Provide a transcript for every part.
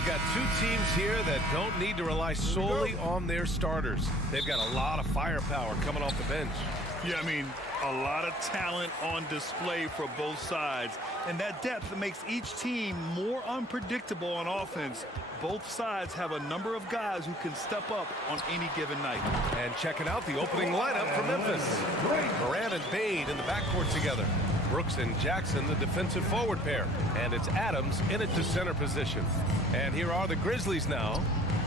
we've got two teams here that don't need to rely solely on their starters. They've got a lot of firepower coming off the bench. Yeah, I mean, a lot of talent on display for both sides. And that depth makes each team more unpredictable on offense. Both sides have a number of guys who can step up on any given night. And checking out the opening lineup for Memphis. Morant and Bade in the backcourt together. Brooks and Jackson, the defensive forward pair. And it's Adams in it to center position. And here are the Grizzlies now,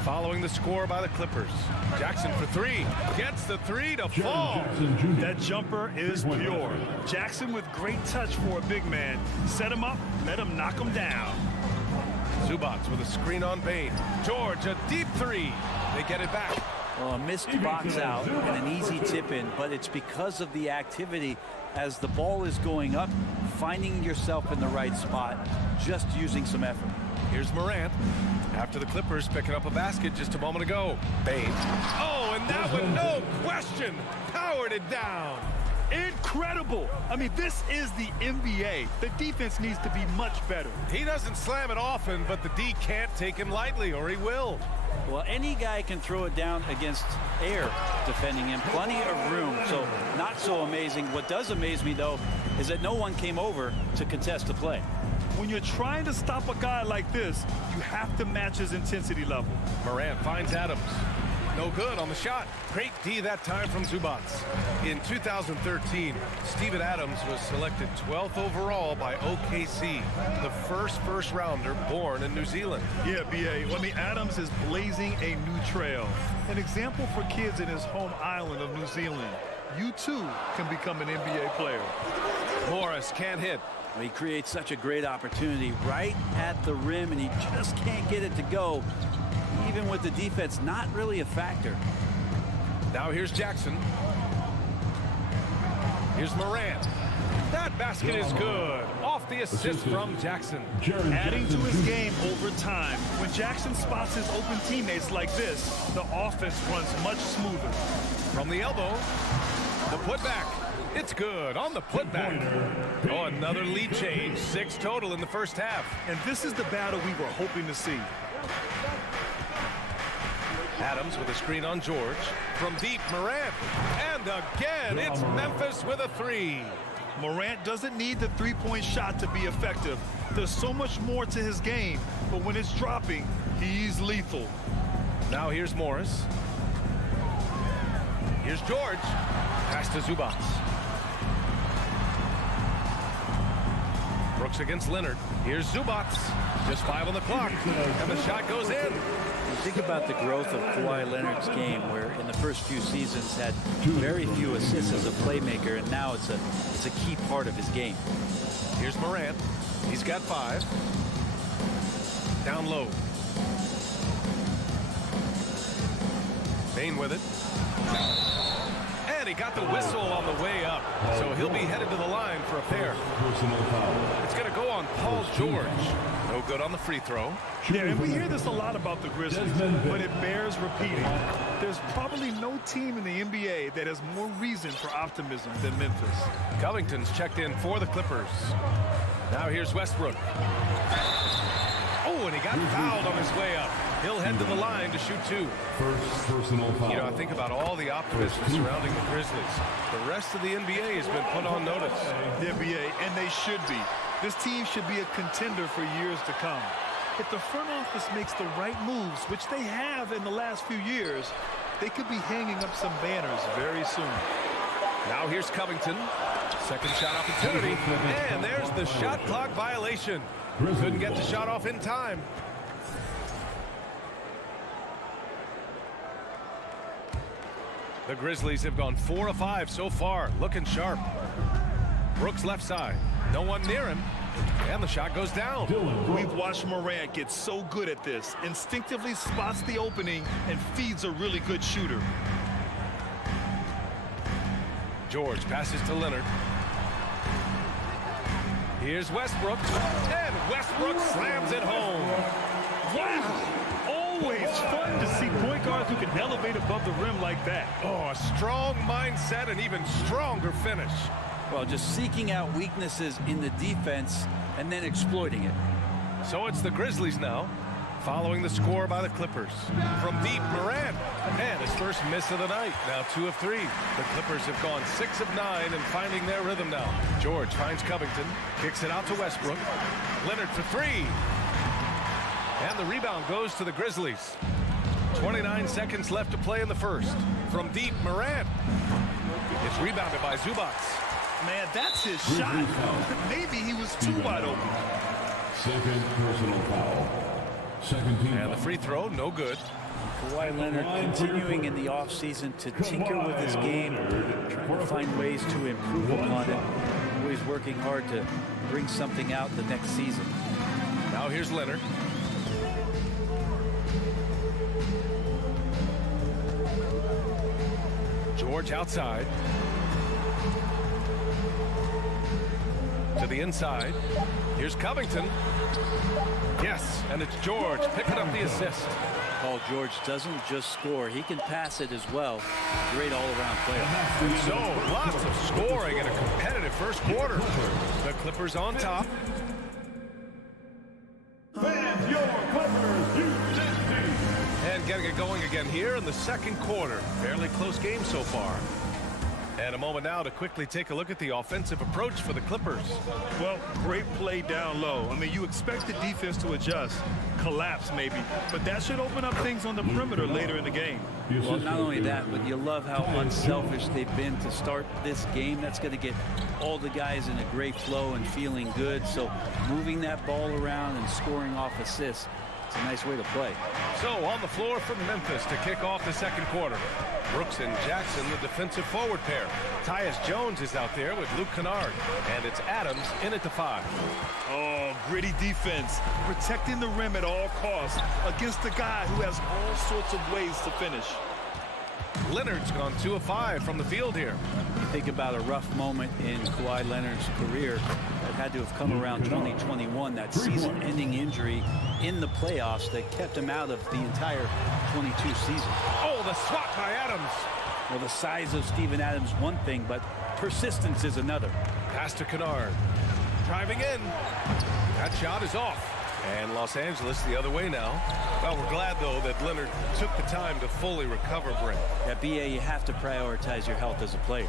following the score by the Clippers. Jackson for three. Gets the three to fall. That jumper is pure. Jackson with great touch for a big man. Set him up, let him knock him down. Zubac with a screen on Bane. George, a deep three. They get it back. Well, a missed box out and an easy tip in, but it's because of the activity as the ball is going up, finding yourself in the right spot, just using some effort. Here's Morant. After the Clippers picking up a basket just a moment ago. Bane. Oh, and that one, no question, powered it down. Incredible. I mean, this is the NBA. The defense needs to be much better. He doesn't slam it often, but the D can't take him lightly, or he will. Well, any guy can throw it down against air defending him. Plenty of room, so not so amazing. What does amaze me, though, is that no one came over to contest the play. When you're trying to stop a guy like this, you have to match his intensity level. Morant finds Adams. No good on the shot. Great D that time from Zubac. In 2013, Steven Adams was selected 12th overall by OKC, the first rounder born in New Zealand. Yeah, B.A. I mean, Adams is blazing a new trail. An example for kids in his home island of New Zealand. You, too, can become an NBA player. Morris can't hit. Well, he creates such a great opportunity right at the rim, and he just can't get it to go. Even with the defense not really a factor. Now here's Jackson. Here's Morant. That basket is good. Off the assist from Jackson. Adding to his game over time. When Jackson spots his open teammates like this, the offense runs much smoother. From the elbow, the putback. It's good on the putback. Oh, another lead change. 6 total in the first half. And this is the battle we were hoping to see. Adams with a screen on George. From deep, Morant. And again, it's Memphis with a three. Morant doesn't need the three-point shot to be effective. There's so much more to his game, but when it's dropping, he's lethal. Now here's Morris. Here's George. Pass to Zubac. Brooks against Leonard. Here's Zubac. Just 5 on the clock. And the shot goes in. Think about the growth of Kawhi Leonard's game, where in the first few seasons had very few assists as a playmaker, and now it's a key part of his game. Here's Morant. He's got 5. Down low. Bane with it. And he got the whistle on the way up. So he'll be headed to the line for a pair. It's going to go on Paul George. No good on the free throw. Yeah, and we hear this a lot about the Grizzlies, but it bears repeating. There's probably no team in the NBA that has more reason for optimism than Memphis. Covington's checked in for the Clippers. Now here's Westbrook. Oh, and he got fouled on his way up. He'll head to the line to shoot 2. First personal foul. You know, I think about all the optimism surrounding the Grizzlies. The rest of the NBA has been put on notice. The NBA, and they should be. This team should be a contender for years to come. If the front office makes the right moves, which they have in the last few years, they could be hanging up some banners very soon. Now here's Covington. Second shot opportunity. And there's the shot clock violation. Couldn't get the shot off in time. The Grizzlies have gone 4 of 5 so far, looking sharp. Brooks left side, no one near him, and the shot goes down. We've watched Morant get so good at this, instinctively spots the opening and feeds a really good shooter. George passes to Leonard. Here's Westbrook, and Westbrook slams it home. Wow! Always fun to see point guards who can elevate above the rim like that. Oh, a strong mindset and even stronger finish. Well, just seeking out weaknesses in the defense and then exploiting it. So it's the Grizzlies now, following the score by the Clippers. From deep, Morant. And his first miss of the night. Now 2 of 3. The Clippers have gone 6 of 9 and finding their rhythm now. George finds Covington. Kicks it out to Westbrook. Leonard for 3. And the rebound goes to the Grizzlies. 29 seconds left to play in the first. From deep, Morant. It's rebounded by Zubac. Man, that's his shot. Maybe he was too wide open. Second personal foul. Second team. And the free throw, no good. Kawhi Leonard continuing in the offseason to tinker with his game, trying to find ways to improve upon it. Always working hard to bring something out the next season. Now here's Leonard. George outside. To the inside. Here's Covington. Yes, and it's George picking up the assist. Paul George doesn't just score, he can pass it as well. Great all-around player. So, lots of scoring in a competitive first quarter. The Clippers on top. Fans, your Clippers, And getting it going again here in the second quarter. Fairly close game so far. And a moment now to quickly take a look at the offensive approach for the Clippers. Well, great play down low. I mean, you expect the defense to adjust, collapse maybe, but that should open up things on the perimeter later in the game. Well, not only that, but you love how unselfish they've been to start this game. That's going to get all the guys in a great flow and feeling good. So moving that ball around and scoring off assists, it's a nice way to play. So on the floor from Memphis to kick off the second quarter. Brooks and Jackson, the defensive forward pair. Tyus Jones is out there with Luke Kennard. And it's Adams in at the 5. Oh, gritty defense, protecting the rim at all costs against a guy who has all sorts of ways to finish. Leonard's gone 2 of 5 from the field here. You think about a rough moment in Kawhi Leonard's career that had to have come around 2021, that season-ending injury in the playoffs that kept him out of the entire 22 season. Oh, the swat by Adams. Well, the size of Steven Adams one thing, but persistence is another. Pass to Kennard. Driving in. That shot is off. And Los Angeles the other way now. Well, we're glad, though, that Leonard took the time to fully recover, Brent. At BA, you have to prioritize your health as a player.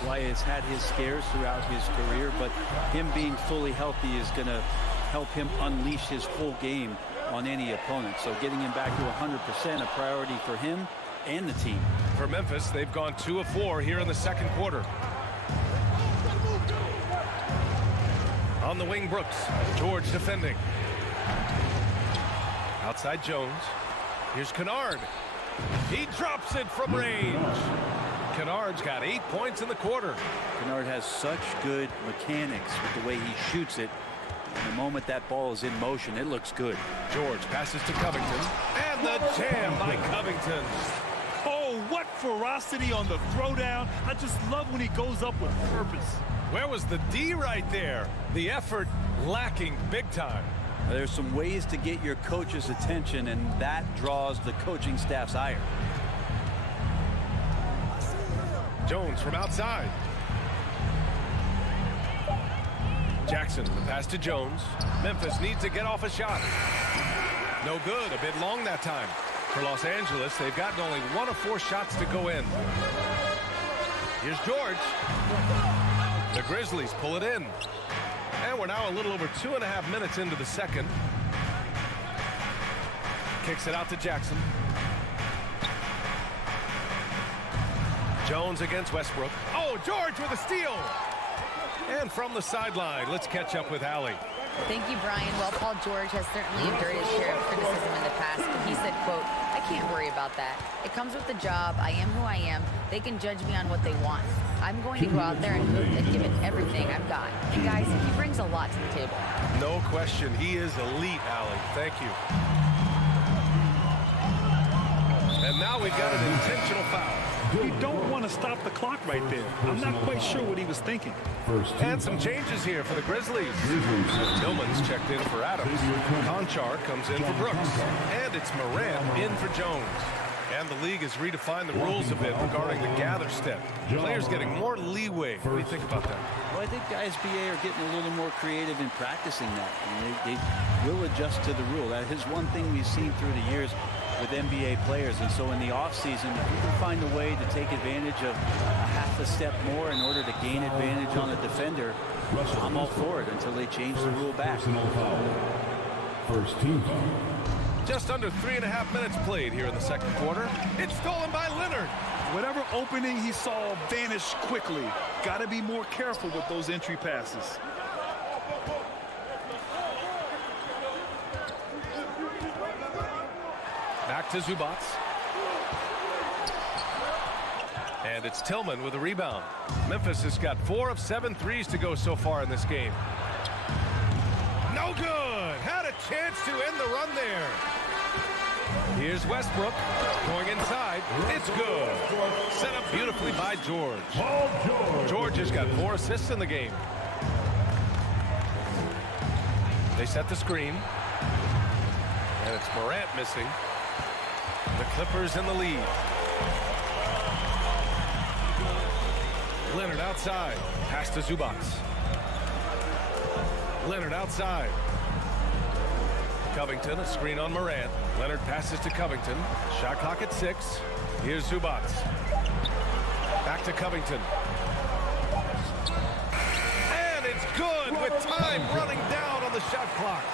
Kawhi has had his scares throughout his career, but him being fully healthy is going to help him unleash his full game on any opponent. So getting him back to 100% a priority for him and the team. For Memphis, they've gone 2 of 4 here in the second quarter. On the wing, Brooks. George defending. Outside Jones. Here's Kennard. He drops it from range. Kennard's got 8 points in the quarter. Kennard has such good mechanics with the way he shoots it. And the moment that ball is in motion, it looks good. George passes to Covington. And the jam by Covington. Oh, what ferocity on the throwdown. I just love when he goes up with purpose. Where was the D right there? The effort lacking big time. There's some ways to get your coach's attention, and that draws the coaching staff's ire. Jones from outside. Jackson, the pass to Jones. Memphis needs to get off a shot. No good, a bit long that time. For Los Angeles, they've gotten only 1 of 4 shots to go in. Here's George. The Grizzlies pull it in. And we're now a little over 2.5 minutes into the second. Kicks it out to Jackson. Jones against Westbrook. Oh, George with a steal. And from the sideline, let's catch up with Allie. Thank you, Brian. Well, Paul George has certainly endured his share of criticism in the past, but he said, quote, "I can't worry about that. It comes with the job. I am who I am. They can judge me on what they want. I'm going to go out there and hoop and give it everything I've got." And guys, he brings a lot to the table. No question. He is elite, Allie. Thank you. And now we've got an intentional foul. You don't want to stop the clock right there. I'm not quite sure what he was thinking. And some changes here for the Grizzlies. Tillman's checked in for Adams. Conchar comes in for Brooks. And it's Morant in for Jones. And the league has redefined the rules a bit regarding the gather step. Players getting more leeway. What do you think about that? Well, I think guys BA are getting a little more creative in practicing that. I mean, they will adjust to the rule. That is one thing we've seen through the years with NBA players. And so in the offseason, if you can find a way to take advantage of a half a step more in order to gain advantage on a defender, I'm all for it until they change the rule back. First team foul. Just under 3.5 minutes played here in the second quarter. It's stolen by Leonard. Whatever opening he saw vanished quickly. Got to be more careful with those entry passes. Back to Zubats. And it's Tillman with a rebound. Memphis has got 4 of 7 threes to go so far in this game. No good. Had a chance to end the run there. Here's Westbrook going inside. It's good. Set up beautifully by George. George has got 4 assists in the game. They set the screen. And it's Morant missing. The Clippers in the lead. Leonard outside. Pass to Zubats. Leonard outside. Covington, a screen on Morant. Leonard passes to Covington. Shot clock at 6. Here's Zubats. Back to Covington. And it's good with time running down on the shot clock.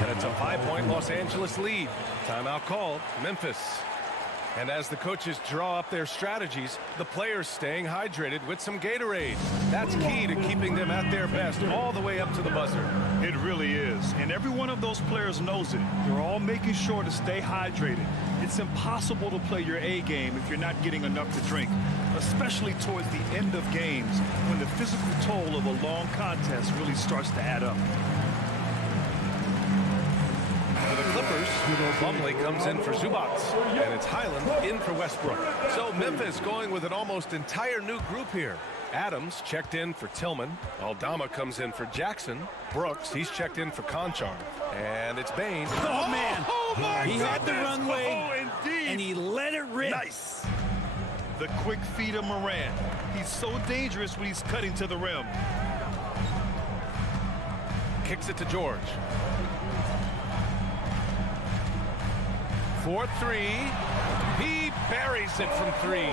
And it's a 5-point Los Angeles lead. Timeout called. Memphis. And as the coaches draw up their strategies, the players staying hydrated with some Gatorade. That's key to keeping them at their best all the way up to the buzzer. It really is. And every one of those players knows it. They're all making sure to stay hydrated. It's impossible to play your A game if you're not getting enough to drink, especially towards the end of games when the physical toll of a long contest really starts to add up. For the Clippers, Plumlee comes in for Zubats, and it's Highland in for Westbrook. So Memphis going with an almost entire new group here. Adams checked in for Tillman. Aldama comes in for Jackson. Brooks, he's checked in for Conchar. And it's Bain. Oh, man. Oh, my He had the goodness. runway, Oh, indeed. and he let it rip. Nice. The quick feed of Morant. He's so dangerous when he's cutting to the rim. Kicks it to George. 4-3. He buries it from 3.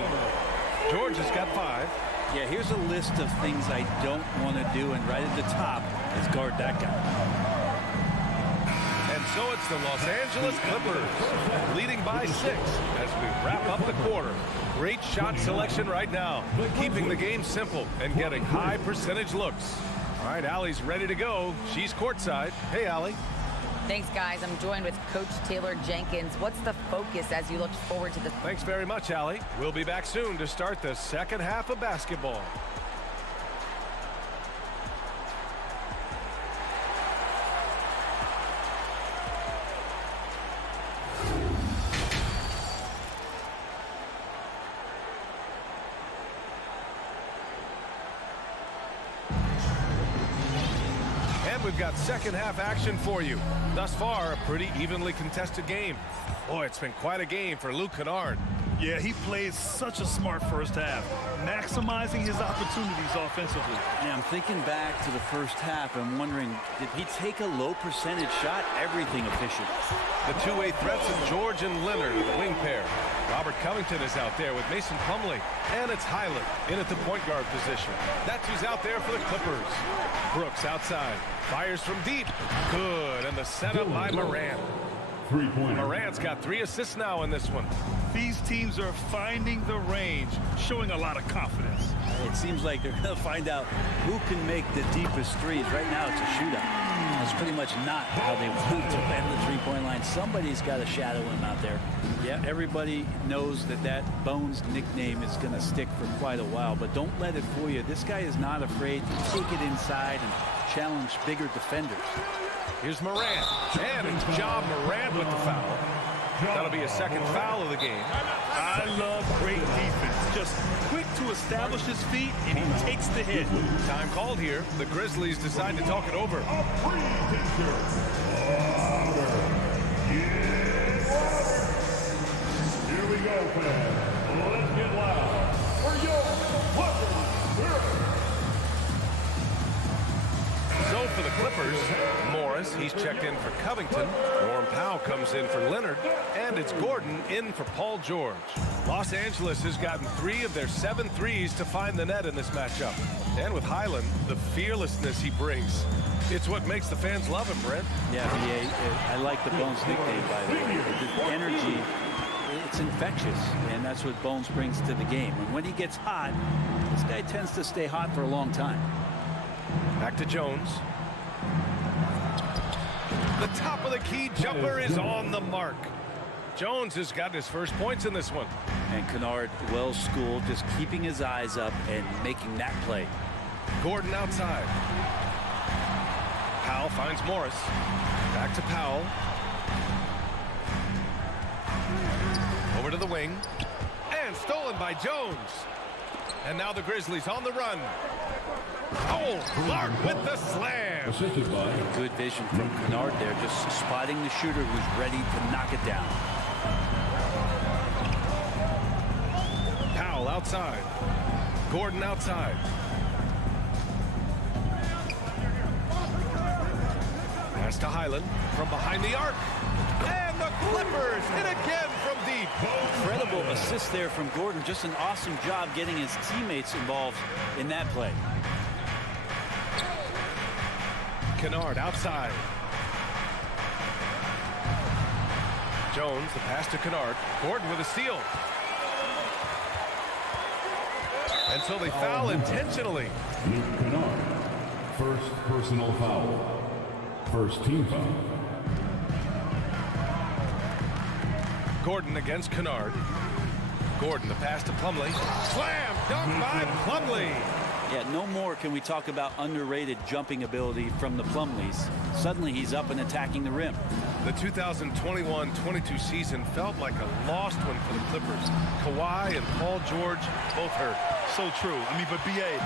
George has got 5. Yeah, here's a list of things I don't want to do, and right at the top is guard that guy. And so it's the Los Angeles Clippers leading by 6 as we wrap up the quarter. Great shot selection right now, keeping the game simple and getting high percentage looks. All right, Allie's ready to go. She's courtside. Hey, Allie. Thanks, guys. I'm joined with Coach Taylor Jenkins. What's the focus as you look forward to the... Thanks very much, Allie. We'll be back soon to start the second half of basketball. We've got second half action for you. Thus far, a pretty evenly contested game. Boy, it's been quite a game for Luke Kennard. Yeah, he played such a smart first half, maximizing his opportunities offensively. Yeah, I'm thinking back to the first half and wondering, did he take a low percentage shot? Everything efficient. The two-way threats of George and Leonard, the wing pair. Robert Covington is out there with Mason Plumlee. And it's Highland in at the point guard position. That's who's out there for the Clippers. Brooks outside. Fires from deep. Good. And the setup by Morant. Morant's got 3 assists now in this one. These teams are finding the range, showing a lot of confidence. It seems like they're going to find out who can make the deepest threes. Right now, it's a shootout. That's pretty much not how they want to defend the three-point line. Somebody's got to shadow him out there. Yeah, everybody knows that that Bones nickname is going to stick for quite a while, but don't let it fool you. This guy is not afraid to take it inside and challenge bigger defenders. Here's Morant. And it's Ja Morant with the foul. That'll be a second foul of the game. I love great defense. Just quick to establish his feet, and he takes the hit. Time called here. The Grizzlies decide to talk it over. Here we go. Memphis, he's checked in for Covington. Norm Powell comes in for Leonard. And it's Gordon in for Paul George. Los Angeles has gotten 3 of their 7 threes to find the net in this matchup. And with Highland, the fearlessness he brings. It's what makes the fans love him, Brent. Yeah, I like the Bones nickname, by the way. The energy, it's infectious, and that's what Bones brings to the game. And when he gets hot, this guy tends to stay hot for a long time. Back to Jones. The top of the key jumper is on the mark. Jones has got his first points in this one. And Kennard, well schooled, just keeping his eyes up and making that play. Gordon outside. Powell finds Morris. Back to Powell. Over to the wing. And stolen by Jones. And now the Grizzlies on the run. Oh, Clark with the slam. Assisted by Good vision from Kennard there, just spotting the shooter who's ready to knock it down. Powell outside. Gordon outside. Pass to Highland from behind the arc. And the Clippers hit again from deep. Incredible assist there from Gordon. Just an awesome job getting his teammates involved in that play. Kennard outside. Jones, the pass to Kennard. Gordon with a steal. And so they foul intentionally. Luke Kennard. First personal foul. First team foul. Gordon against Kennard. Gordon, the pass to Plumlee. Slam dunk by Plumlee. Yeah, no more can we talk about underrated jumping ability from the Plumlees. Suddenly he's up and attacking the rim. The 2021-22 season felt like a lost one for the Clippers. Kawhi and Paul George both hurt. So true. I mean, but BA,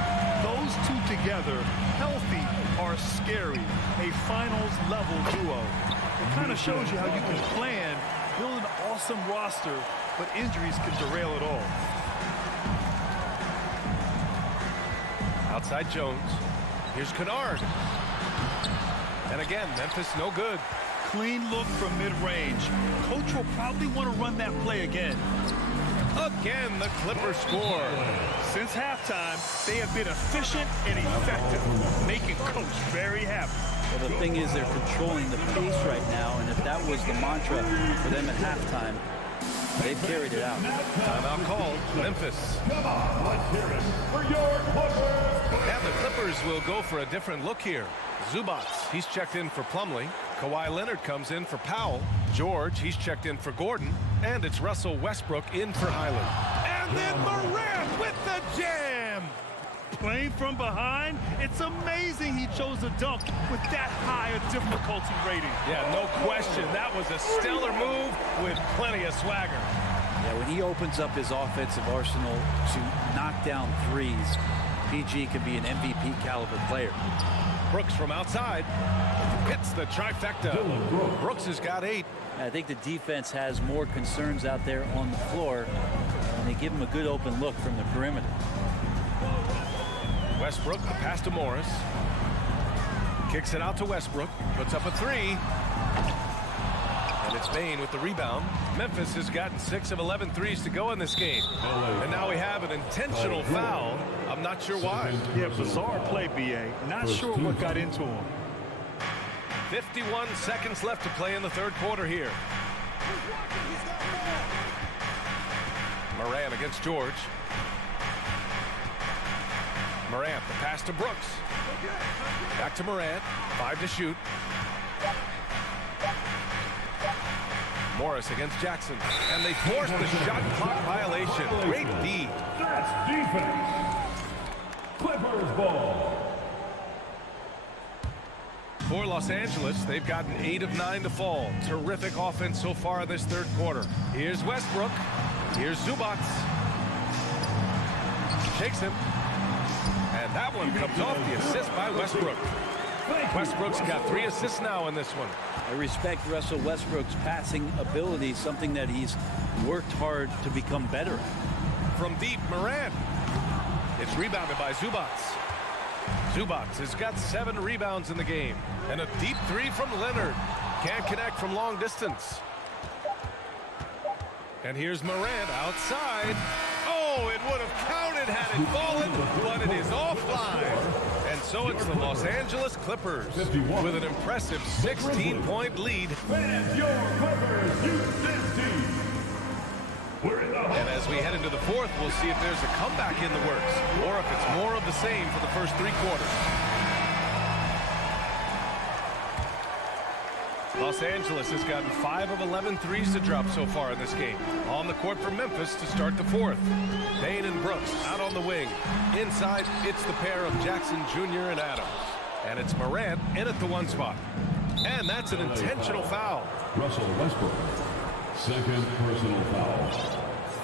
those two together, healthy, are scary. A finals level duo. It kind of shows you how you can plan, build an awesome roster, but injuries can derail it all. Outside Jones. Here's Kennard. And again, Memphis no good. Clean look from mid-range. Coach will probably want to run that play again. Again, the Clippers score. Since halftime, they have been efficient and effective, making Coach very happy. Well, the thing is, they're controlling the pace right now, and if that was the mantra for them at halftime, they've carried it out. Timeout called. Memphis. Come on, let's hear it for your Clippers. And the Clippers will go for a different look here. Zubats, he's checked in for Plumlee. Kawhi Leonard comes in for Powell. George, he's checked in for Gordon. And it's Russell Westbrook in for Highland. And then Morant with the jam. Playing from behind, it's amazing he chose a dunk with that high a difficulty rating. Yeah, no question. That was a stellar move with plenty of swagger. Yeah, when he opens up his offensive arsenal to knock down threes, PG can be an MVP caliber player. Brooks from outside hits the trifecta. Brooks has got 8. I think the defense has more concerns out there on the floor, and they give him a good open look from the perimeter. Westbrook, the pass to Morris. Kicks it out to Westbrook. Puts up a 3. And it's Bain with the rebound. Memphis has gotten 6 of 11 threes to go in this game. And now we have an intentional foul. I'm not sure why. Yeah, bizarre play, BA. Not sure what got into him. 51 seconds left to play in the third quarter here. Morant against George. Morant, the pass to Brooks. Back to Morant. 5 to shoot. Morris against Jackson. And they force the shot clock violation. Great D. That's defense. Clippers ball. For Los Angeles, they've gotten 8 of 9 to fall. Terrific offense so far in this third quarter. Here's Westbrook. Here's Zubats. Shakes him. And that one comes off the assist by Westbrook. Westbrook's got 3 assists now in this one. I respect Russell Westbrook's passing ability, something that he's worked hard to become better at. From deep, Morant. It's rebounded by Zubats. Zubac has got 7 rebounds in the game. And a deep 3 from Leonard. Can't connect from long distance. And here's Morant outside. Oh, it would have counted had it fallen, but it is offline. And so it's the Los Angeles Clippers with an impressive 16-point lead. And your Clippers, Houston team. And as we head into the fourth, we'll see if there's a comeback in the works or if it's more of the same for the first 3 quarters. Los Angeles has gotten 5 of 11 threes to drop so far in this game. On the court for Memphis to start the fourth. Payne and Brooks out on the wing. Inside, it's the pair of Jackson Jr. and Adams. And it's Morant in at the 1 spot. And that's an intentional foul. Russell Westbrook. Second personal foul.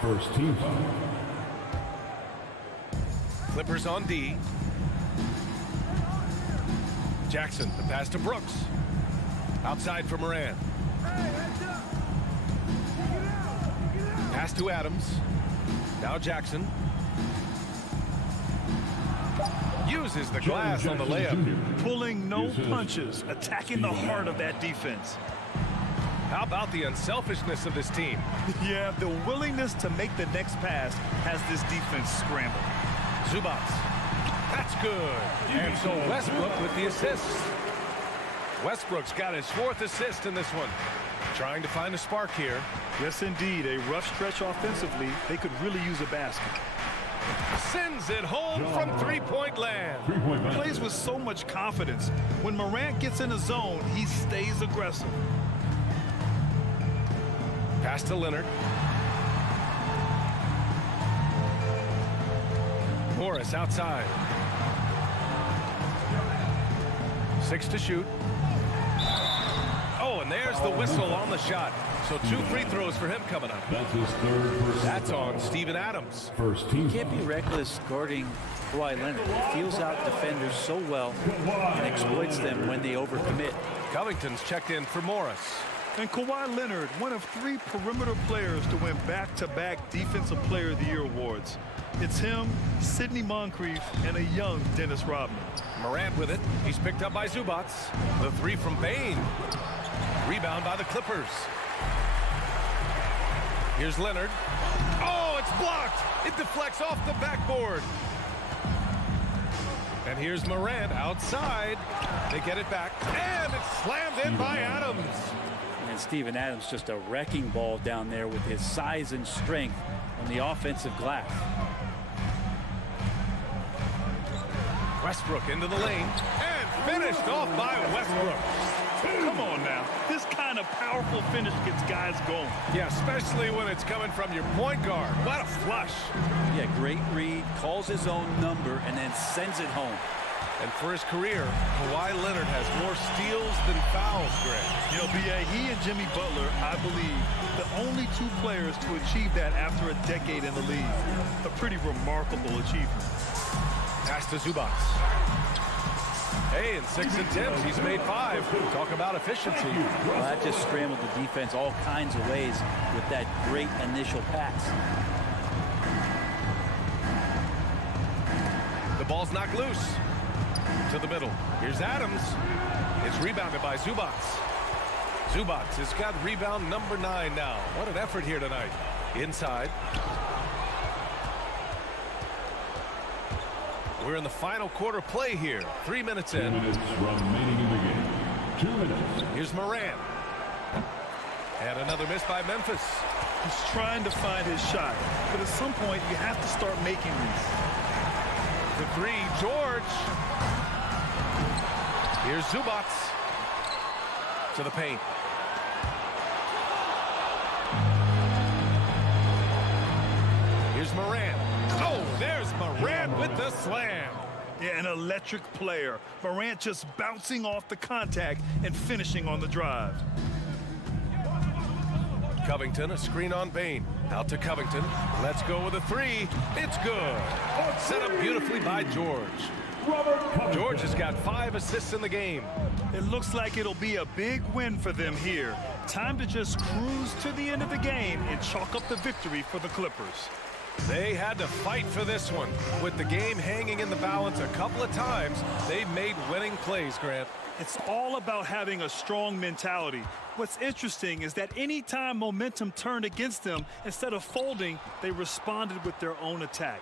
First team foul. Clippers on D. Jackson, the pass to Brooks. Outside for Morant. Pass to Adams. Now Jackson. Uses the glass on the layup. Pulling no punches, attacking the heart of that defense. How about the unselfishness of this team? Yeah, the willingness to make the next pass has this defense scrambled. Zubac. That's good. And so Westbrook with the assist. Westbrook's got his 4th assist in this one. Trying to find a spark here. Yes, indeed. A rough stretch offensively. They could really use a basket. Sends it home from 3-point land. Plays with so much confidence. When Morant gets in the zone, he stays aggressive. Pass to Leonard. Morris outside. 6 to shoot. Oh, and there's the whistle on the shot. So 2 free throws for him coming up. That's his 3rd personal. That's on Steven Adams. First team. Can't be reckless guarding Kawhi Leonard. He feels out defenders so well and exploits them when they overcommit. Covington's checked in for Morris. And Kawhi Leonard, one of 3 perimeter players to win back-to-back Defensive Player of the Year awards. It's him, Sidney Moncrief, and a young Dennis Rodman. Morant with it. He's picked up by Zubac. The 3 from Payne. Rebound by the Clippers. Here's Leonard. Oh, it's blocked. It deflects off the backboard. And here's Morant outside. They get it back. And it's slammed in by Adams. And Steven Adams just a wrecking ball down there with his size and strength on the offensive glass. Westbrook into the lane. And finished off by Westbrook. Come on now. This kind of powerful finish gets guys going. Yeah, especially when it's coming from your point guard. What a flush. Yeah, great read, calls his own number, and then sends it home. And for his career, Kawhi Leonard has more steals than fouls, Greg. You know, B.A., he and Jimmy Butler, I believe, the only 2 players to achieve that after a decade in the league. A pretty remarkable achievement. Pass to Zubac. Hey, in 6 attempts, he's made 5. Talk about efficiency. Well, that just scrambled the defense all kinds of ways with that great initial pass. The ball's knocked loose. To the middle. Here's Adams. It's rebounded by Zubac. Zubac has got rebound number 9 now. What an effort here tonight. Inside. We're in the final quarter play here. 3 minutes in. 2 minutes remaining in the game. 2 minutes. Here's Morant. And another miss by Memphis. He's trying to find his shot, but at some point you have to start making these. The 3, George. Here's Zubac. To the paint. Here's Morant. Oh, there's Morant with the slam. Yeah, an electric player. Morant just bouncing off the contact and finishing on the drive. Covington, a screen on Payne. Out to Covington. Let's go with a 3. It's good. Set up beautifully by George. George has got 5 assists in the game. It looks like it'll be a big win for them here. Time to just cruise to the end of the game and chalk up the victory for the Clippers. They had to fight for this one. With the game hanging in the balance a couple of times, they made winning plays, Grant. It's all about having a strong mentality. What's interesting is that anytime momentum turned against them, instead of folding, they responded with their own attack.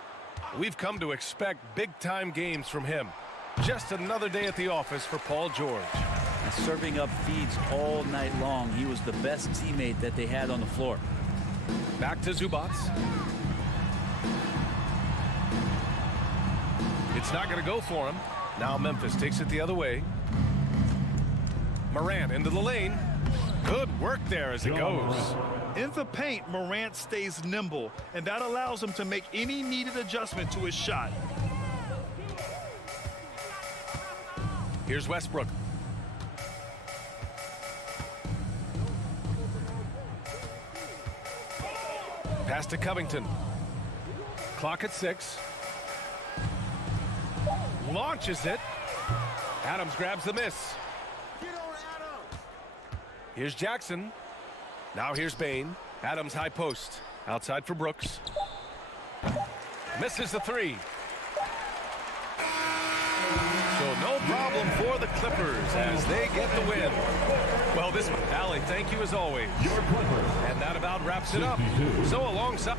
We've come to expect big-time games from him. Just another day at the office for Paul George. And serving up feeds all night long. He was the best teammate that they had on the floor. Back to Zubac. It's not going to go for him. Now Memphis takes it the other way. Morant into the lane. Good work there as it goes. In the paint, Morant stays nimble, and that allows him to make any needed adjustment to his shot. Here's Westbrook. Pass to Covington. Clock at 6. Launches it. Adams grabs the miss. Here's Jackson. Now here's Bain. Adams high post. Outside for Brooks. Misses the 3. So no problem for the Clippers as they get the win. Well, this one, Allie, thank you as always. And that about wraps it up. So alongside...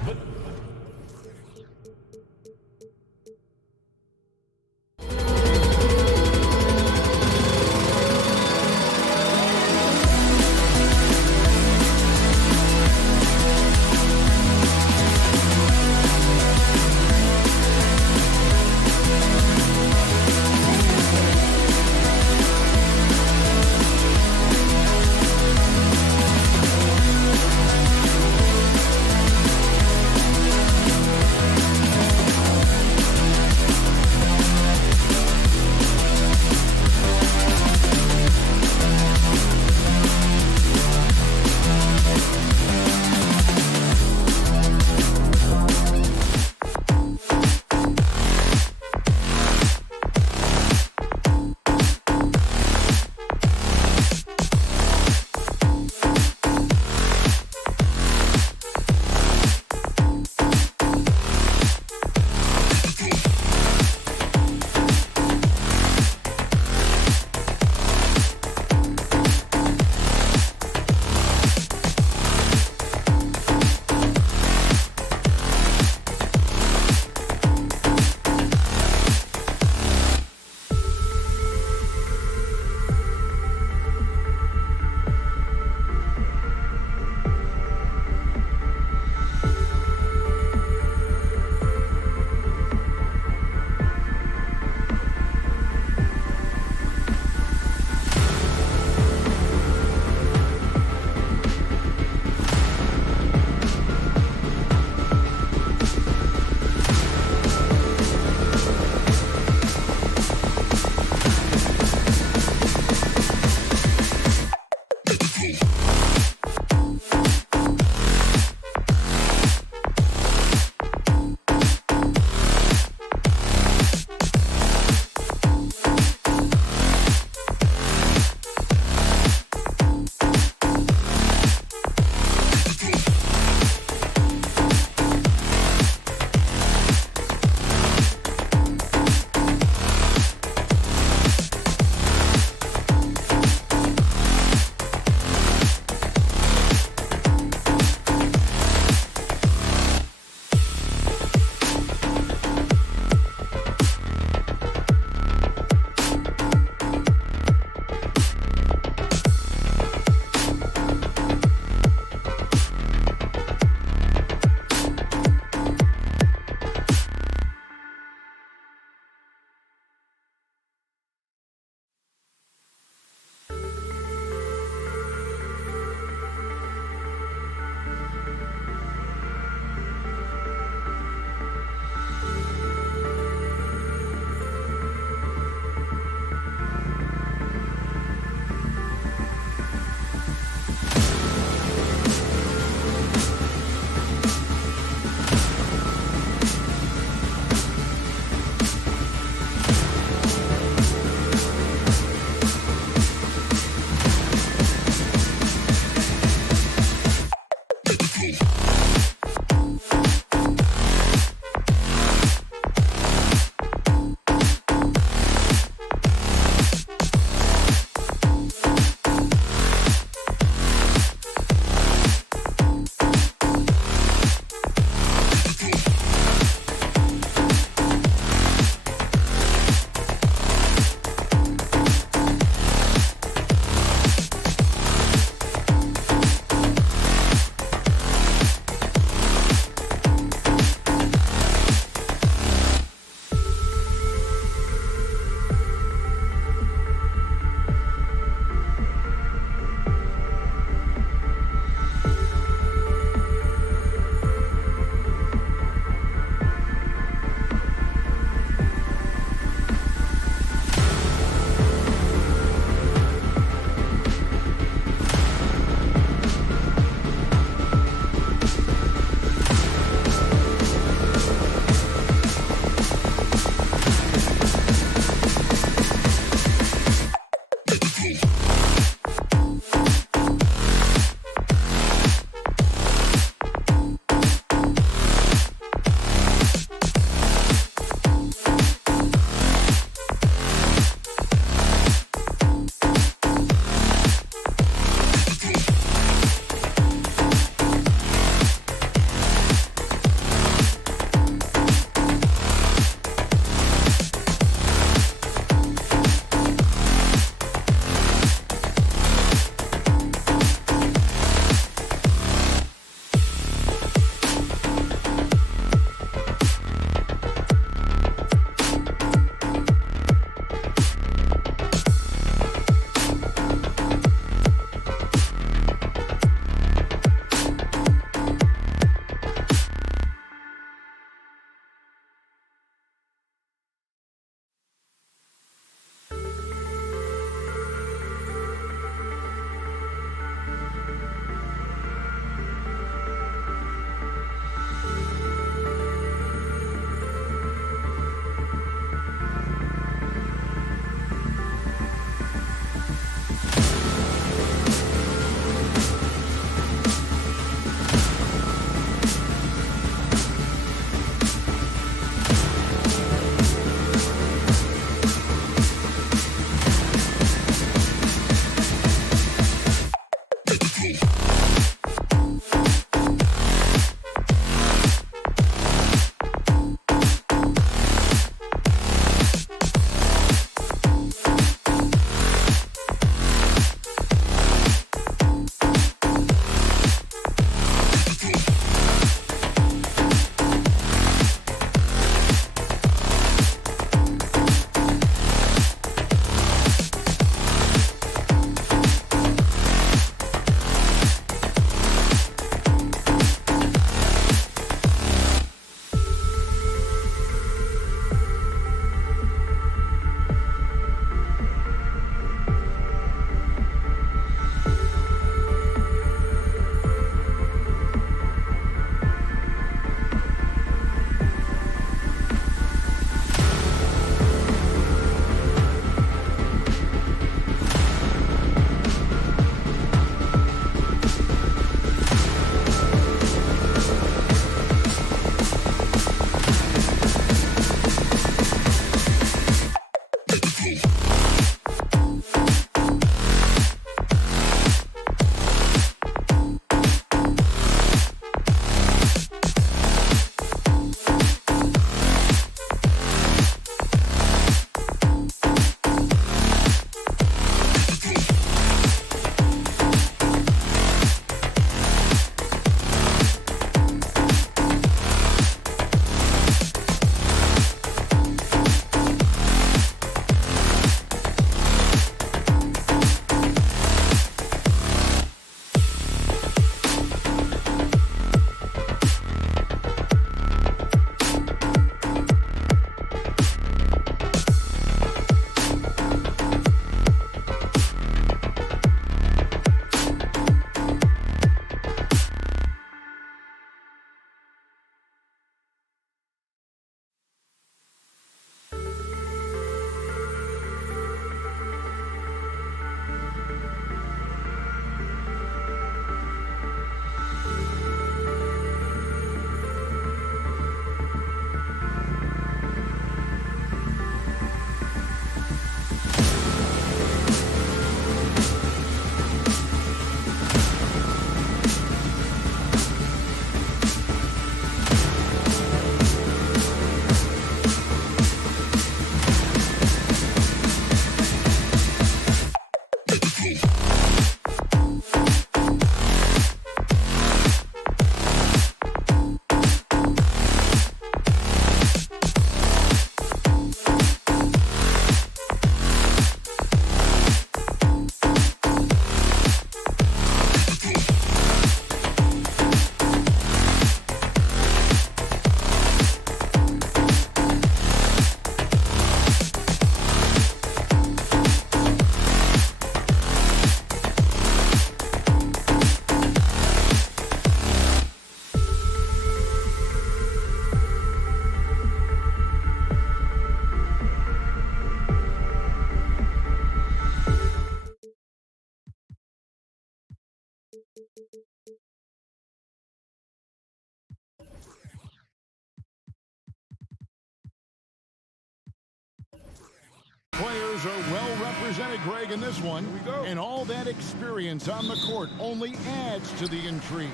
Players are well represented, Greg, in this one. Here we go. And all that experience on the court only adds to the intrigue.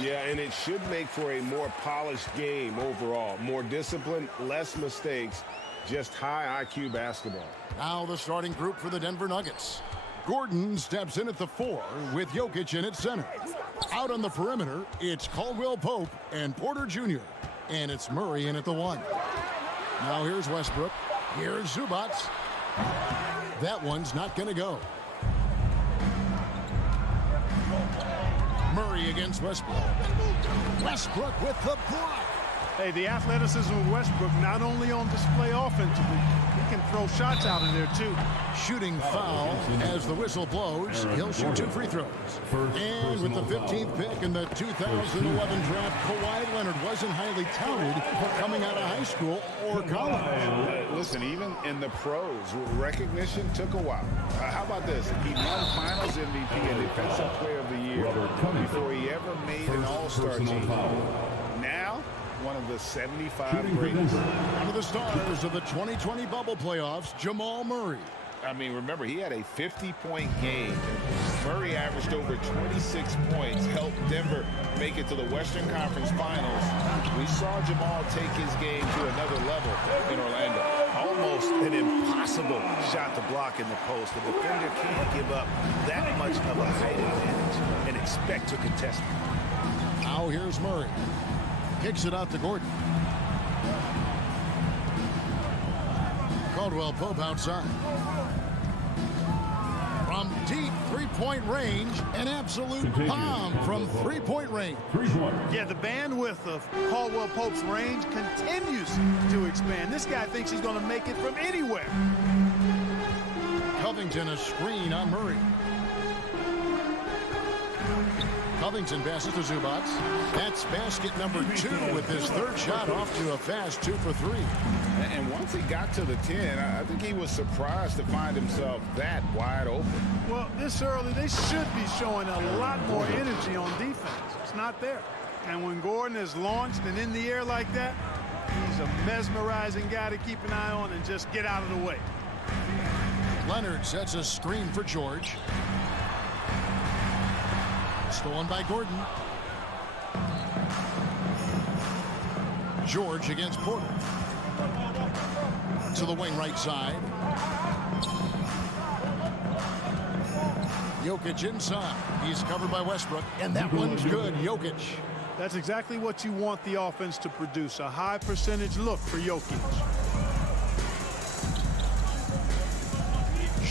Yeah, and it should make for a more polished game overall. More discipline, less mistakes, just high IQ basketball. Now the starting group for the Denver Nuggets. Gordon steps in at the 4 with Jokic in at center. Out on the perimeter, it's Caldwell Pope and Porter Jr. And it's Murray in at the 1. Now here's Westbrook. Here's Zubac. That one's not going to go. Murray against Westbrook. Westbrook with the block. Hey, the athleticism of Westbrook not only on display offensively, he can throw shots out of there too. Shooting foul as the whistle blows. He'll shoot 2 free throws. And with the 15th pick in the 2011 draft, Kawhi Leonard wasn't highly touted coming out of high school or college. Listen, even in the pros, recognition took a while. How about this? He won Finals MVP and Defensive Player of the Year before he ever made an All-Star team. Now, one of the 75 greatest. One of the stars of the 2020 bubble playoffs, Jamal Murray. I mean, remember, he had a 50-point game. Murray averaged over 26 points, helped Denver make it to the Western Conference Finals. We saw Jamal take his game to another level in Orlando. Almost an impossible shot to block in the post. The defender can't give up that much of a height advantage and expect to contest it. Now here's Murray. Kicks it out to Gordon. Caldwell Pope outside. From deep three-point range, an absolute bomb from three-point range. Yeah, the bandwidth of Caldwell Pope's range continues to expand. This guy thinks he's going to make it from anywhere. Covington a screen on Murray. Covington passes to Zubats. That's basket number 2 with his third shot off to a fast 2 for 3. And once he got to the 10, I think he was surprised to find himself that wide open. Well, this early, they should be showing a lot more energy on defense. It's not there. And when Gordon is launched and in the air like that, he's a mesmerizing guy to keep an eye on and just get out of the way. Leonard sets a screen for George. Stolen by Gordon. George against Porter. To the wing right side. Jokic inside. He's covered by Westbrook. And that one's good. Jokic. That's exactly what you want the offense to produce. A high percentage look for Jokic.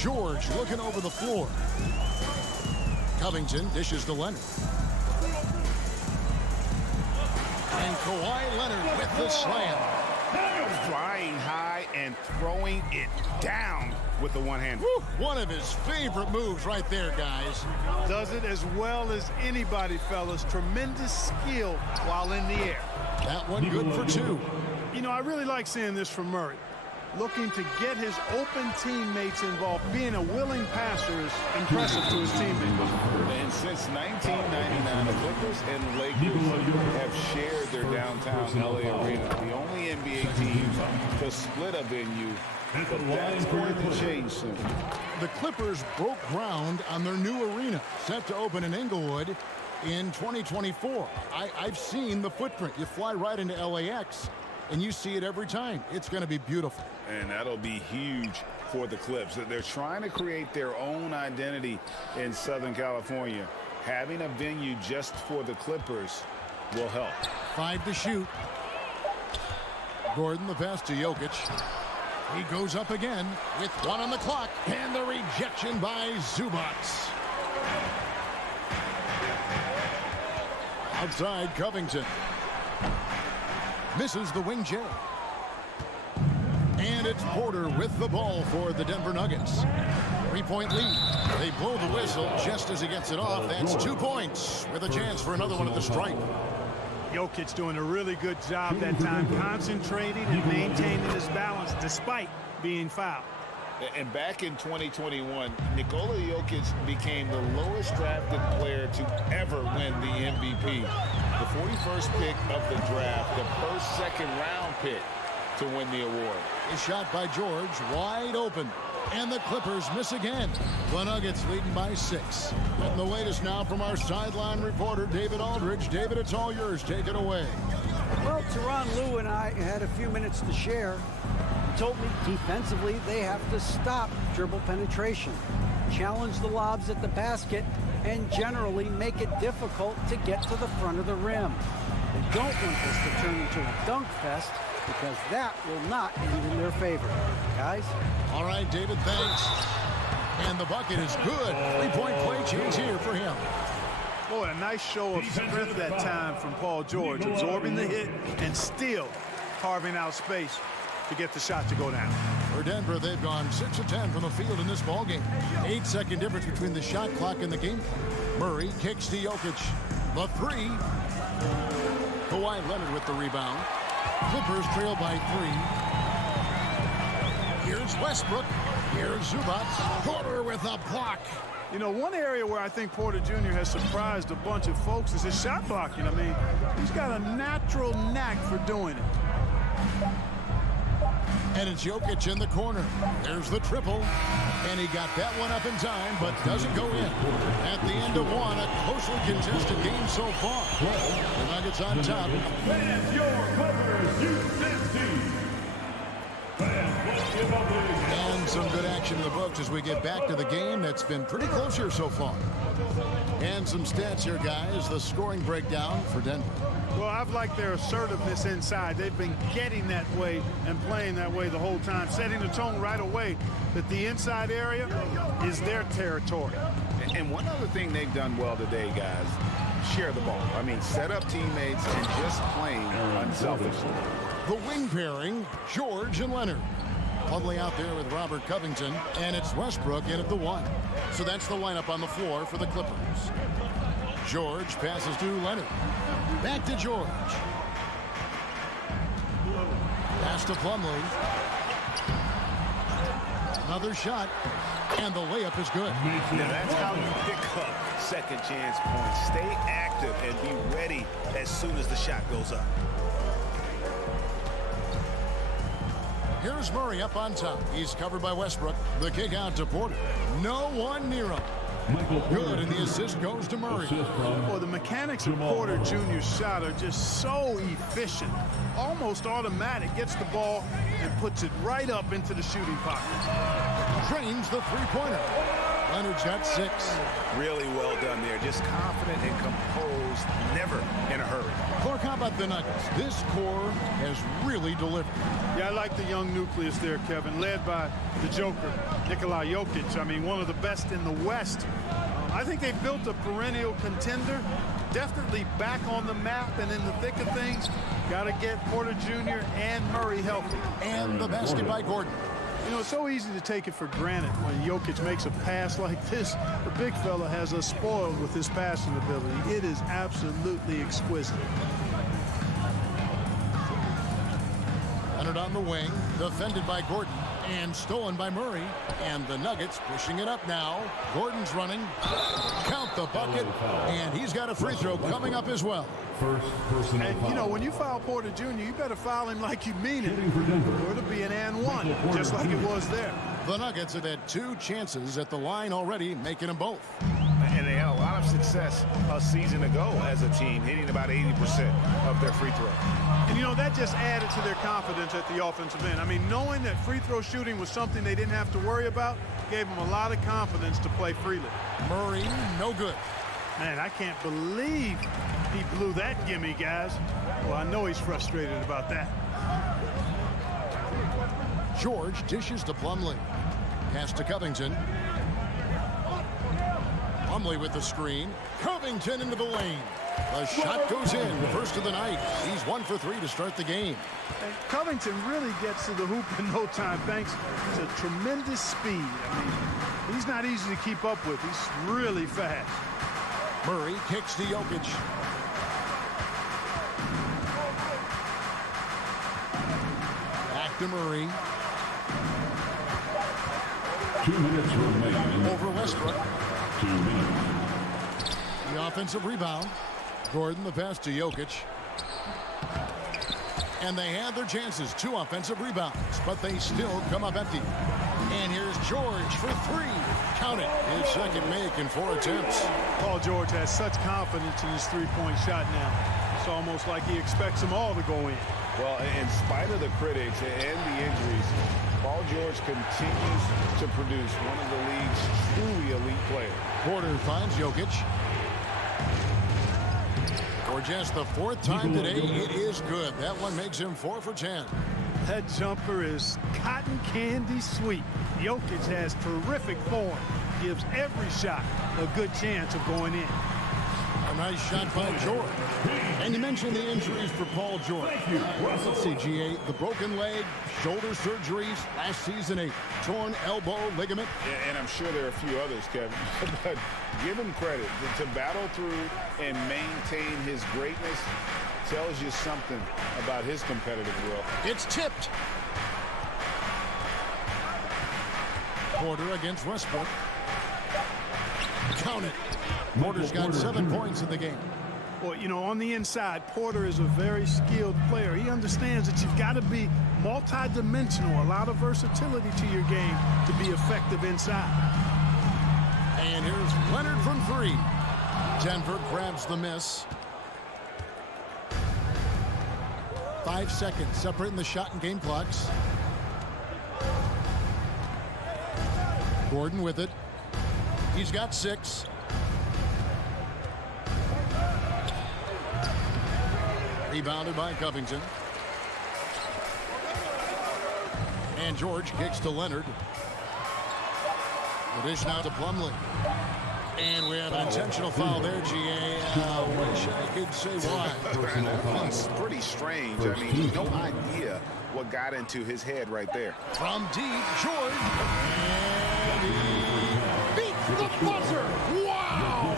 George looking over the floor. Covington dishes to Leonard. And Kawhi Leonard with the slam. Flying high and throwing it down with the one hand. One of his favorite moves right there, guys. Does it as well as anybody, fellas. Tremendous skill while in the air. That one good for 2. You know, I really like seeing this from Murray. Looking to get his open teammates involved. Being a willing passer is impressive to his teammates. And since 1999, the Clippers and Lakers have shared their downtown LA arena. The only NBA team to split a venue, but that's going to change soon. The Clippers broke ground on their new arena, set to open in Inglewood in 2024. I've seen the footprint. You fly right into LAX, and you see it every time. It's going to be beautiful. And that'll be huge for the Clips. They're trying to create their own identity in Southern California. Having a venue just for the Clippers will help. 5 to shoot. Gordon, the pass to Jokic. He goes up again with 1 on the clock. And the rejection by Zubats. Outside, Covington. Misses the wing J. And it's Porter with the ball for the Denver Nuggets. 3-point lead. They blow the whistle just as he gets it off. That's 2 points with a chance for another one at the stripe. Jokic doing a really good job that time, concentrating and maintaining his balance despite being fouled. And back in 2021, Nikola Jokic became the lowest drafted player to ever win the MVP. The 41st pick of the draft, the first second-round pick to win the award. A shot by George, wide open. And the Clippers miss again. The Nuggets leading by 6. And the latest now from our sideline reporter, David Aldridge. David, it's all yours. Take it away. Well, Tyronn Lue and I had a few minutes to share. He told me defensively they have to stop dribble penetration, challenge the lobs at the basket, and generally make it difficult to get to the front of the rim. They don't want this to turn into a dunk fest, because that will not end in their favor. Guys? All right, David, thanks. And the bucket is good. 3-point play change here for him. Boy, a nice show of strength that time from Paul George, absorbing the hit and still carving out space to get the shot to go down. For Denver, they've gone 6 of 10 from the field in this ballgame. 8-second difference between the shot clock and the game. Murray kicks to Jokic. The 3. Kawhi Leonard with the rebound. Clippers trail by 3. Here's Westbrook. Here's Zubats. Porter with a block. You know, one area where I think Porter Jr. has surprised a bunch of folks is his shot blocking. I mean, he's got a natural knack for doing it. And it's Jokic in the corner. There's the triple. And he got that one up in time, but doesn't go in. At the end of one, a closely contested game so far. The Nuggets on top. And your Clippers, And some good action in the books as we get back to the game that's been pretty close here so far. And some stats here, guys. The scoring breakdown for Denver. Well, I've liked their assertiveness inside. They've been getting that way and playing that way the whole time, setting the tone right away that the inside area is their territory. And one other thing they've done well today, guys, share the ball. I mean, set up teammates and just playing unselfishly. The wing pairing, George and Leonard. Plumlee out there with Robert Covington, and it's Westbrook in at the 1. So that's the lineup on the floor for the Clippers. George passes to Leonard. Back to George. Pass to Plumlee. Another shot, and the layup is good. Now that's how you pick up second chance points. Stay active and be ready as soon as the shot goes up. Here's Murray up on top. He's covered by Westbrook. The kick out to Porter. No one near him. Good, and the assist goes to Murray. Well, the mechanics of Porter Jr.'s shot are just so efficient. Almost automatic. Gets the ball and puts it right up into the shooting pocket. Drains the three-pointer. Leonard's got 6. Really well done there. Just confident and composed, never in a hurry. Clark, how about the Nuggets? This core has really delivered. Yeah, I like the young nucleus there, Kevin, led by the Joker, Nikola Jokic. I mean, one of the best in the West. I think they've built a perennial contender, definitely back on the map and in the thick of things. Got to get Porter Jr. and Murray healthy. And the basket by Gordon. You know, it's so easy to take it for granted when Jokic makes a pass like this. The big fella has us spoiled with his passing ability. It is absolutely exquisite. Leonard on the wing, defended by Gordon, and stolen by Murray. And the Nuggets pushing it up now. Gordon's running. Count the bucket. And he's got a free throw coming up as well. First personal And, foul. you know, when you foul Porter Jr., you better foul him like you mean it. Or it'll be an and one, just like it was there. The Nuggets have had 2 chances at the line already, making them both. And they had a lot of success a season ago as a team, hitting about 80% of their free throw. And, you know, that just added to their confidence at the offensive end. I mean, knowing that free throw shooting was something they didn't have to worry about gave them a lot of confidence to play freely. Murray, no good. Man, I can't believe he blew that gimme, guys. Well, I know he's frustrated about that. George dishes to Plumlee. Pass to Covington. Plumlee with the screen. Covington into the lane. The shot goes in. First of the night. He's 1 for 3 to start the game. And Covington really gets to the hoop in no time, thanks to tremendous speed. I mean, he's not easy to keep up with. He's really fast. Murray kicks to Jokic. Back to Murray. 2 minutes remaining. Over Westbrook. 2 minutes. The offensive rebound. Gordon the pass to Jokic. And they had their chances. 2 offensive rebounds, but they still come up empty. And here's George for 3. Count it. His second make in 4 attempts. Paul George has such confidence in his three-point shot now. It's almost like he expects them all to go in. Well, in spite of the critics and the injuries, Paul George continues to produce one of the league's truly elite players. Porter finds Jokic. For just the 4th time today, it is good. That one makes him 4 for 10. That jumper is cotton candy sweet. Jokic has terrific form. Gives every shot a good chance of going in. A nice shot by George. And you mentioned the injuries for Paul George. Let's see, GA, the broken leg, shoulder surgeries, last season a torn elbow ligament. And I'm sure there are a few others, Kevin. But give him credit. To battle through and maintain his greatness tells you something about his competitive will. It's tipped. Porter against Westbrook. Count it. Porter's got 7 points in the game. or, you know, on the inside, Porter is a very skilled player. He understands that you've got to be multi-dimensional, a lot of versatility to your game to be effective inside. And here's Leonard from three. Denver grabs the miss. 5 seconds separating the shot and game clocks. Gordon with it. He's got 6. Rebounded by Covington. And George kicks to Leonard. The dish now to Plumlee. And we have an intentional foul there, GA. I wish I could say why. That one's pretty strange. I mean, no idea what got into his head right there. From deep, George. And he beats the buzzer. Wow!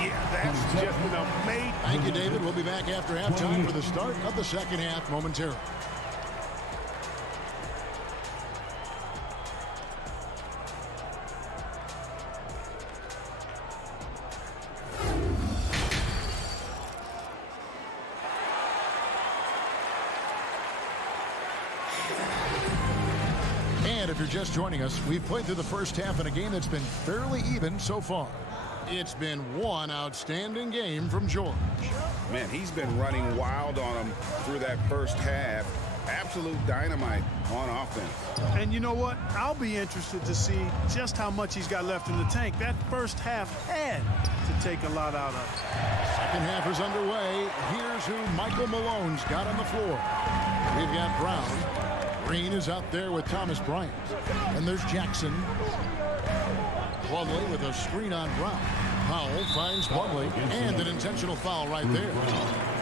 Yeah, that's just an amazing. Thank you, David. We'll be back after halftime for the start of the second half momentarily. And if you're just joining us, we've played through the first half in a game that's been fairly even so far. It's been one outstanding game from George. Man, he's been running wild on him through that first half. Absolute dynamite on offense. And you know what? I'll be interested to see just how much he's got left in the tank. That first half had to take a lot out of it. Second half is underway. Here's who Michael Malone's got on the floor. We've got Brown. Green is out there with Thomas Bryant. And there's Jackson. Plumlee with a screen on Brown. Powell finds Plumlee, and an intentional foul right there.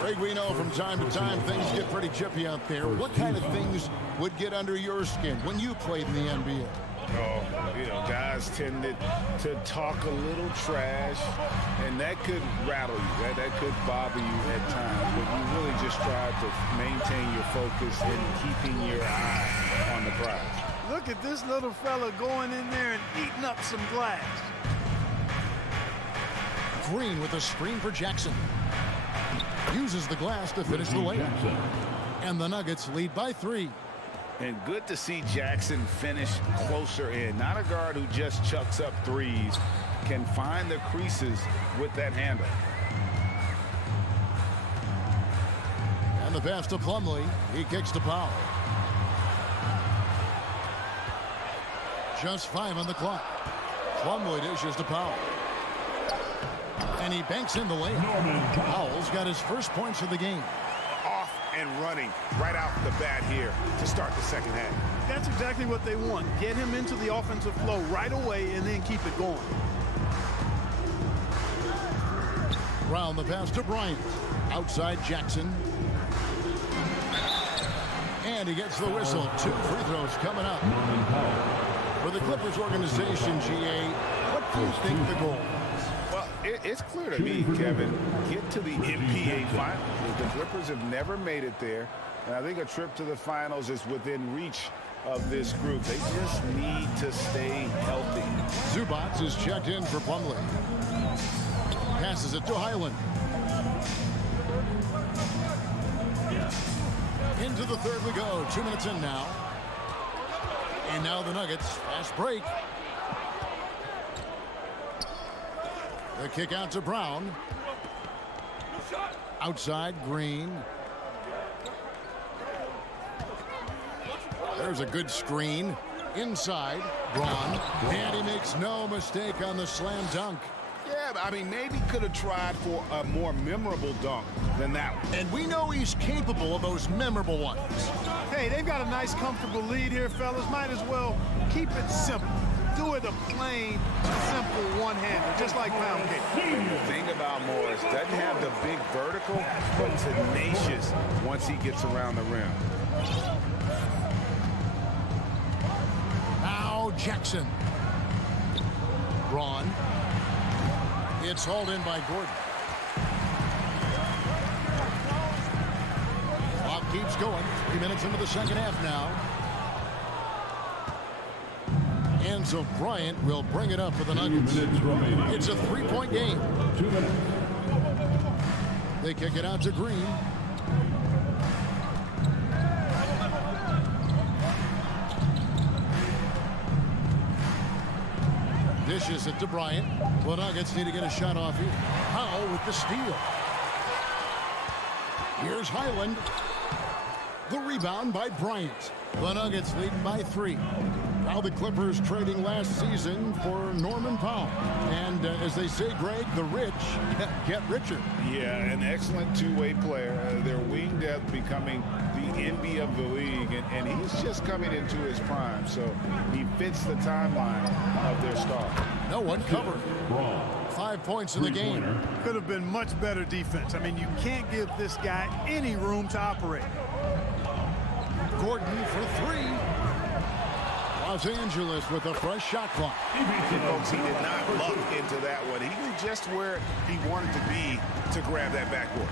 Greg, we know from time to time things get pretty chippy out there. What kind of things would get under your skin when you played in the NBA? Oh, you know, guys tended to talk a little trash, and that could rattle you. That could bother you at times, but you really just try to maintain your focus and keeping your eye on the prize. Look at this little fella going in there and eating up some glass. Green with a screen for Jackson. Uses the glass to finish the layup. And the Nuggets lead by 3. And good to see Jackson finish closer in. Not a guard who just chucks up threes. Can find the creases with that handle. And the pass to Plumlee. He kicks to Powell. Just 5 on the clock. Plumlee dishes to Powell. And he banks in the layup. Powell's got his first points of the game. Off and running right out the bat here to start the second half. That's exactly what they want. Get him into the offensive flow right away and then keep it going. Round the pass to Bryant. Outside Jackson. And he gets the whistle. 2 free throws coming up. For the Clippers organization, GA, what do you think the goal is? Well, it's clear to me, Kevin, get to the NBA Finals. The Clippers have never made it there, and I think a trip to the finals is within reach of this group. They just need to stay healthy. Zubac is checked in for Plumlee. Passes it to Highland. Into the third we go. 2 minutes in now. And now the Nuggets. Fast break. The kick out to Brown. Outside Green. There's a good screen. Inside Braun. And he makes no mistake on the slam dunk. Yeah, I mean, maybe could have tried for a more memorable dunk than that one. And we know he's capable of those memorable ones. Hey, they've got a nice, comfortable lead here, fellas. Might as well keep it simple. Do it a plain, simple one-hander, just like pound cake. The thing about Morris, doesn't have the big vertical, but tenacious once he gets around the rim. Now Jackson. Braun. It's hauled in by Gordon. Clock keeps going. 3 minutes into the second half now. And so Bryant will bring it up for the Nuggets. It's a 3-point game. 2 minutes. They kick it out to Green. Dishes it to Bryant. The Nuggets need to get a shot off here. Powell with the steal. Here's Highland. The rebound by Bryant. The Nuggets leading by 3. Now the Clippers trading last season for Norman Powell. And as they say, Greg, the rich get richer. Yeah, an excellent two-way player. Their wing depth becoming the envy of the league. And he's just coming into his prime. So he fits the timeline of their star. No one covered. 5 points in the game. Could have been much better defense. I mean, you can't give this guy any room to operate. Gordon for 3. Los Angeles with a fresh shot clock. Folks, he did not luck into that one. He knew just where he wanted to be to grab that backboard.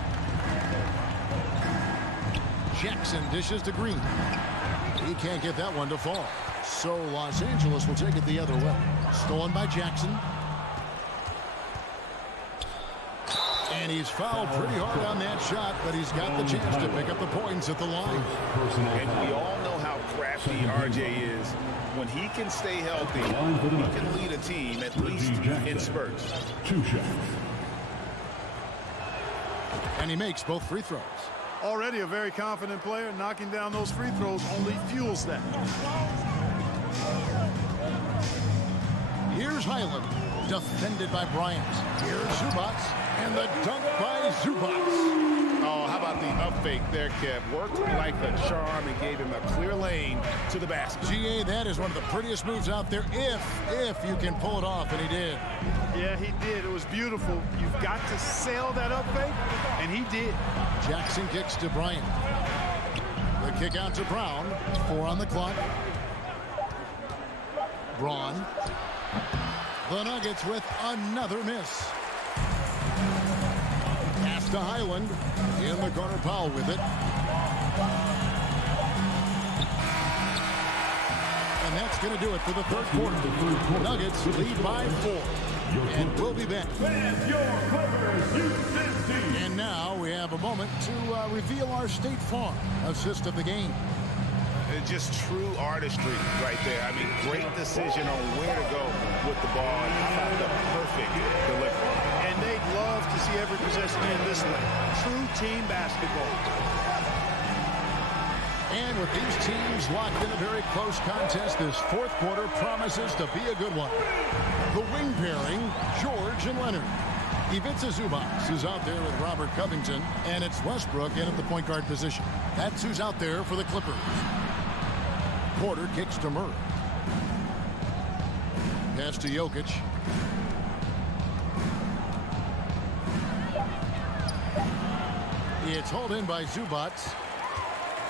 Jackson dishes to Green. He can't get that one to fall. So Los Angeles will take it the other way. Stolen by Jackson. And he's fouled pretty hard on that shot, but he's got the chance to pick up the points at the line. And we all know how crafty RJ is. When he can stay healthy, he can lead a team at least in spurts. 2 shots. And he makes both free throws. Already a very confident player. Knocking down those free throws only fuels that. Here's Highland, defended by Bryant. Here's Zubats, and the dunk by Zubats. Oh, how about the up fake there, Kev? Worked like a charm and gave him a clear lane to the basket. GA, that is one of the prettiest moves out there, if you can pull it off, and he did. Yeah, he did. It was beautiful. You've got to sail that up fake, and he did. Jackson kicks to Bryant. The kick out to Brown. 4 on the clock. Braun. The Nuggets with another miss. Pass to Highland. In the corner, Powell with it. And that's going to do it for the third quarter. Nuggets lead by 4. And we'll be back. And now we have a moment to reveal our State Farm assist of the game. Just true artistry right there. I mean, great decision on where to go with the ball. And how about the perfect delivery? And they'd love to see every possession in this way. True team basketball. And with these teams locked in a very close contest, this fourth quarter promises to be a good one. The wing pairing, George and Leonard. Ivica Zubats is out there with Robert Covington, and it's Westbrook in at the point guard position. That's who's out there for the Clippers. Porter kicks to Murray. Pass to Jokic. It's hauled in by Zubats.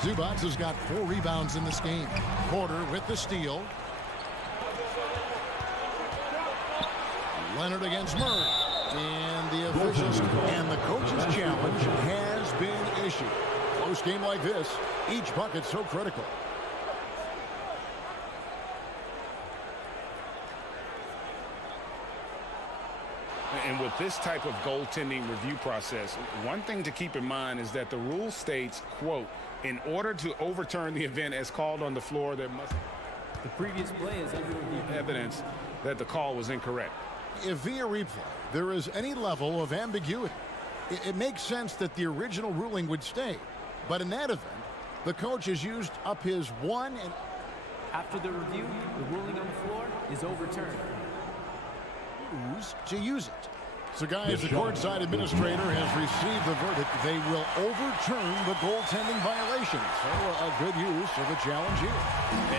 Zubats has got 4 rebounds in this game. Porter with the steal. Leonard against Murray. And the officials and the coach's challenge has been issued. Close game like this, each bucket so critical. And with this type of goaltending review process, one thing to keep in mind is that the rule states, quote, in order to overturn the event as called on the floor, there must the previous play is under review. Evidence that the call was incorrect. If via replay there is any level of ambiguity, it makes sense that the original ruling would stay. But in that event, the coach has used up his one and after the review, the ruling on the floor is overturned. To use it. So guys, the courtside administrator has received the verdict. They will overturn the goaltending violation. So a good use of the challenge here.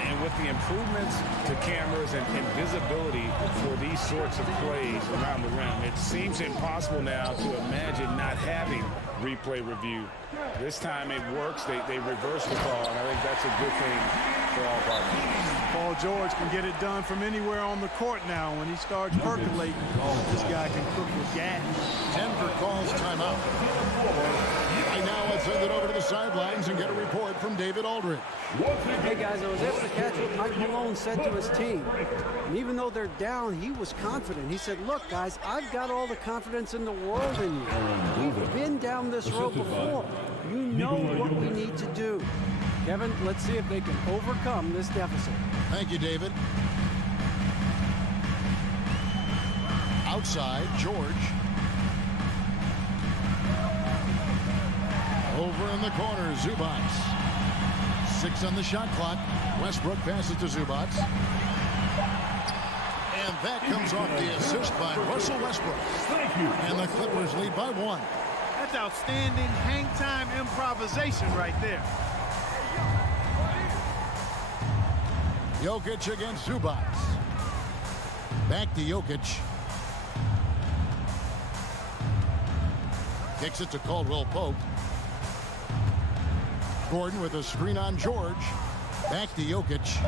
And with the improvements to cameras and visibility for these sorts of plays around the rim, it seems impossible now to imagine not having replay review. This time it works. They reverse the call, and I think that's a good thing for all parties. Paul George can get it done from anywhere on the court now. When he starts percolating, this guy can cook with gas. Denver calls timeout. Right now it's send it over to the sidelines and get a report from David Aldridge. Hey, guys, I was able to catch what Mike Malone said to his team. And even though they're down, he was confident. He said, look, guys, I've got all the confidence in the world in you. We've been down this road before. You know what we need to do. Kevin, let's see if they can overcome this deficit. Thank you, David. Outside, George. Over in the corner, Zubac. 6 on the shot clock. Westbrook passes to Zubac. And that comes off the assist by Russell Westbrook. Thank you. And the Clippers lead by 1. That's outstanding hang time improvisation right there. Jokic against Zubac. Back to Jokic. Kicks it to Caldwell Pope. Gordon with a screen on George. Back to Jokic.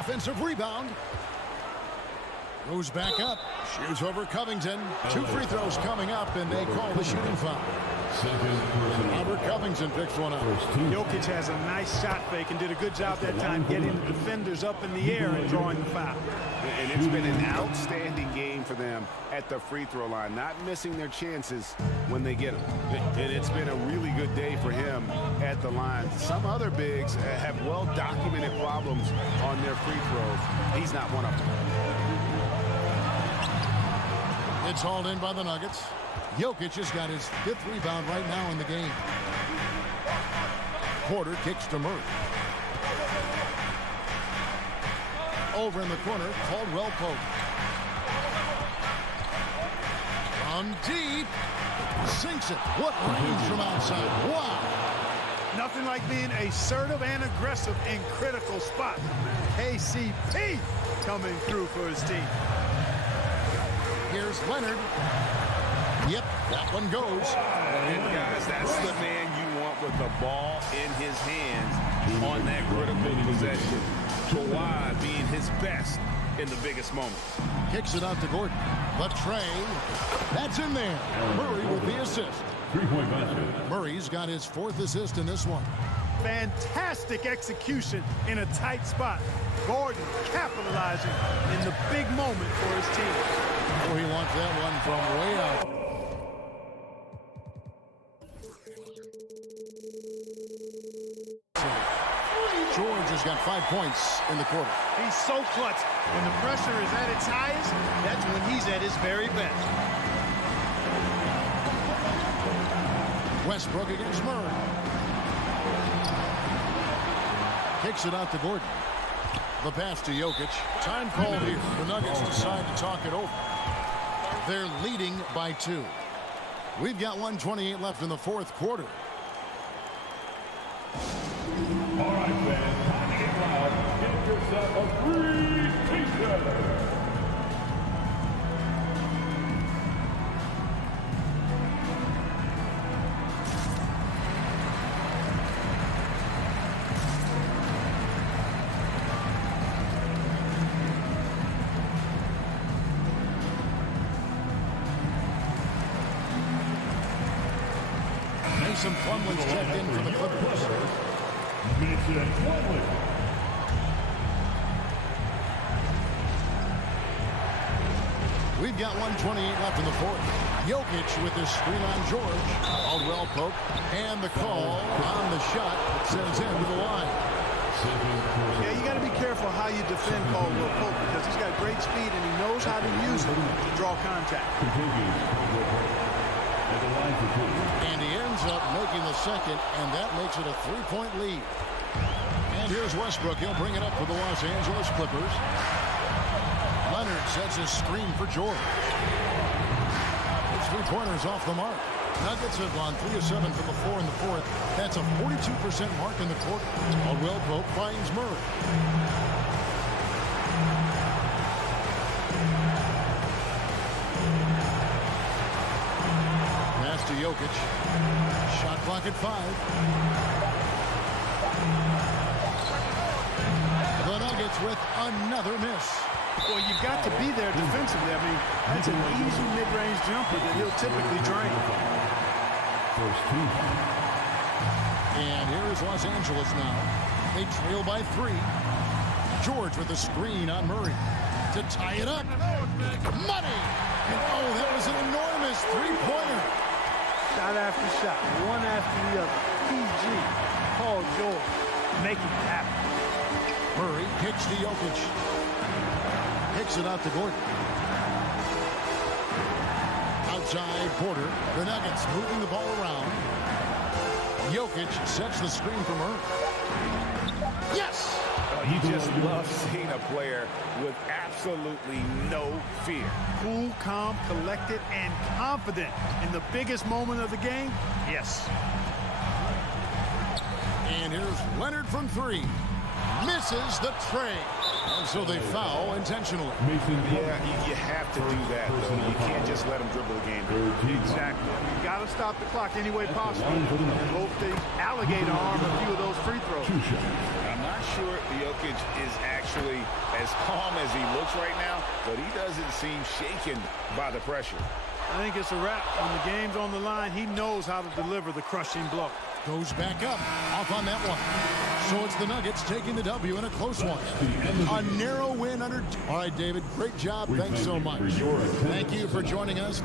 Offensive rebound. Goes back up. Shoots over Covington. 2 free throws coming up, and they call the shooting foul. Robert Covington picks one up. Jokic has a nice shot fake and did a good job that time getting the defenders up in the air and drawing the foul. And it's been an outstanding game for them at the free throw line, not missing their chances when they get them. And it's been a really good day for him at the line. Some other bigs have well-documented problems on their free throws. He's not one of them. It's hauled in by the Nuggets. Jokic has got his 5th rebound right now in the game. Porter kicks to Murray. Over in the corner, Caldwell Pope. From deep. Sinks it. What range from outside. Wow. Nothing like being assertive and aggressive in critical spots. KCP coming through for his team. Here's Leonard. Yep, that one goes. And guys, that's the man you want with the ball in his hands on that critical possession. Kawhi being his best in the biggest moments. Kicks it out to Gordon. The tray. That's in there. Murray with the assist. 3-point basket. Murray's got his 4th assist in this one. Fantastic execution in a tight spot. Gordon capitalizing in the big moment for his team. Oh, he wants that one from way out. George has got 5 points in the quarter. He's so clutch. When the pressure is at its highest, that's when he's at his very best. Westbrook against Murray. Kicks it out to Gordon. The pass to Jokic. Time called here. The Nuggets decide to talk it over. They're leading by 2. We've got 1:28 left in the 4th quarter. All right, fans, time to get loud. Get yourself a free t-shirt. Mason Plumlee's checked in for the Clippers. Mason Plumlee. We've got 1:28 left in the 4th. Jokic with his screen on George. Caldwell Pope. And the call on the shot that sends him to the line. Yeah, you got to be careful how you defend Caldwell Pope because he's got great speed and he knows how to use it to draw contact. And he ends up making the second, and that makes it a 3-point lead. And here's Westbrook. He'll bring it up for the Los Angeles Clippers. Leonard sets his screen for George. His 3-pointers off the mark. Nuggets have gone 3 of 7 from the floor in the 4th. That's a 42% mark in the quarter. Caldwell Pope finds Murray. Pass to Jokic. Shot clock at 5. The Nuggets with another miss. Well, you've got to be there defensively. I mean, that's an easy mid-range jumper that he'll typically drain. And here is Los Angeles now. They trail by 3. George with a screen on Murray to tie it up. Money! And oh, that was an enormous three-pointer. Shot after shot, one after the other. PG, Paul George, make it happen. Murray kicks to Jokic. Kicks it out to Gordon. Outside Porter. The Nuggets moving the ball around. Jokic sets the screen for Murray. Yes! You just love seeing a player with absolutely no fear. Cool, calm, collected, and confident in the biggest moment of the game. Yes. And here's Leonard from 3. Misses the tray. And so they foul intentionally. Yeah, you have to do that, though. You can't just let them dribble the game. Exactly. You got to stop the clock any way possible. And hope they alligator arm a few of those free throws. I'm not sure Jokic is actually as calm as he looks right now, but he doesn't seem shaken by the pressure. I think it's a wrap. When the game's on the line, he knows how to deliver the crushing blow. Goes back up. Off on that one. So it's the Nuggets taking the W in a close one. A narrow win under... All right, David, great job. Thanks so much. Thank you for joining us.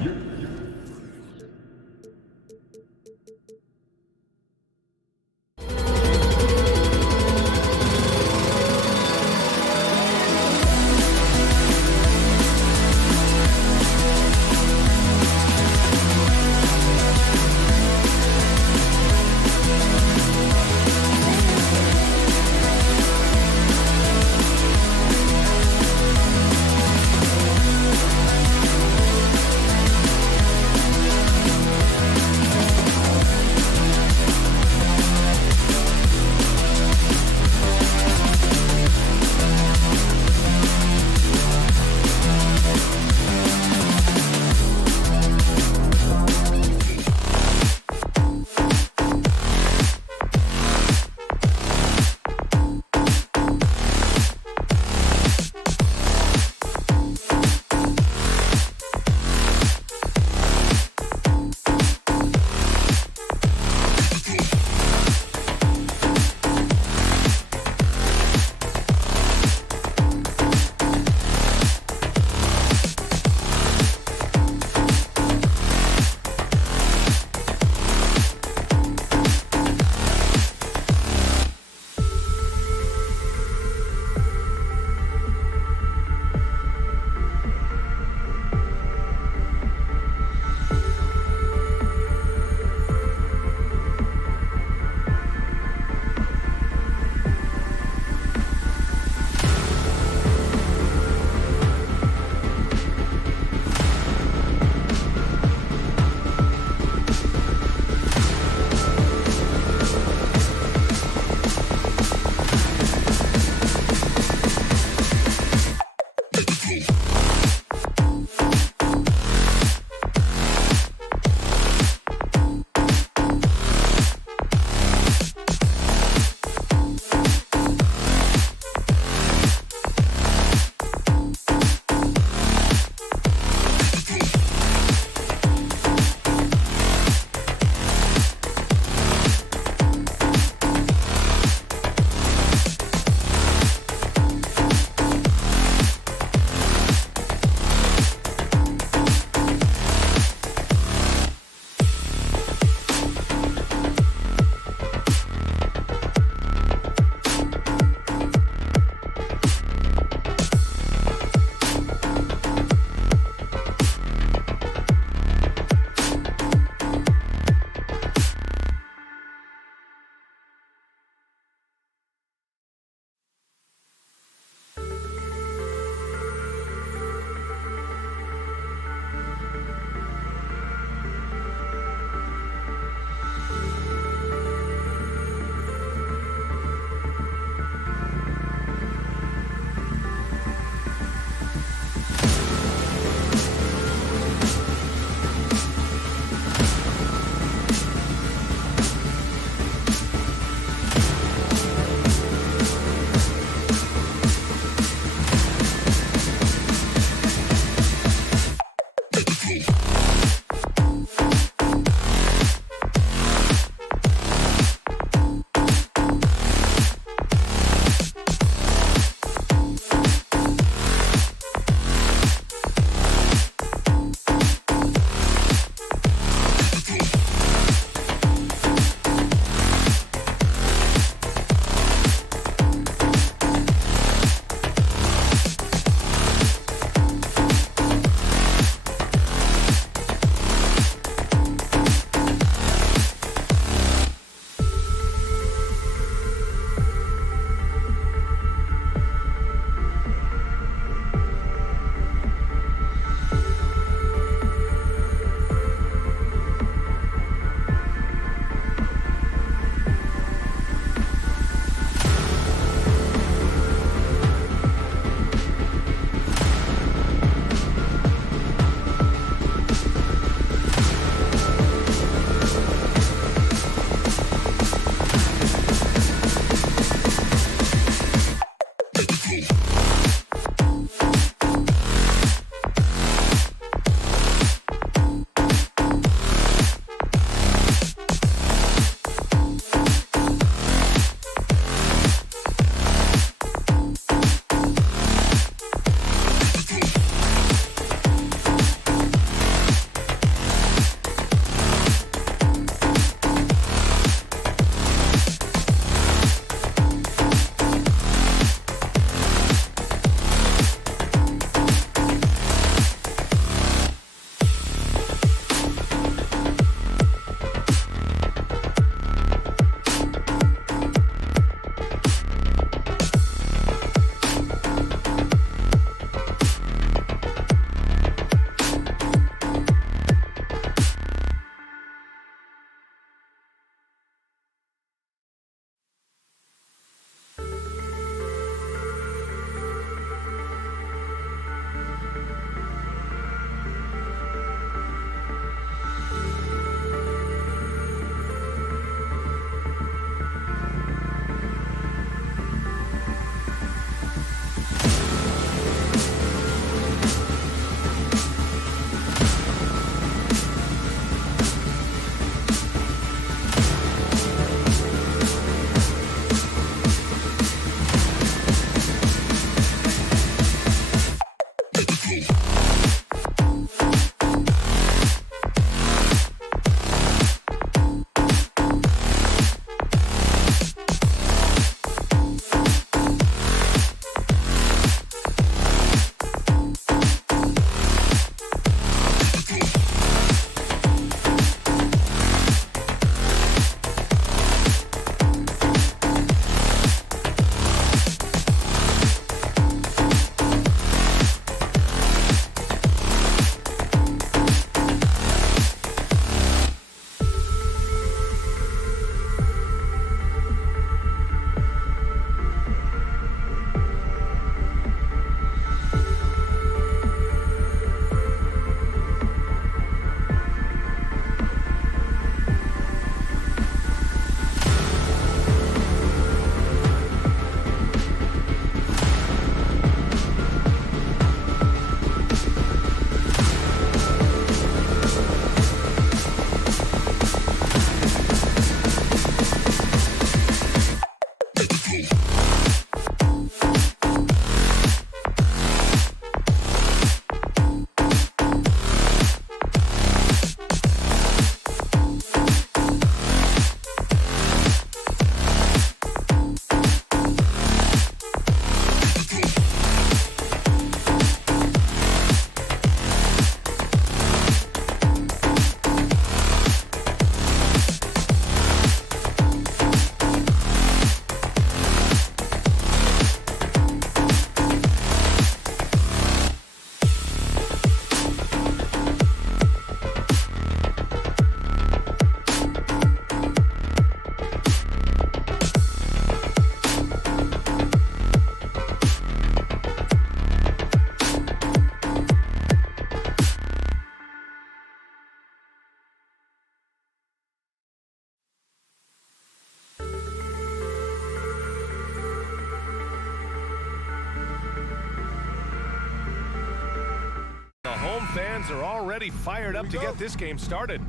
fans are already fired up to get this game started.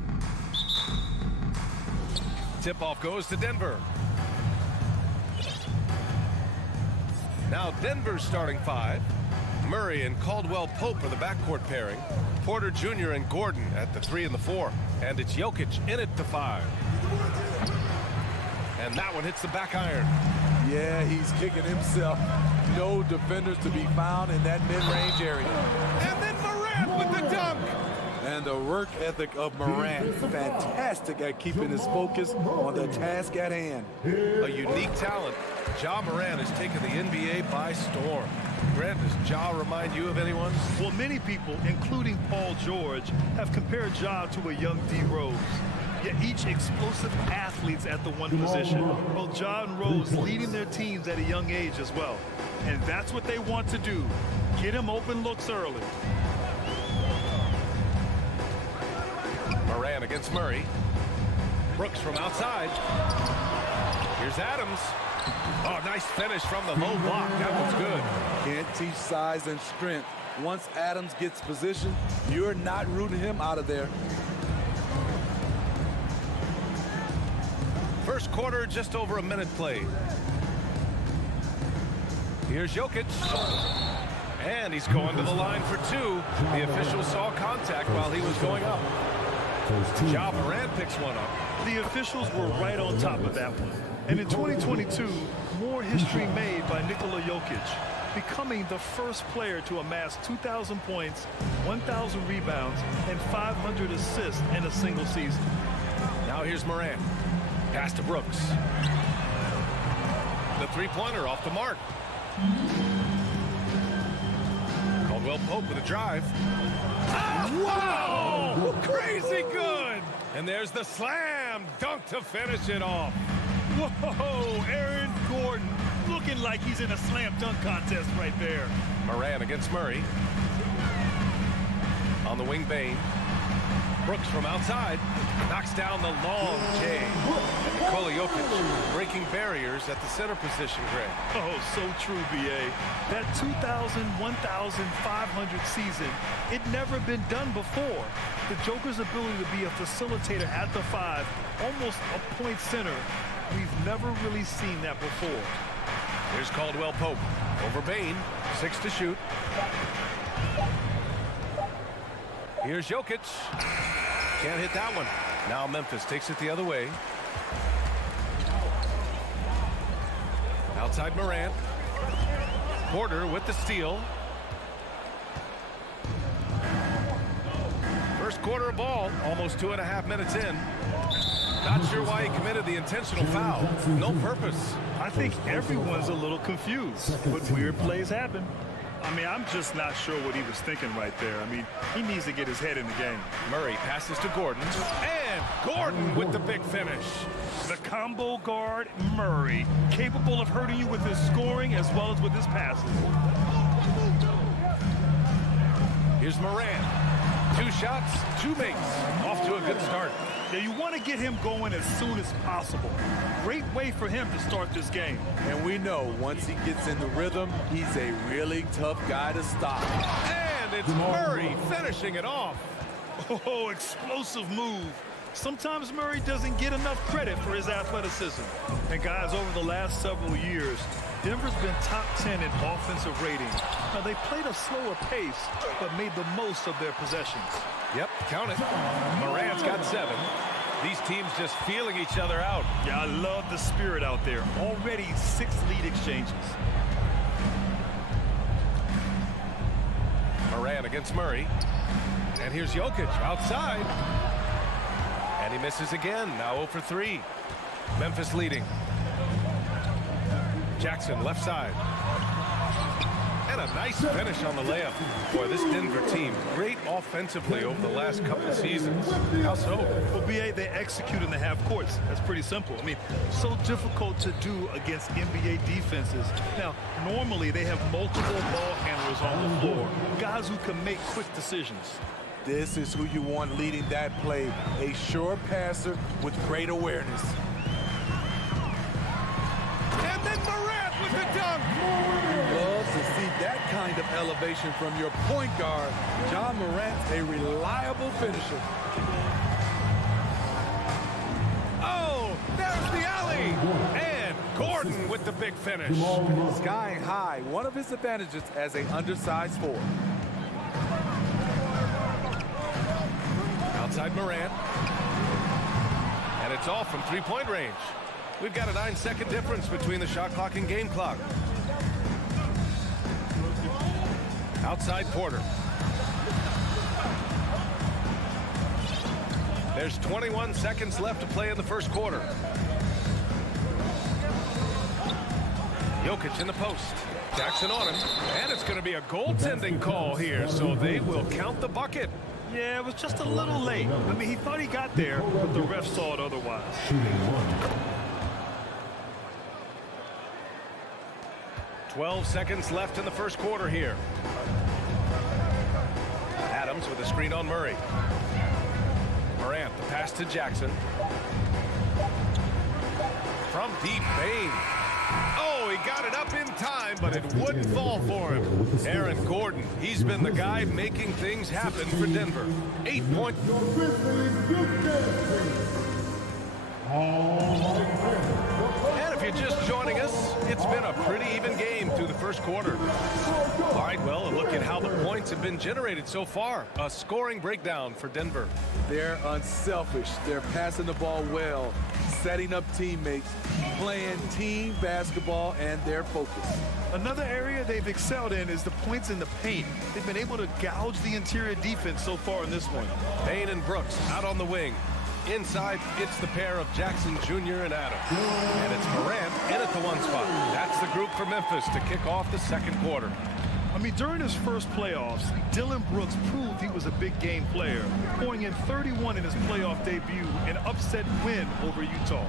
Tip-off goes to Denver. Now Denver's starting five. Murray and Caldwell Pope are the backcourt pairing. Porter Jr. and Gordon at the 3 and the 4. And it's Jokic in at the 5. And that one hits the back iron. Yeah, he's kicking himself. No defenders to be found in that mid-range area. And then Morant with the dunk. And the work ethic of Morant, fantastic at keeping his focus on the task at hand. A unique talent. Ja Morant has taken the NBA by storm. Grant, does Ja remind you of anyone? Well, many people, including Paul George, have compared Ja to a young D. Rose. Yet each explosive athletes at the one position. Both Ja and Rose leading their teams at a young age as well. And that's what they want to do. Get him open looks early. Morant against Murray. Brooks from outside. Here's Adams. Oh, nice finish from the low block. That one's good. Can't teach size and strength. Once Adams gets position, you're not rooting him out of there. First quarter, just over a minute played. Here's Jokic. And he's going to the line for 2. The official saw contact while he was going up. Ja Morant picks one up. The officials were right on top of that one. And in 2022, more history made by Nikola Jokic, becoming the first player to amass 2,000 points, 1,000 rebounds, and 500 assists in a single season. Now here's Morant. Pass to Brooks. The three-pointer off the mark. Caldwell Pope with a drive. Wow! Crazy good! And there's the slam dunk to finish it off. Whoa, Aaron Gordon looking like he's in a slam dunk contest right there. Morant against Murray. On the wing, Bane. Brooks from outside knocks down the long J. And Nikola Jokic breaking barriers at the center position, Greg. Oh, so true, B.A. That 2,000, 1,500 season, it never been done before. The Joker's ability to be a facilitator at the 5, almost a point center, we've never really seen that before. Here's Caldwell Pope over Bane, 6 to shoot. Here's Jokic. Can't hit that one. Now Memphis takes it the other way. Outside Morant. Porter with the steal. First quarter of ball, almost 2.5 minutes in. Not sure why he committed the intentional foul. No purpose. I think everyone's a little confused, but weird plays happen. I mean, I'm just not sure what he was thinking right there. I mean, he needs to get his head in the game. Murray passes to Gordon. And Gordon with the big finish. The combo guard, Murray, capable of hurting you with his scoring as well as with his passes. Here's Morant. 2 shots, 2 makes. Off to a good start. Yeah, you want to get him going as soon as possible. Great way for him to start this game. And we know once he gets in the rhythm, he's a really tough guy to stop. And it's Murray finishing it off. Oh, explosive move. Sometimes Murray doesn't get enough credit for his athleticism. And guys, over the last several years, Denver's been top 10 in offensive rating. Now, they played a slower pace, but made the most of their possessions. Yep, count it. Morant's got 7. These teams just feeling each other out. Yeah, I love the spirit out there. Already 6 lead exchanges. Morant against Murray. And here's Jokic outside. And he misses again. Now 0 for 3. Memphis leading. Jackson left side. And a nice finish on the layup. Boy, this Denver team, great offensively over the last couple of seasons. How so? Well, B.A., they execute in the half courts. That's pretty simple. I mean, so difficult to do against NBA defenses. Now, normally they have multiple ball handlers on the floor, guys who can make quick decisions. This is who you want leading that play. A sure passer with great awareness. And then Morant with the dunk. Love to see that that kind of elevation from your point guard, John Morant's a reliable finisher. Oh, there's the alley. And Gordon with the big finish. Skying high, one of his advantages as an undersized forward. Outside Morant. And it's off from three-point range. We've got a 9-second difference between the shot clock and game clock. Outside Porter. There's 21 seconds left to play in the first quarter. Jokic in the post. Jackson on him. And it's going to be a goaltending call here, so they will count the bucket. Yeah, it was just a little late. I mean, he thought he got there, but the ref saw it otherwise. 12 seconds left in the first quarter here. Adams with a screen on Murray. Morant, the pass to Jackson. From deep, Bane. Oh, he got it up in time, but it wouldn't fall for him. Aaron Gordon, he's been the guy making things happen for Denver. 8 points. And if you're just joining us, it's been a pretty even game through the first quarter. All right, well, a look at how the points have been generated so far. A scoring breakdown for Denver. They're unselfish. They're passing the ball well, setting up teammates, playing team basketball, and they're focused. Another area they've excelled in is the points in the paint. They've been able to gouge the interior defense so far in this one. Bane and Brooks out on the wing. Inside, it's the pair of Jackson Jr. and Adams. And it's Morant in at the one spot. That's the group for Memphis to kick off the second quarter. I mean, during his first playoffs, Dillon Brooks proved he was a big game player, pouring in 31 in his playoff debut, an upset win over Utah.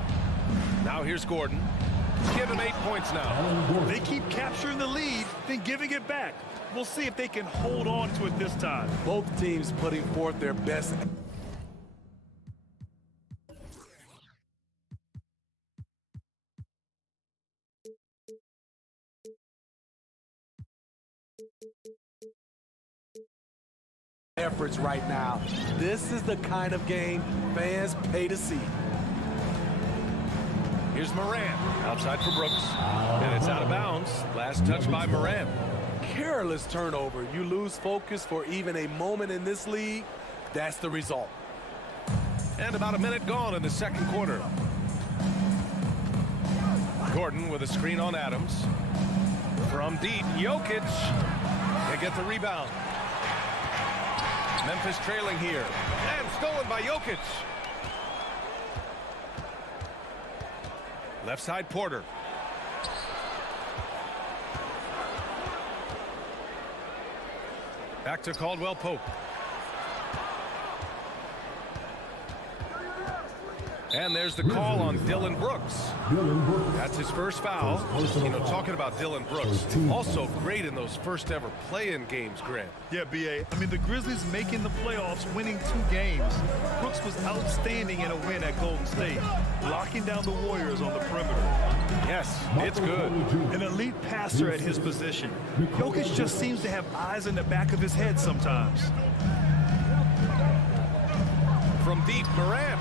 Now here's Gordon. Give him 8 points now. They keep capturing the lead, then giving it back. We'll see if they can hold on to it this time. Both teams putting forth their best. Efforts right now. This is the kind of game fans pay to see. Here's Morant outside for Brooks, and it's out of bounds. Last touch by Morant. Careless turnover. You lose focus for even a moment in this league. That's the result. And about a minute gone in the second quarter. Gordon with a screen on Adams. From deep, Jokic. They get the rebound. Memphis trailing here. And stolen by Jokic. Left side, Porter. Back to Caldwell Pope. And there's the call on Dillon Brooks. That's his first foul. You know, talking about Dillon Brooks, also great in those first ever play-in games, Grant. Yeah, B.A. I mean, the Grizzlies making the playoffs, winning 2 games. Brooks was outstanding in a win at Golden State, locking down the Warriors on the perimeter. Yes, it's good. An elite passer at his position. Jokic just seems to have eyes in the back of his head sometimes. From deep, Morant.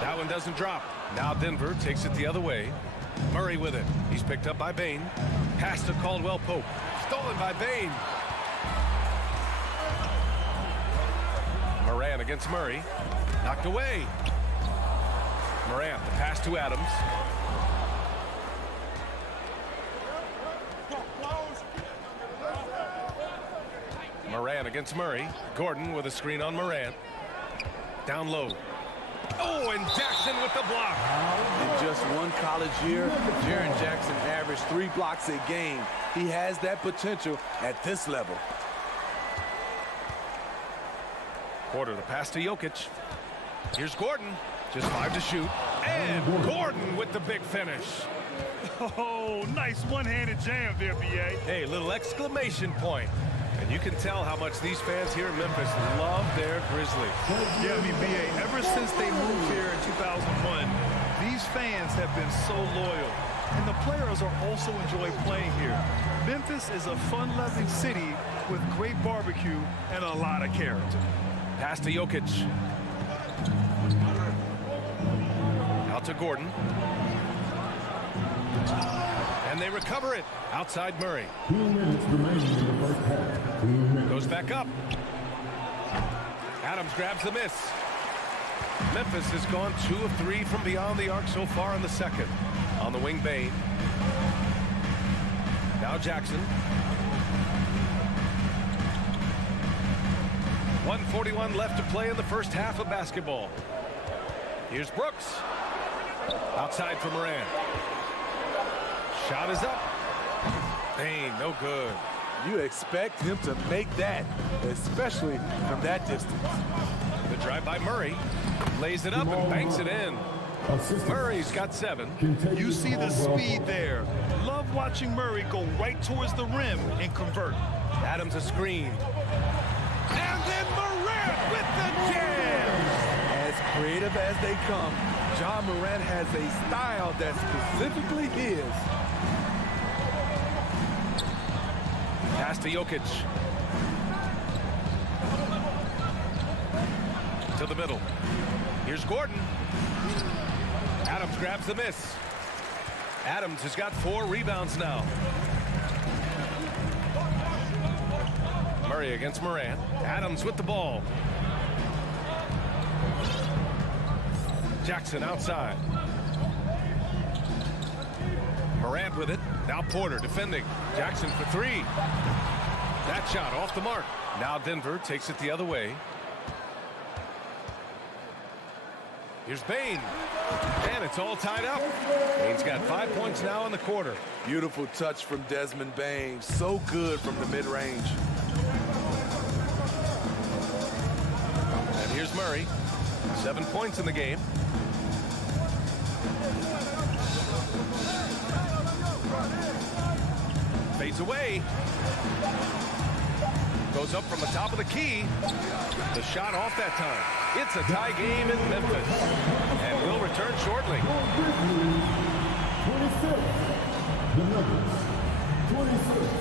That one doesn't drop. Now Denver takes it the other way. Murray with it. He's picked up by Bane. Pass to Caldwell Pope. Stolen by Bane. Morant against Murray. Knocked away. Morant, the pass to Adams. Morant against Murray. Gordon with a screen on Morant. Down low. Oh, and Jackson with the block. In just one college year, Jaren Jackson averaged 3 blocks a game. He has that potential at this level. Porter, the pass to Jokic. Here's Gordon. Just 5 to shoot. And Gordon with the big finish. Oh, nice one-handed jam there, B.A. Hey, little exclamation point. And you can tell how much these fans here in Memphis love their Grizzlies. Yeah, I mean, B.A., ever since they moved here in 2001, these fans have been so loyal. and the players are also enjoying playing here. Memphis is a fun-loving city with great barbecue and a lot of character. Pass to Jokic. Out to Gordon. And they recover it. Outside Murray. 2 minutes remaining in the first half. 2 minutes. Goes back up. Adams grabs the miss. Memphis has gone 2 of 3 from beyond the arc so far in the second. On the wing, Bain. Now Jackson. 1:41 left to play in the first half of basketball. Here's Brooks. Outside for Moran. Shot is up. Bain, no good. You expect him to make that, especially from that distance. The drive by Murray. Lays it up and banks it in. Murray's got 7. You see the speed there. Love watching Murray go right towards the rim and convert. Adams a screen. And then Moran with the jam! As creative as they come, John Moran has a style that's specifically his. Pass to Jokic. To the middle. Here's Gordon. Adams grabs the miss. Adams has got 4 rebounds now. Murray against Moran. Adams with the ball. Jackson outside. Morant with it. Now Porter defending. Jackson for 3. That shot off the mark. Now Denver takes it the other way. Here's Bain. And it's all tied up. Bain's got 5 points now in the quarter. Beautiful touch from Desmond Bain. So good from the mid-range. And here's Murray. 7 points in the game. Fades away. Goes up from the top of the key. The shot off that time. It's a tie game in Memphis. And we'll return shortly. 26. The Nuggets. 26.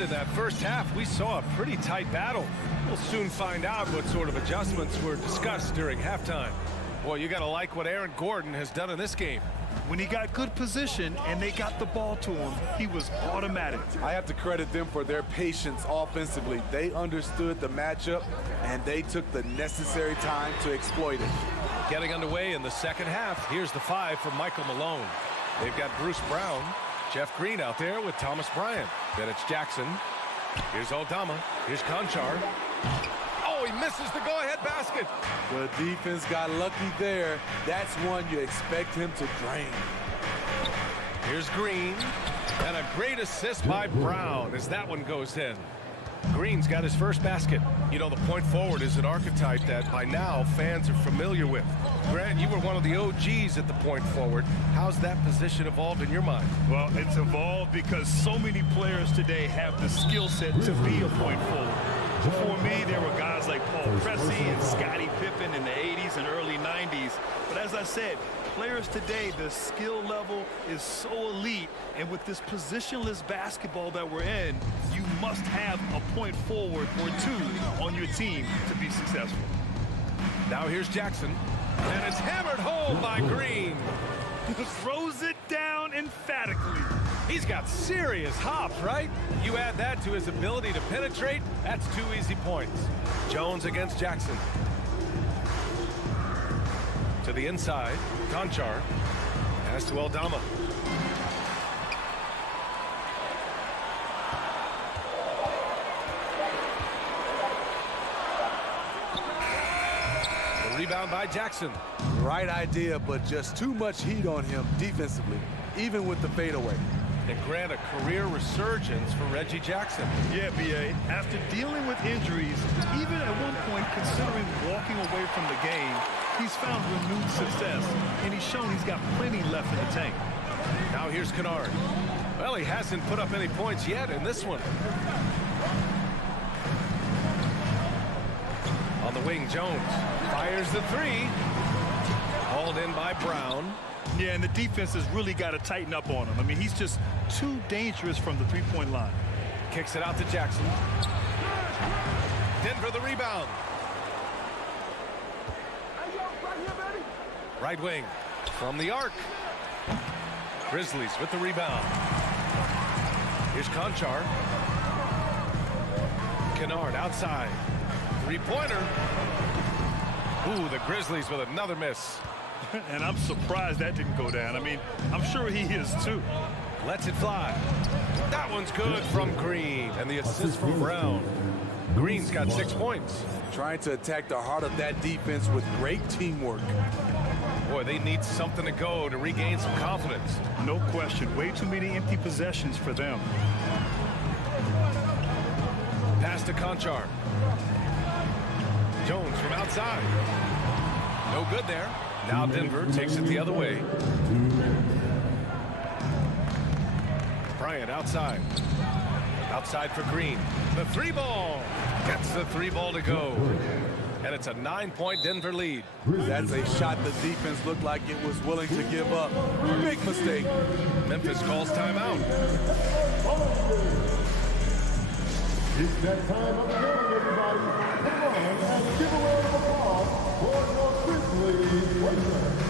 In that first half, we saw a pretty tight battle. We'll soon find out what sort of adjustments were discussed during halftime. Boy, you got to like what Aaron Gordon has done in this game. When he got good position and they got the ball to him, he was automatic. I have to credit them for their patience offensively. They understood the matchup, and they took the necessary time to exploit it. Getting underway in the second half, here's the 5 from Michael Malone. They've got Bruce Brown, Jeff Green out there with Thomas Bryant. Then it's Jackson. Here's Aldama. Here's Conchar. Oh, he misses the go-ahead basket. The defense got lucky there. That's one you expect him to drain. Here's Green. And a great assist by Brown as that one goes in. Green's got his first basket. You know, the point forward is an archetype that by now fans are familiar with. Grant, you were one of the OGs at the point forward. How's that position evolved in your mind? Well, it's evolved because so many players today have the skill set to be a point forward. Before me, there were guys like Paul Pressey and Scottie Pippen in the 80s and early 90s. But as I said, players today, the skill level is so elite. And with this positionless basketball that we're in, you must have a point forward or 2 on your team to be successful. Now here's Jackson. And it's hammered home by Green. Throws it down emphatically. He's got serious hops, right? You add that to his ability to penetrate, that's 2 easy points. Jones against Jackson. To the inside, Conchar. Pass to Aldama. The rebound by Jackson. Right idea, but just too much heat on him defensively, even with the fadeaway. And Grant, a career resurgence for Reggie Jackson. Yeah, B.A. After dealing with injuries, even at one point considering walking away from the game, He's found renewed success, and he's shown he's got plenty left in the tank. Now here's Kennard. Well, he hasn't put up any points yet in this one. On the wing, Jones fires the three. Hauled in by Brown. Yeah, and the defense has really got to tighten up on him. I mean, he's just too dangerous from the three-point line. Kicks it out to Jackson. Denver the rebound. Right wing from the arc. Grizzlies with the rebound. Here's Conchar. Kennard outside. Three-pointer. Ooh, the Grizzlies with another miss. And I'm surprised that didn't go down. I mean, I'm sure he is too. Lets it fly. That one's good from Green. And the assist from Brown. Green's got 6 points. Trying to attack the heart of that defense with great teamwork. Boy, they need something to go to regain some confidence. No question. Way too many empty possessions for them. Pass to Conchar. Jones from outside. No good there. Now Denver takes it the other way. Bryant outside. Outside for Green. The three ball. Gets the three ball to go. And it's a 9-point Denver lead. That's a shot the defense looked like it was willing to give up. Big mistake. Memphis calls timeout. It's that time of the game, everybody. Come on and give a round of applause for your Grizzlies players.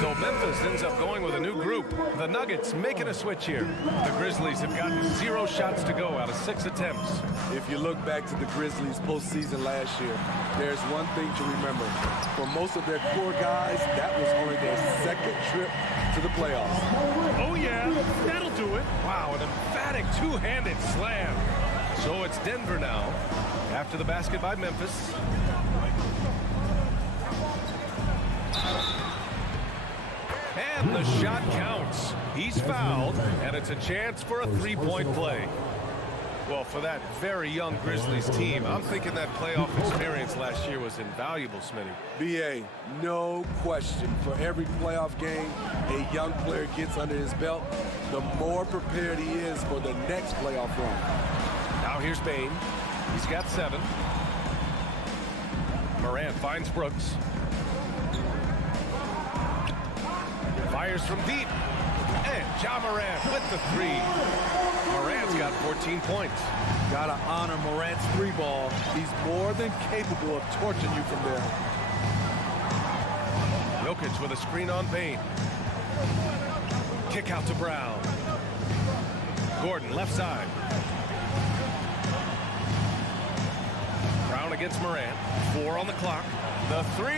So Memphis ends up going with a new group. The Nuggets making a switch here. The Grizzlies have gotten 0 shots to go out of 6 attempts. If you look back to the Grizzlies postseason last year, there's one thing to remember. For most of their core guys, that was only their second trip to the playoffs. Oh, yeah, that'll do it. Wow, an emphatic two-handed slam. So it's Denver now after the basket by Memphis. And the shot counts. He's fouled, and it's a chance for a three-point play. Well, for that very young Grizzlies team, I'm thinking that playoff experience last year was invaluable, Smitty. BA, no question. For every playoff game a young player gets under his belt, the more prepared he is for the next playoff run. Now here's Bane. He's got 7. Morant finds Brooks. Fires from deep. And Ja Morant with the 3. Morant's got 14 points. Gotta honor Morant's 3 ball. He's more than capable of torching you from there. Jokic with a screen on Bane. Kick out to Brown. Gordon left side. Brown against Morant. 4 on the clock. The 3.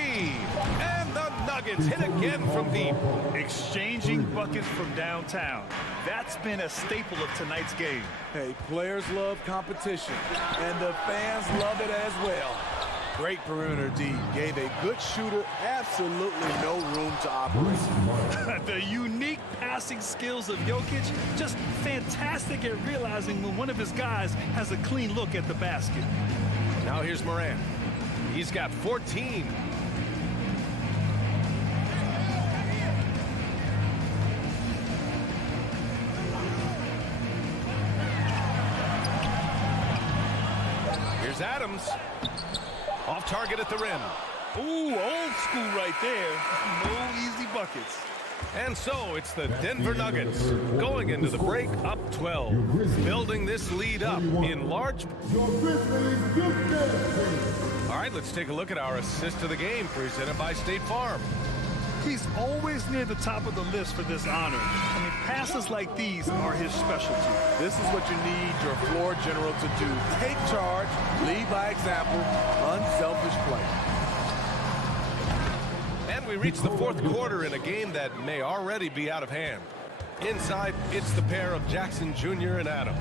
And the Nuggets hit again from deep. Exchanging buckets from downtown. That's been a staple of tonight's game. Hey, players love competition, and the fans love it as well. Great perimeter D. Gave a good shooter absolutely no room to operate. The unique passing skills of Jokic, just fantastic at realizing when one of his guys has a clean look at the basket. Now here's Morant. He's got 14. Here's Adams. Off target at the rim. Ooh, old school right there. No easy buckets. And so it's the Denver Nuggets going into the break up 12. Building this lead up in large. All right, let's take a look at our assist of the game presented by State Farm. He's always near the top of the list for this honor. I mean, passes like these are his specialty. This is what you need your floor general to do. Take charge, lead by example, unselfish play. And we reach the 4th quarter in a game that may already be out of hand. Inside, it's the pair of Jackson Jr. and Adams.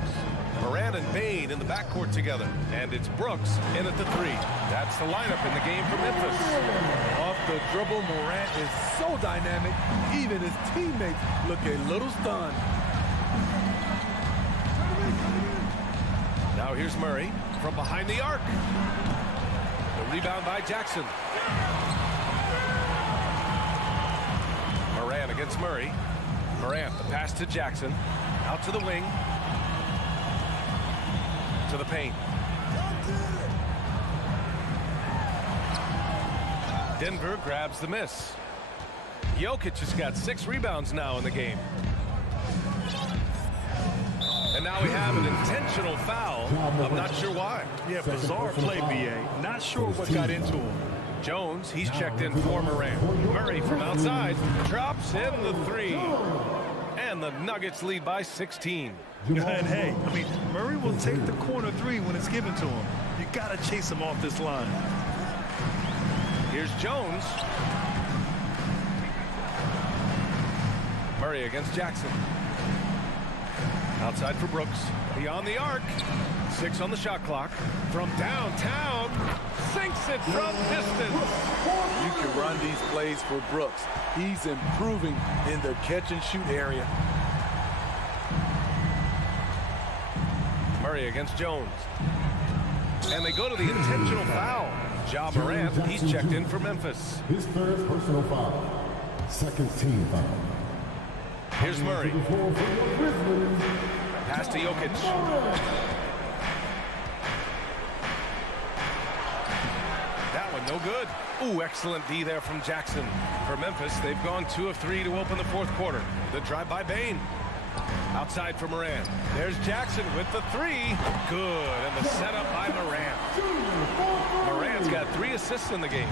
Morant and Bane in the backcourt together. And it's Brooks in at the 3. That's the lineup in the game for Memphis. Off the dribble, Morant is so dynamic, even his teammates look a little stunned. Now here's Murray from behind the arc. The rebound by Jackson. Morant against Murray. Morant, the pass to Jackson. Out to the wing. To the paint. Denver grabs the miss. Jokic has got 6 rebounds now in the game. And now we have an intentional foul. I'm not sure why. Yeah, bizarre play, B.A. Not sure what got into him. Jones, he's checked in for Morant. Murray from outside drops in the 3. And the Nuggets lead by 16. And hey, I mean, Murray will take the corner 3 when it's given to him. You got to chase him off this line. Here's Jones. Murray against Jackson. Outside for Brooks. Beyond the arc. 6 on the shot clock. From downtown. Sinks it from distance. You can run these plays for Brooks. He's improving in the catch-and-shoot area. Murray against Jones. And they go to the intentional foul. Ja Morant, he's checked in for Memphis. His 3rd personal foul. 2nd team foul. Here's Murray. Pass to Jokic. That one no good. Ooh, excellent D there from Jackson. For Memphis, they've gone 2 of 3 to open the 4th quarter. The drive by Bane. Outside for Morant. There's Jackson with the 3. Good. And the setup by Morant. Morant's got 3 assists in the game.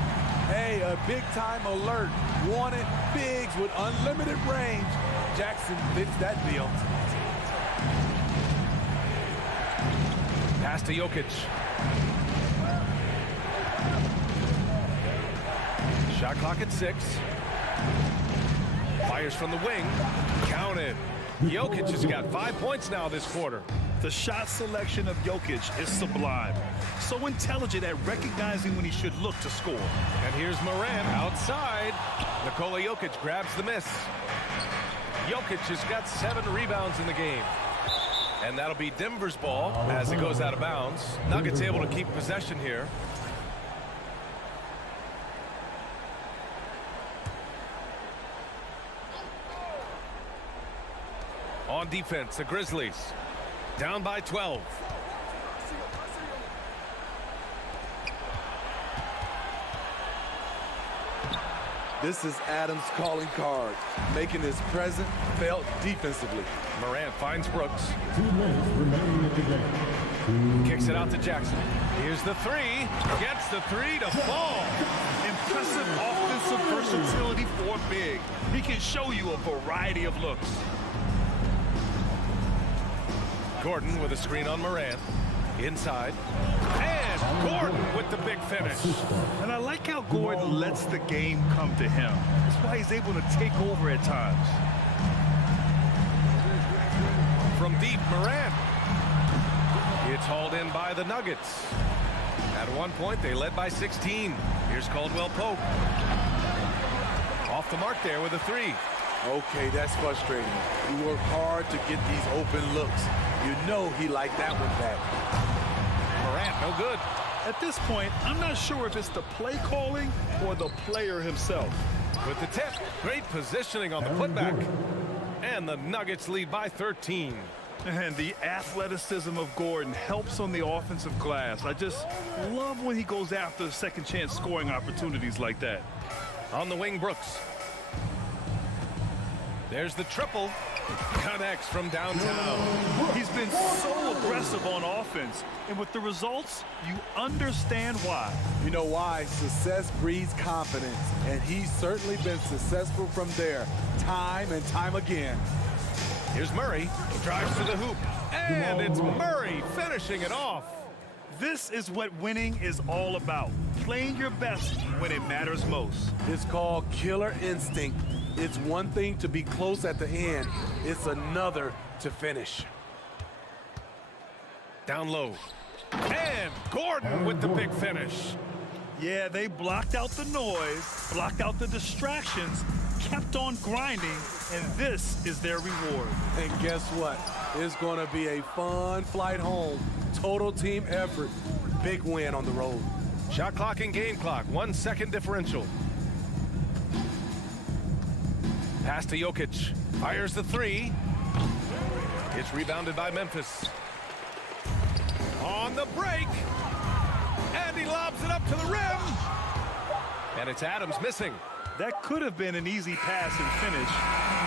Hey, a big-time alert. Wanted bigs with unlimited range. Jackson fits that deal. Pass to Jokic. Shot clock at 6. Fires from the wing. Counted. Jokic has got 5 points now this quarter. The shot selection of Jokic is sublime. So intelligent at recognizing when he should look to score. And here's Morant outside. Nikola Jokic grabs the miss. Jokic has got 7 rebounds in the game. And that'll be Denver's ball as it goes out of bounds. Nuggets able to keep possession here. On defense, the Grizzlies down by 12. This is Adams' calling card, making his presence felt defensively. Morant finds Brooks. 2 minutes remaining in the game. Kicks it out to Jackson. Here's the 3. Gets the 3 to fall. Impressive offensive versatility for big. He can show you a variety of looks. Gordon with a screen on Morant. Inside. And Gordon with the big finish. And I like how Gordon lets the game come to him. That's why he's able to take over at times. From deep, Morant. It's hauled in by the Nuggets. At one point, they led by 16. Here's Caldwell Pope. Off the mark there with a 3. Okay, that's frustrating. He worked hard to get these open looks. You know he liked that one back. Morant, no good. At this point, I'm not sure if it's the play calling or the player himself. With the tip, great positioning on the putback. And the Nuggets lead by 13. And the athleticism of Gordon helps on the offensive glass. I just love when he goes after second chance scoring opportunities like that. On the wing, Brooks. There's the triple. Connects from downtown. He's been so aggressive on offense. And with the results, you understand why. You know why? Success breeds confidence. And he's certainly been successful from there, time and time again. Here's Murray. Drives to the hoop. And it's Murray finishing it off. This is what winning is all about. Playing your best when it matters most. It's called killer instinct. It's one thing to be close at the end. It's another to finish. Down low. And Gordon with the big finish. Yeah, they blocked out the noise, blocked out the distractions, kept on grinding, and this is their reward. And guess what? It's going to be a fun flight home. Total team effort. Big win on the road. Shot clock and game clock, 1 second differential. Pass to Jokic. Fires the three. It's rebounded by Memphis. On the break. And he lobs it up to the rim. And it's Adams missing. That could have been an easy pass and finish.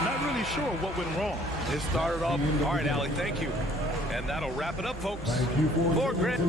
Not really sure what went wrong. It started off. All right, Allie, thank you. And that'll wrap it up, folks. For Grit.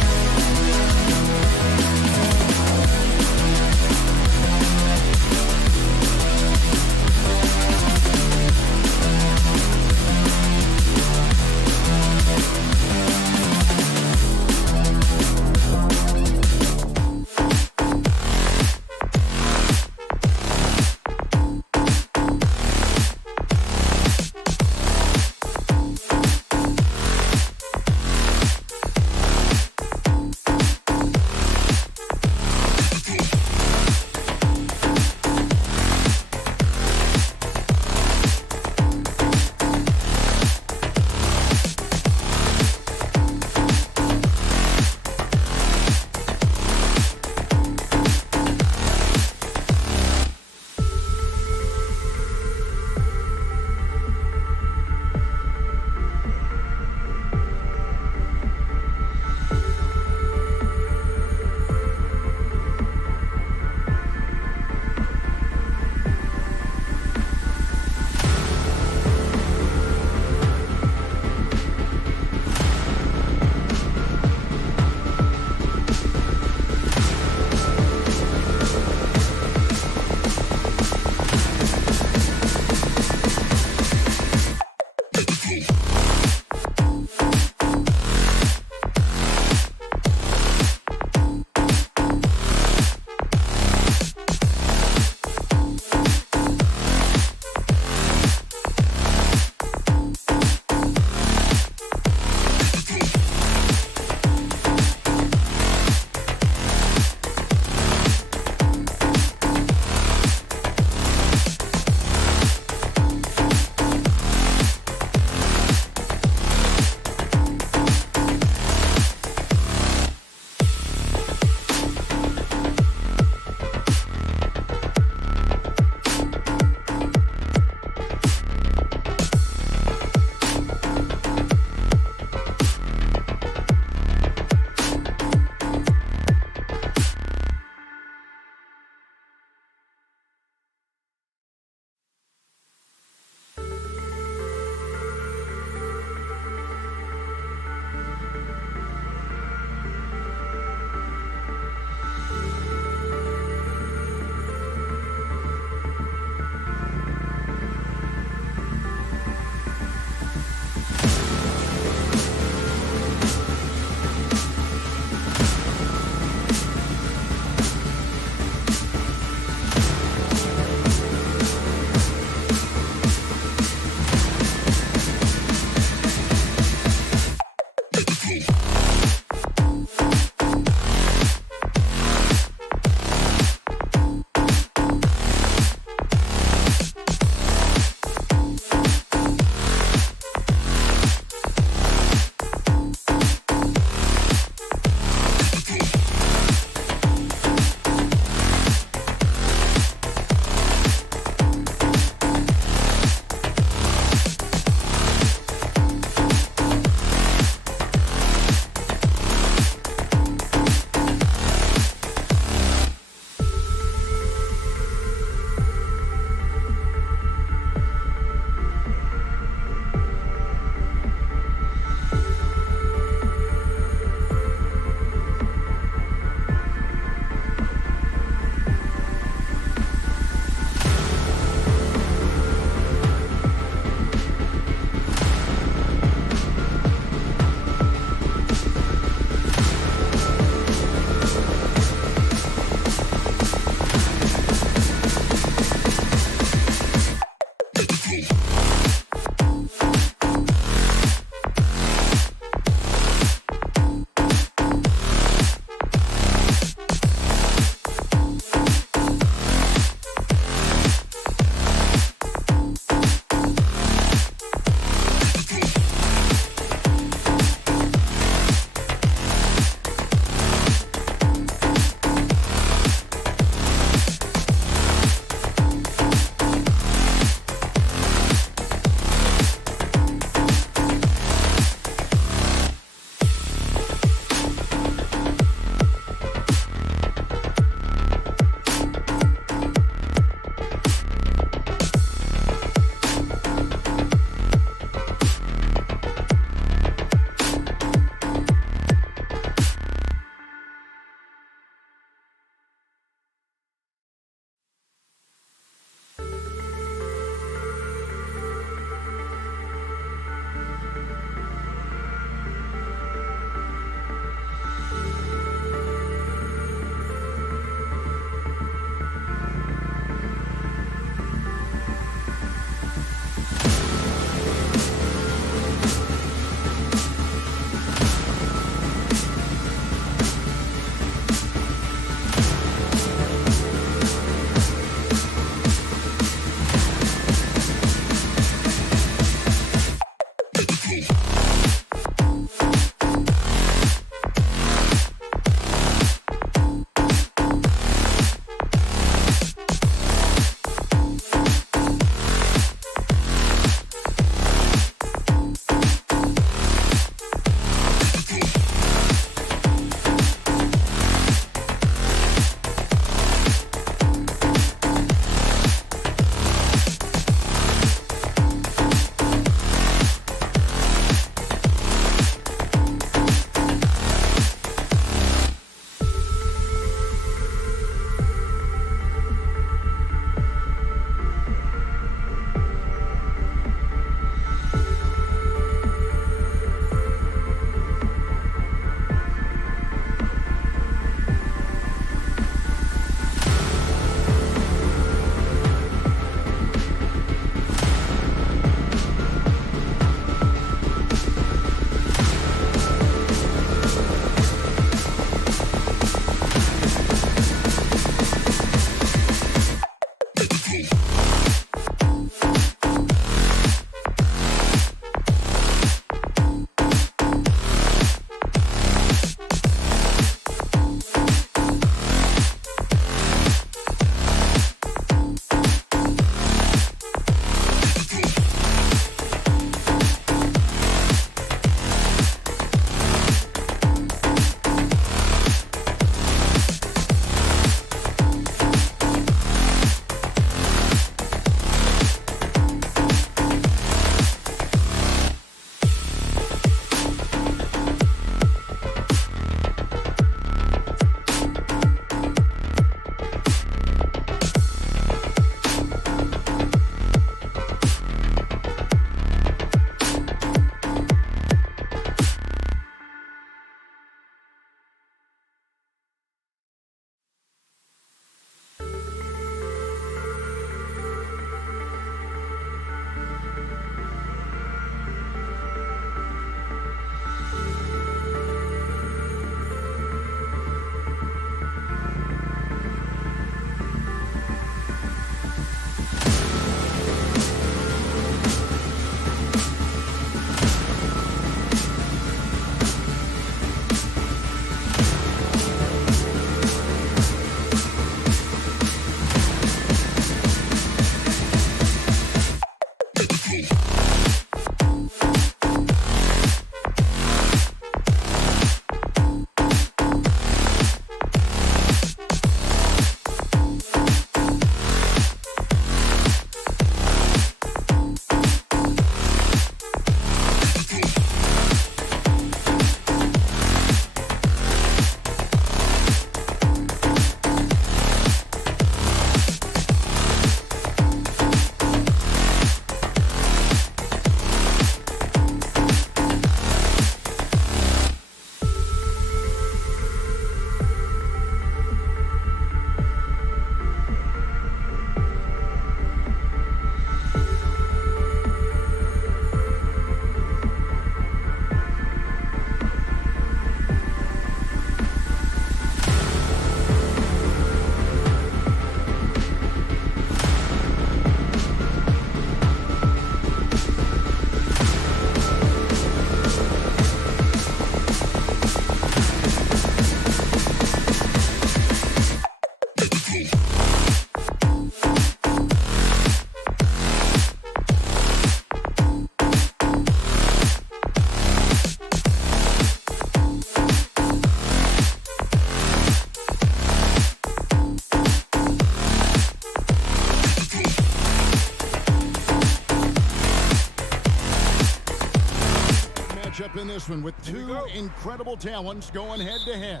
one with two incredible talents going head-to-head.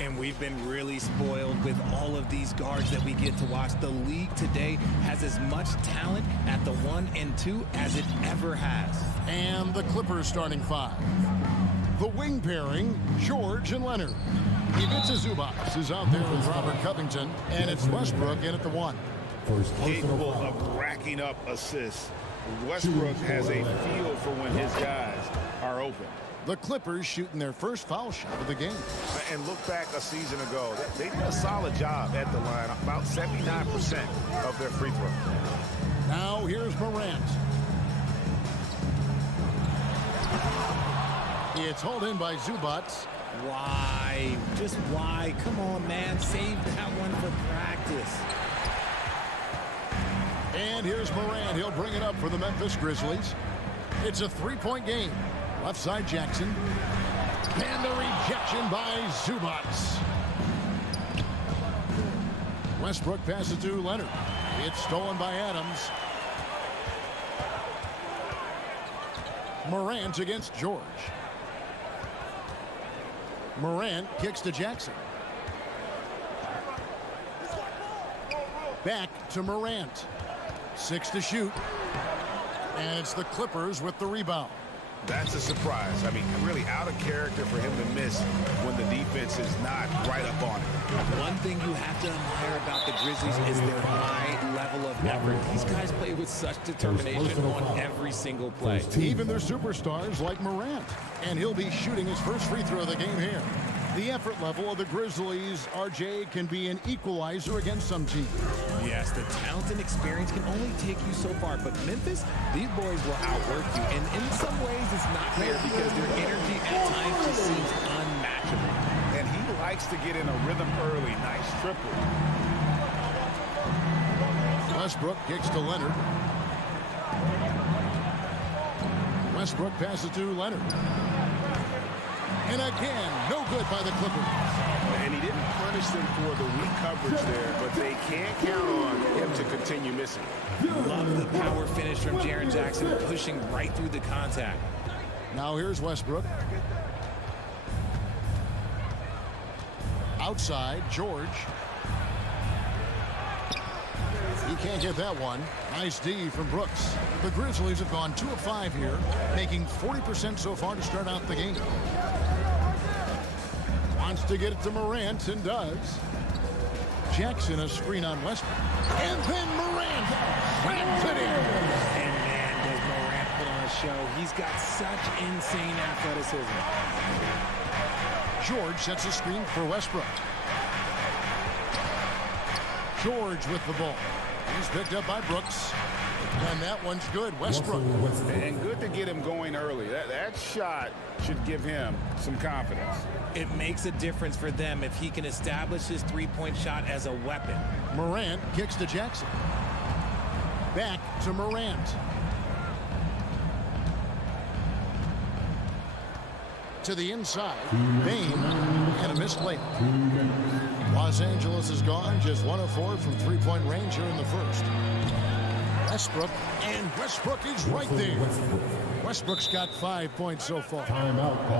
And we've been really spoiled with all of these guards that we get to watch. The league today has as much talent at the 1 and 2 as it ever has. And the Clippers starting 5. The wing pairing, George and Leonard. Ivica Zubac is out there with Robert Covington, and it's Westbrook in at the 1. Capable of racking up assists. Westbrook has a feel for when his guys are open. The Clippers shooting their first foul shot of the game. And look back a season ago. They did a solid job at the line, about 79% of their free throw. Now here's Morant. It's hauled in by Zubac. Why? Just why? Come on, man. Save that one for practice. And here's Morant. He'll bring it up for the Memphis Grizzlies. It's a three-point game. Left side Jackson. And the rejection by Zubac. Westbrook passes to Leonard. It's stolen by Adams. Morant against George. Morant kicks to Jackson. Back to Morant. 6 to shoot. And it's the Clippers with the rebound. That's a surprise. I mean, really out of character for him to miss when the defense is not right up on it. One thing you have to admire about the Grizzlies is their high level of effort. These guys play with such determination on every single play. Even their superstars like Morant. And he'll be shooting his first free throw of the game here. The effort level of the Grizzlies, RJ, can be an equalizer against some teams. Yes, the talent and experience can only take you so far, but Memphis, these boys will outwork you, and in some ways it's not fair because their energy at times just seems unmatchable. And he likes to get in a rhythm early. Nice triple. Westbrook kicks to Leonard. Westbrook passes to Leonard. And again, no good by the Clippers. And he didn't punish them for the weak coverage there, but they can't count on him to continue missing. Love the power finish from Jaren Jackson, pushing right through the contact. Now here's Westbrook. Outside, George. He can't get that one. Nice D from Brooks. The Grizzlies have gone 2 of 5 here, making 40% so far to start out the game. Wants to get it to Morant and does. Jackson a screen on Westbrook. And then Morant slams it in. And man, does Morant put on a show. He's got such insane athleticism. George sets a screen for Westbrook. George with the ball. He's picked up by Brooks. And that one's good. Westbrook. And good to get him going early. That shot should give him some confidence. It makes a difference for them if he can establish his three-point shot as a weapon. Morant kicks to Jackson. Back to Morant. To the inside. Bain and a missed layup. Los Angeles is gone. Just 1 of 4 from three-point range here in the first. Westbrook, and Westbrook is right there. Westbrook's got 5 points so far.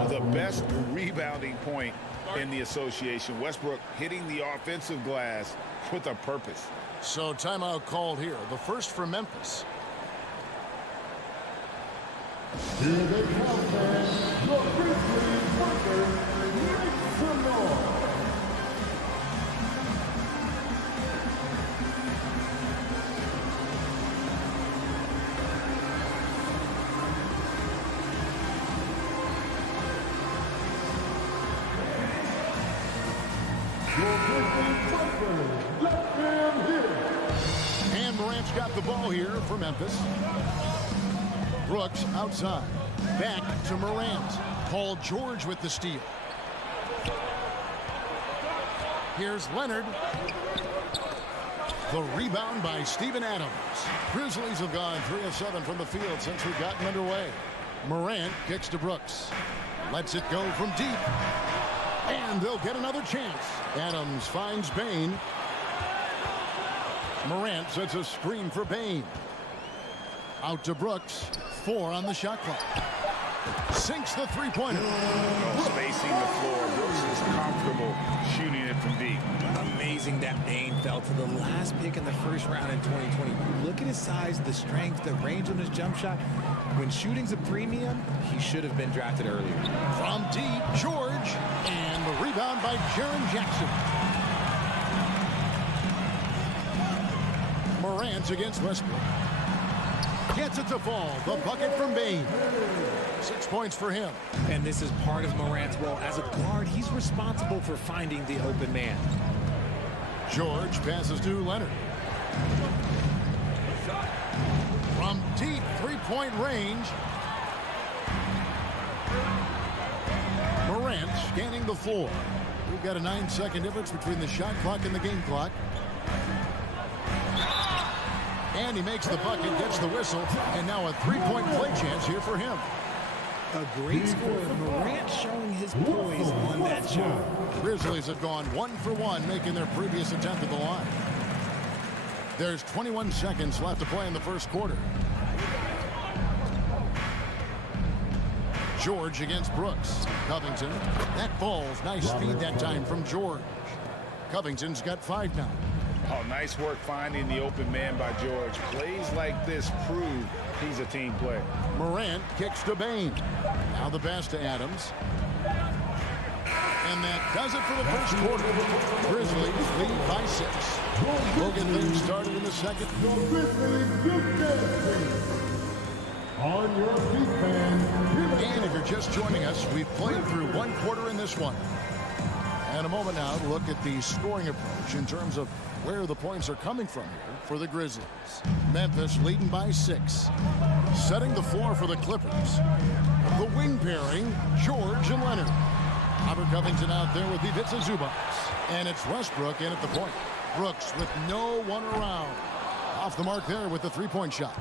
The best rebounding point in the association. Westbrook hitting the offensive glass with a purpose. So timeout called here. The first for Memphis. Here they come, man. Your Grizzlies workers, make some noise. And Morant's got the ball here for Memphis. Brooks outside. Back to Morant. Paul George with the steal. Here's Leonard. The rebound by Steven Adams. Grizzlies have gone 3 of 7 from the field since we've gotten underway. Morant kicks to Brooks. Lets it go from deep. And they'll get another chance. Adams finds Bain. Morant sets a screen for Bain. Out to Brooks. 4 on the shot clock. Sinks the three-pointer. Spacing the floor. Brooks is comfortable shooting it from deep. Amazing that Bane fell to the last pick in the first round in 2020. Look at his size, the strength, the range on his jump shot. When shooting's a premium, he should have been drafted earlier. From deep, George, and the rebound by Jaren Jackson. Morant against Westbrook. Gets it to fall. The bucket from Bane. 6 points for him. And this is part of Morant's role. As a guard, he's responsible for finding the open man. George passes to Leonard. From deep three-point range. Morant scanning the floor. We've got a 9-second difference between the shot clock and the game clock. And he makes the bucket, gets the whistle, and now a three-point play chance here for him. A great score. Morant showing his poise on that shot. Grizzlies have gone 1 for 1, making their previous attempt at the line. There's 21 seconds left to play in the first quarter. George against Brooks. Covington. That falls. Nice feed that time from George. Covington's got 5 now. Oh, nice work finding the open man by George. Plays like this prove he's a team player. Morant Kicks to Bane. Now the pass to Adams. And that does it for the first quarter. Grizzlies lead by 6. We'll get things started in the second. On your feet, fans. And if you're just joining us, we've played through 1 quarter in this one. And a moment now to look at the scoring approach in terms of where the points are coming from here for the Grizzlies. Memphis leading by 6. Setting the floor for the Clippers. The wing pairing, George and Leonard. Robert Covington out there with Ivica Zubac. And it's Westbrook in at the point. Brooks with no one around. Off the mark there with the three-point shot.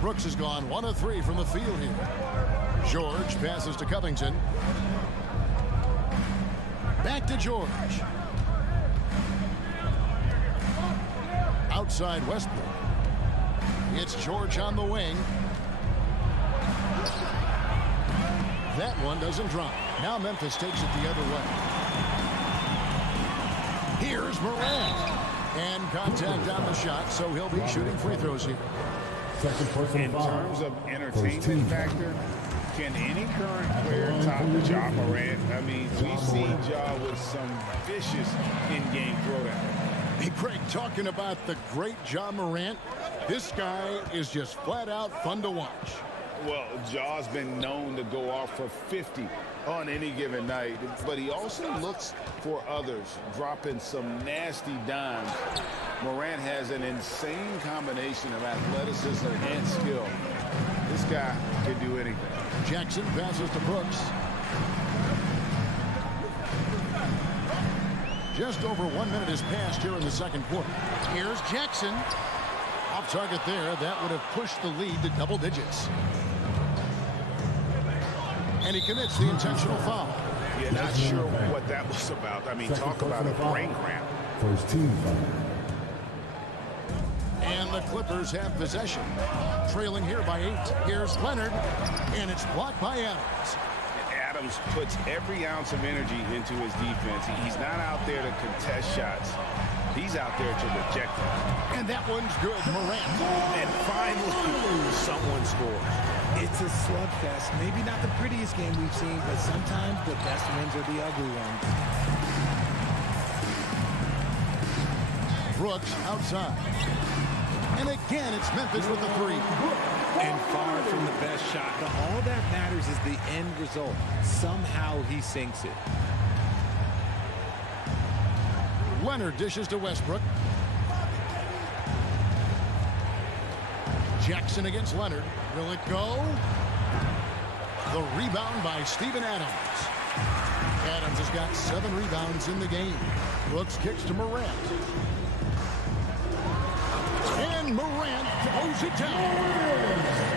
Brooks has gone 1 of 3 from the field here. George passes to Covington. Back to George. Outside Westbrook. It's George on the wing. That one doesn't drop. Now Memphis takes it the other way. Here's Morant. And contact on the shot, so he'll be shooting free throws here. In terms of entertainment factor, can any current player top Ja Morant? I mean, we've seen Ja with some vicious in-game throwdown. Hey, Craig, talking about the great Ja Morant, this guy is just flat out fun to watch. Well, Ja's been known to go off for 50 on any given night, but he also looks for others, dropping some nasty dimes. Morant has an insane combination of athleticism and skill. This guy can do anything. Jackson passes to Brooks. Just over 1 minute has passed here in the second quarter. Here's Jackson. Off target there. That would have pushed the lead to double digits. And he commits the intentional foul. Yeah, not sure what that was about. I mean, talk about a brain cramp. First team foul. And the Clippers have possession. Trailing here by 8. Here's Leonard. And it's blocked by Adams. Adams puts every ounce of energy into his defense. He's not out there to contest shots. He's out there to reject them. And that one's good. Morant. And finally, someone scores. It's a slugfest. Maybe not the prettiest game we've seen, but sometimes the best wins are the ugly ones. Brooks outside. And again, it's Memphis with the 3. And far from the best shot, but all that matters is the end result. Somehow he sinks it. Leonard dishes to Westbrook. Jackson against Leonard. Will it go? The rebound by Steven Adams. Adams has got 7 rebounds in the game. Brooks kicks to Morant. And Morant throws it down.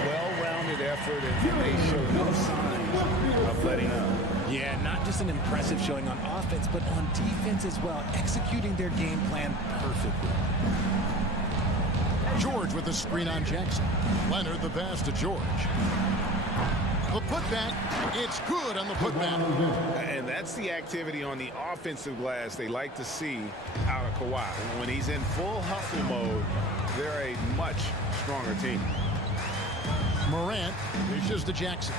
Well-rounded effort, and they show no signs of letting up. Yeah, not just an impressive showing on offense, but on defense as well, executing their game plan perfectly. George with the screen on Jackson. Leonard the pass to George. The putback, it's good on the putback. And that's the activity on the offensive glass they like to see out of Kawhi. When he's in full hustle mode, they're a much stronger team. Morant dishes to Jackson.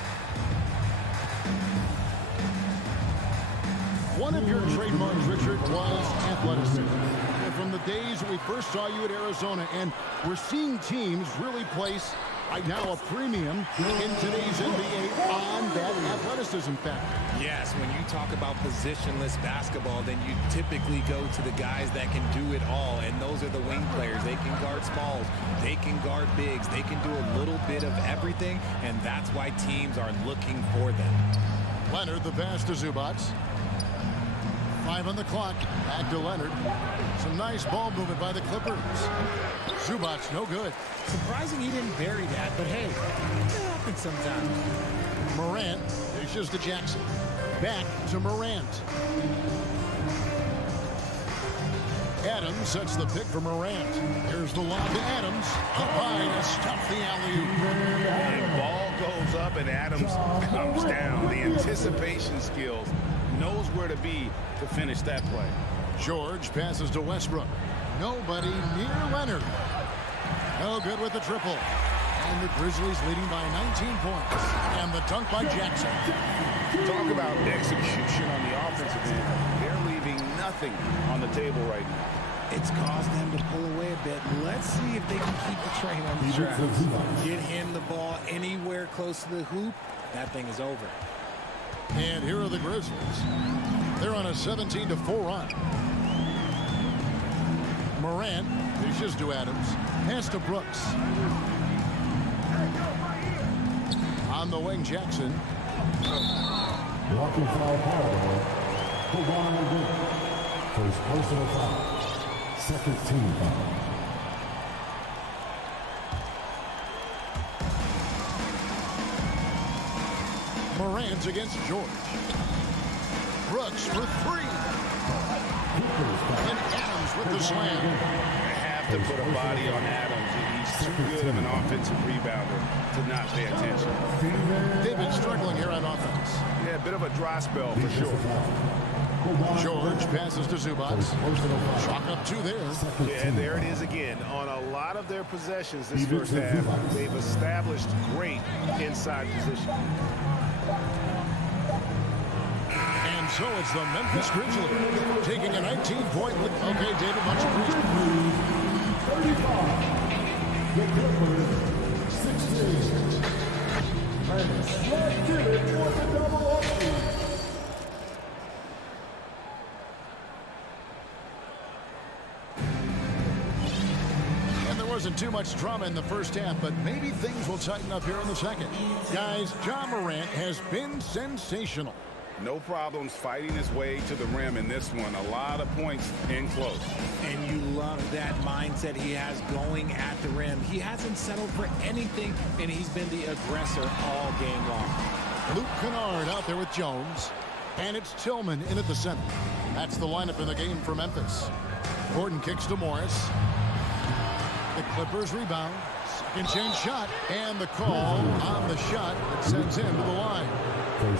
One of your trademarks, Richard, was athleticism. And from the days we first saw you at Arizona, and we're seeing teams really place right now a premium in today's NBA on that athleticism factor. Yes, when you talk about positionless basketball, then you typically go to the guys that can do it all, and those are the wing players. They can guard smalls, they can guard bigs, they can do a little bit of everything, and that's why teams are looking for them. Leonard, the pass to Zubac. 5 on the clock. Back to Leonard. Some nice ball movement by the Clippers. Zubac, no good. Surprising he didn't bury that, but hey, it happens sometimes. Morant dishes to Jackson. Back to Morant. Adams sets the pick for Morant. Here's the lob to Adams. Up high to stuff the alley-oop. And ball goes up and Adams comes down. The anticipation skills, knows where to be to finish that play. George passes to Westbrook. Nobody near Leonard. No good with the triple. And the Grizzlies leading by 19 points. And the dunk by Jackson. Talk about execution on the offensive end. They're leaving nothing on the table right now. It's caused them to pull away a bit. Let's see if they can keep the train on the tracks. Get him the ball anywhere close to the hoop. That thing is over. And here are the Grizzlies. They're on a 17-4 run. Morant dishes to Adams. Pass to Brooks. On the wing, Jackson. Walking foul call. Kawhi first personal foul. Second team foul. Morant against George. Brooks for 3. And Adams with the slam. They have to put a body on Adams. He's too good of an offensive rebounder to not pay attention. They've been struggling here on offense. Yeah, a bit of a dry spell for sure. George passes to Zubac. Chalk up 2 there. Yeah, and there it is again. On a lot of their possessions this first half, they've established great inside position. And so it's the Memphis Grizzlies taking a 19-point lead. Okay, David, much appreciated. 35. The Clippers, 16. And let's give it for the double overtime. Wasn't too much drama in the first half, but maybe things will tighten up here in the second. Guys, Ja Morant has been sensational. No problems fighting his way to the rim in this one. A lot of points in close. And you love that mindset he has going at the rim. He hasn't settled for anything, and he's been the aggressor all game long. Luke Kennard out there with Jones, and it's Tillman in at the center. That's the lineup in the game for Memphis. Gordon kicks to Morris. The Clippers rebound. Second chance shot. And the call on the shot that sends him to the line. Way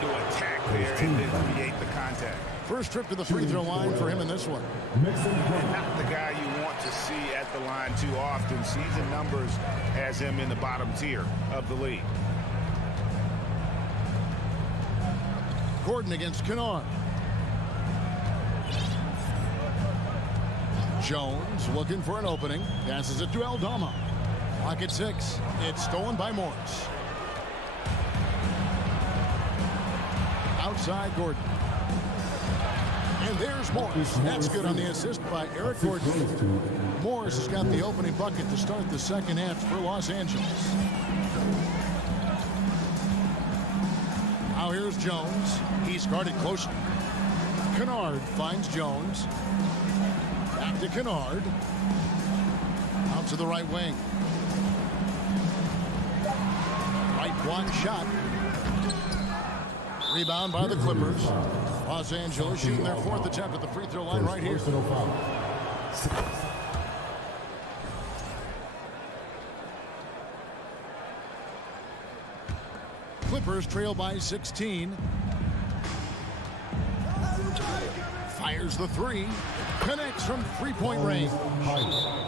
to attack there and then create the contact. First trip to the free throw line for him in this one. Not the guy you want to see at the line too often. Season numbers has him in the bottom tier of the league. Gordon against Kennard. Jones looking for an opening. Passes it to Aldama. Clock at 6. It's stolen by Morris. Outside Gordon. And there's Morris. That's good on the assist by Eric Gordon. Morris has got the opening bucket to start the second half for Los Angeles. Now here's Jones. He's guarded closely. Kennard finds Jones. Back to Kennard. Out to the right wing. Right block shot. Rebound by the Clippers. Los Angeles shooting their 4th attempt at the free throw line right here. Clippers trail by 16. Fires the three. Connects from three-point range.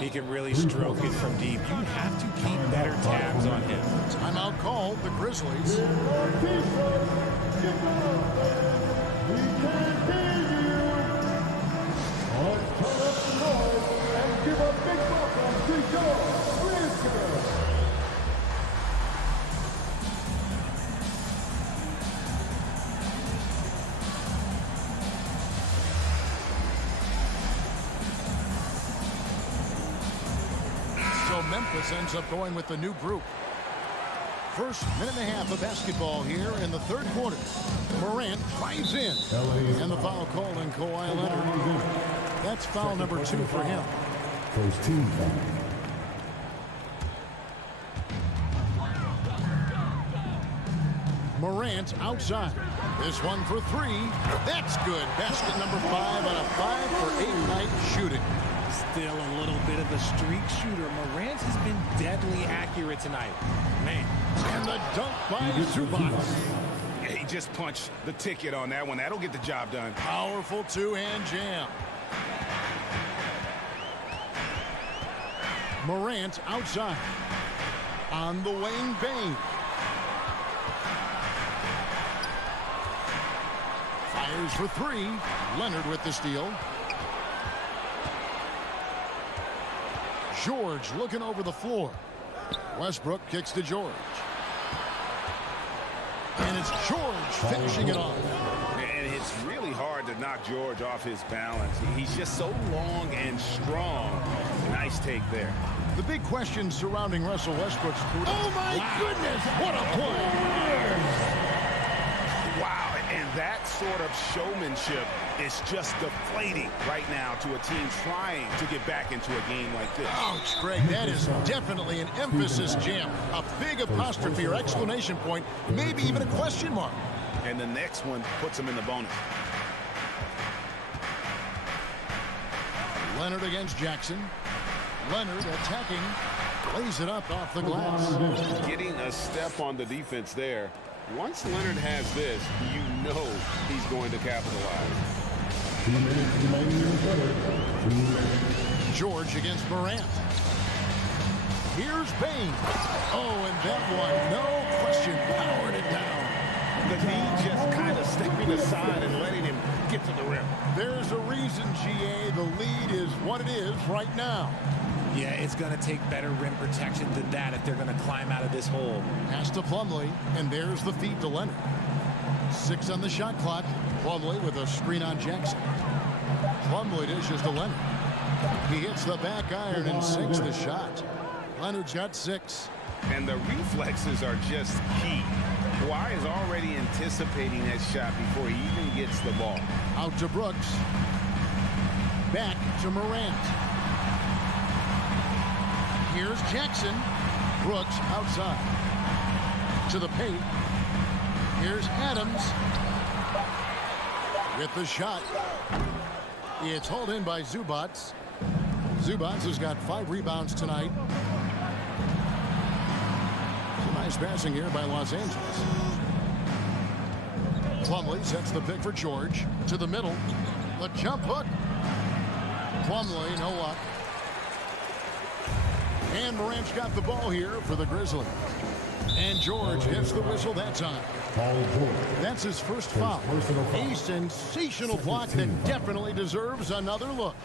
He can really stroke it from deep. You have to keep better tabs on him. Timeout called, the Grizzlies. So Memphis ends up going with the new group. First minute and a half of basketball here in the third quarter. Morant drives in. And the foul called on Kawhi Leonard. That's foul number 2 for him. First team foul. Morant outside. This one for 3. That's good. Basket number 5 on a 5-for-8 night shooting. Still a little bit of a streak shooter. Morant has been deadly accurate tonight. Man. And the dunk by Zubac. Yeah, he just punched the ticket on that one. That'll get the job done. Powerful two-hand jam. Morant outside. On the wing, Bane. Fires for 3. Leonard with the steal. George looking over the floor. Westbrook kicks to George. And it's George finishing it off. And it's really hard to knock George off his balance. He's just so long and strong. Nice take there. The big question surrounding Russell Westbrook's career. Oh, my goodness. What a play. Wow. And that sort of showmanship is just deflating right now to a team trying to get back into a game like this. Ouch, Greg. That is definitely an emphasis jam. A big apostrophe or exclamation point, maybe even a question mark. And the next one puts him in the bonus. Leonard against Jackson. Leonard attacking. Lays it up off the glass. Getting a step on the defense there. Once Leonard has this, you know he's going to capitalize. George against Morant. Here's Bane. Oh, and that one, no question, powered it down. The D just kind of stepping aside and letting him get to the rim. There's a reason, GA, the lead is what it is right now. Yeah, it's going to take better rim protection than that if they're going to climb out of this hole. Pass to Plumlee, and there's the feed to Leonard. 6 on the shot clock. Plumlee with a screen on Jackson. Plumlee dishes to Leonard. He hits the back iron and sinks the shot. Leonard's got 6. And the reflexes are just key. Kawhi is already anticipating that shot before he even gets the ball. Out to Brooks. Back to Morant. Here's Jackson. Brooks outside. To the paint. Here's Adams. With the shot. It's hauled in by Zubac. Zubac has got 5 rebounds tonight. Some nice passing here by Los Angeles. Plumlee sets the pick for George. To the middle. The jump hook. Plumlee, no luck. And Morant's got the ball here for the Grizzlies. And George gets the whistle that time. That's his first foul. A sensational block that definitely deserves another look.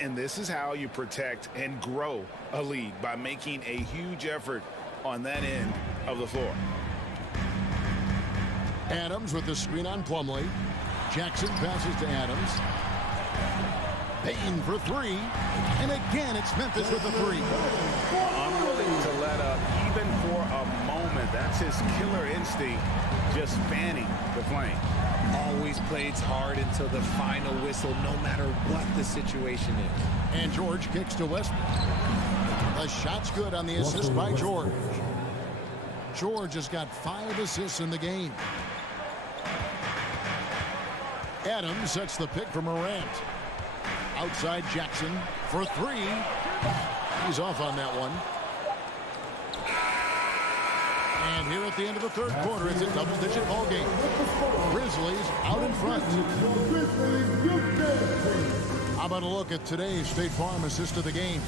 And this is how you protect and grow a lead, by making a huge effort on that end of the floor. Adams with the screen on Plumlee. Jackson passes to Adams. Payton for 3. And again, it's Memphis with the 3. Unwilling to let up even for a moment. That's his killer instinct, just fanning the flame. Always plays hard until the final whistle, no matter what the situation is. And George kicks to Westbrook. The shot's good on the assist by George. George has got 5 assists in the game. Adams sets the pick for Morant. Outside Jackson for 3. He's off on that one. And here at the end of the third quarter, it's a double-digit ball game. Grizzlies out in front. How about a look at today's State Farm assist of the game?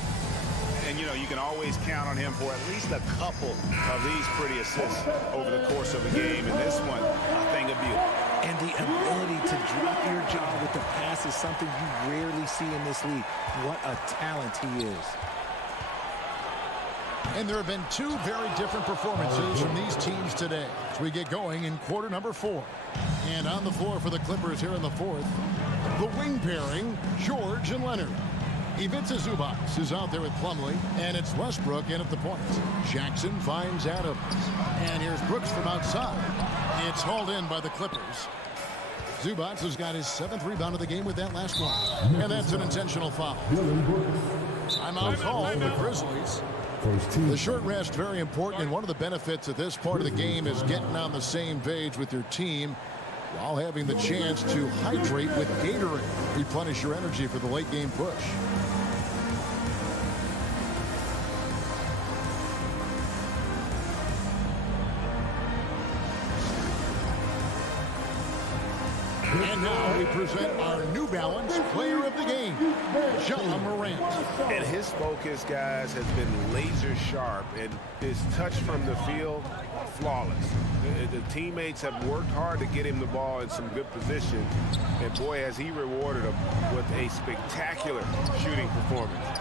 And, you know, you can always count on him for at least a couple of these pretty assists over the course of a game. And this one, a thing of beauty. And the ability to drop your jaw with the pass is something you rarely see in this league. What a talent he is. And there have been two very different performances from these teams today as we get going in quarter number 4. And on the floor for the Clippers here in the fourth, the wing pairing, George and Leonard. Ivica Zubac is out there with Plumlee, and it's Westbrook in at the point. Jackson finds Adams. And here's Brooks from outside. It's hauled in by the Clippers. Zubac has got his 7th rebound of the game with that last one. And that's an intentional foul. Timeout call for the Grizzlies. The short rest, very important, and one of the benefits of this part of the game is getting on the same page with your team while having the chance to hydrate with Gatorade. Replenish your energy for the late game push. And now we present our New Balance Player of the Game, Ja Morant. And his focus, guys, has been laser sharp, and his touch from the field, flawless. The teammates have worked hard to get him the ball in some good position, and boy, has he rewarded them with a spectacular shooting performance.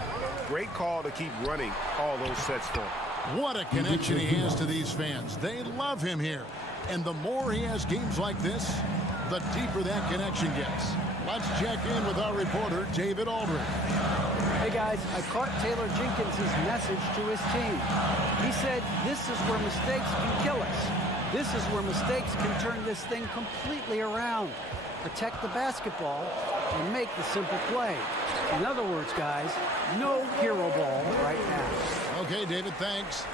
Great call to keep running all those sets for him. What a connection he has to these fans. They love him here. And the more he has games like this, the deeper that connection gets. Let's check in with our reporter, David Aldridge. Hey guys, I caught Taylor Jenkins' message to his team. He said, this is where mistakes can kill us. This is where mistakes can turn this thing completely around. Protect the basketball and make the simple play. In other words, guys, no hero ball right now. Okay, David, thanks.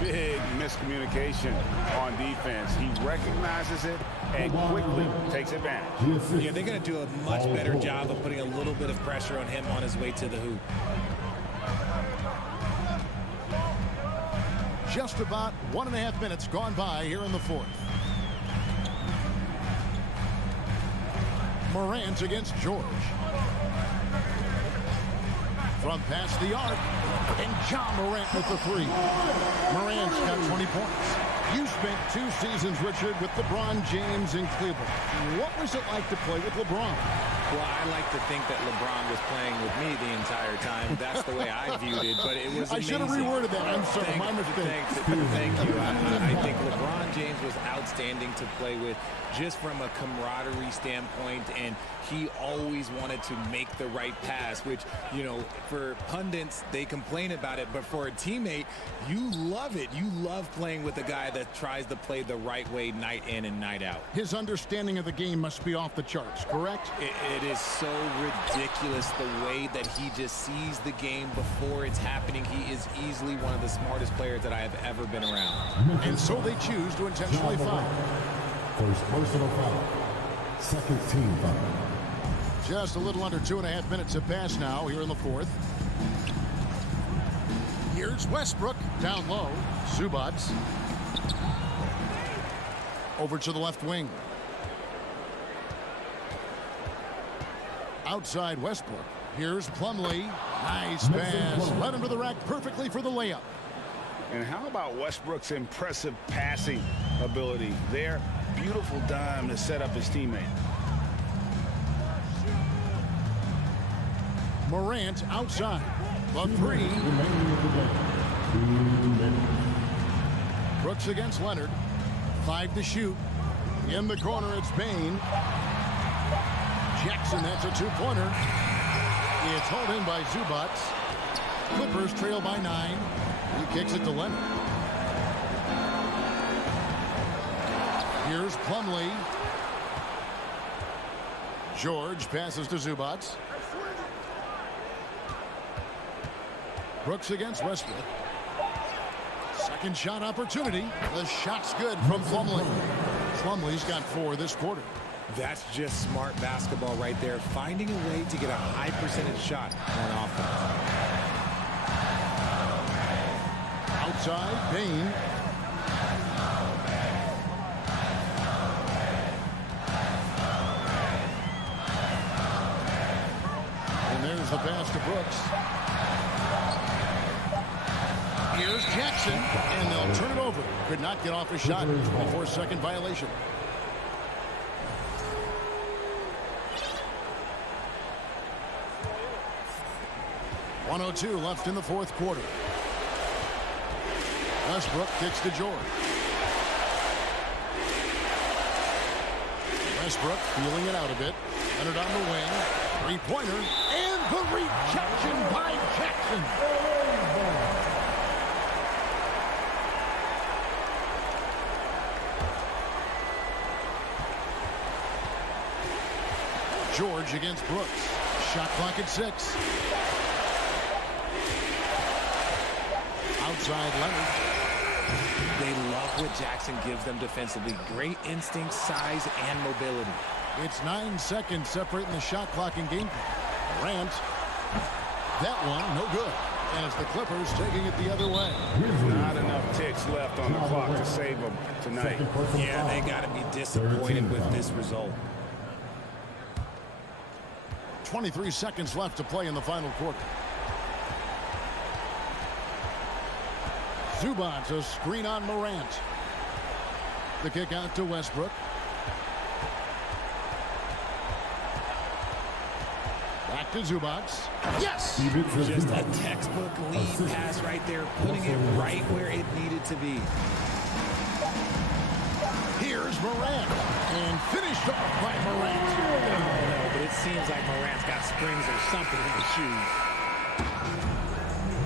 Big miscommunication on defense. He recognizes it and quickly takes advantage. Yeah, they're going to do a much better job of putting a little bit of pressure on him on his way to the hoop. Just about 1.5 minutes gone by here in the fourth. Morant against George. From past the arc, and Ja Morant with the three. Morant's got 20 points. You spent 2 seasons, Richard, with LeBron James in Cleveland. What was it like to play with LeBron? Well, I like to think that LeBron was playing with me the entire time. That's the way I viewed it, but it was amazing. I should have reworded that. I'm sorry, my mistake. Thank you. I think LeBron James was outstanding to play with just from a camaraderie standpoint, and he always wanted to make the right pass, which, you know, for pundits, they complain about it, but for a teammate, you love it. You love playing with a guy that tries to play the right way night in and night out. His understanding of the game must be off the charts, correct? It is so ridiculous the way that he just sees the game before it's happening. He is easily one of the smartest players that I have ever been around. And so they choose to intentionally foul. First personal foul. Second team foul. Just a little under 2.5 minutes have passed now here in the fourth. Here's Westbrook down low. Zubac. Over to the left wing. Outside Westbrook. Here's Plumlee. Nice pass. Led him to the rack perfectly for the layup. And how about Westbrook's impressive passing ability there? Beautiful dime to set up his teammate. Morant outside. The three. Brooks against Leonard. 5 to shoot. In the corner, it's Bain. Jackson, that's a 2-pointer. It's hauled in by Zubac. Clippers trail by 9. He kicks it to Leonard. Here's Plumlee. George passes to Zubac. Brooks against Westbrook. Second shot opportunity. The shot's good from Plumlee. Plumlee's got 4 this quarter. That's just smart basketball right there, finding a way to get a high percentage shot on offense. Outside, Bain. the pass to Brooks. Here's Jackson, and they'll turn it over. Could not get off a shot. 24-second violation. .102 left in the fourth quarter. Westbrook kicks to George. Westbrook feeling it out a bit. Leonard on the wing. Three-pointer. And the rejection by Jackson. George against Brooks. Shot clock at 6. Outside Leonard. They love what Jackson gives them defensively. Great instinct, size, and mobility. It's 9 seconds separating the shot clock and game clock. Durant. That one, no good. And it's the Clippers taking it the other way. Not enough ticks left on the clock to save them tonight. Yeah, they got to be disappointed with this result. 23 seconds left to play in the final quarter. Zubac's a screen on Morant. The kick out to Westbrook. Back to Zubac's. Yes! Just a textbook lead pass right there, putting it right where it needed to be. Here's Morant. And finished off by Morant. No, but it seems like Morant's got springs or something in his shoes.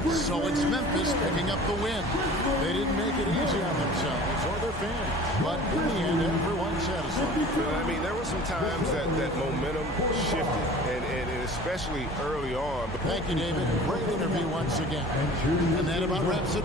So it's Memphis picking up the win. They didn't make it easy on themselves or their fans. But in the end, everyone's satisfied. Well, I mean, there were some times that momentum shifted, and especially early on. Thank you, David. Great interview once again. And that about wraps it.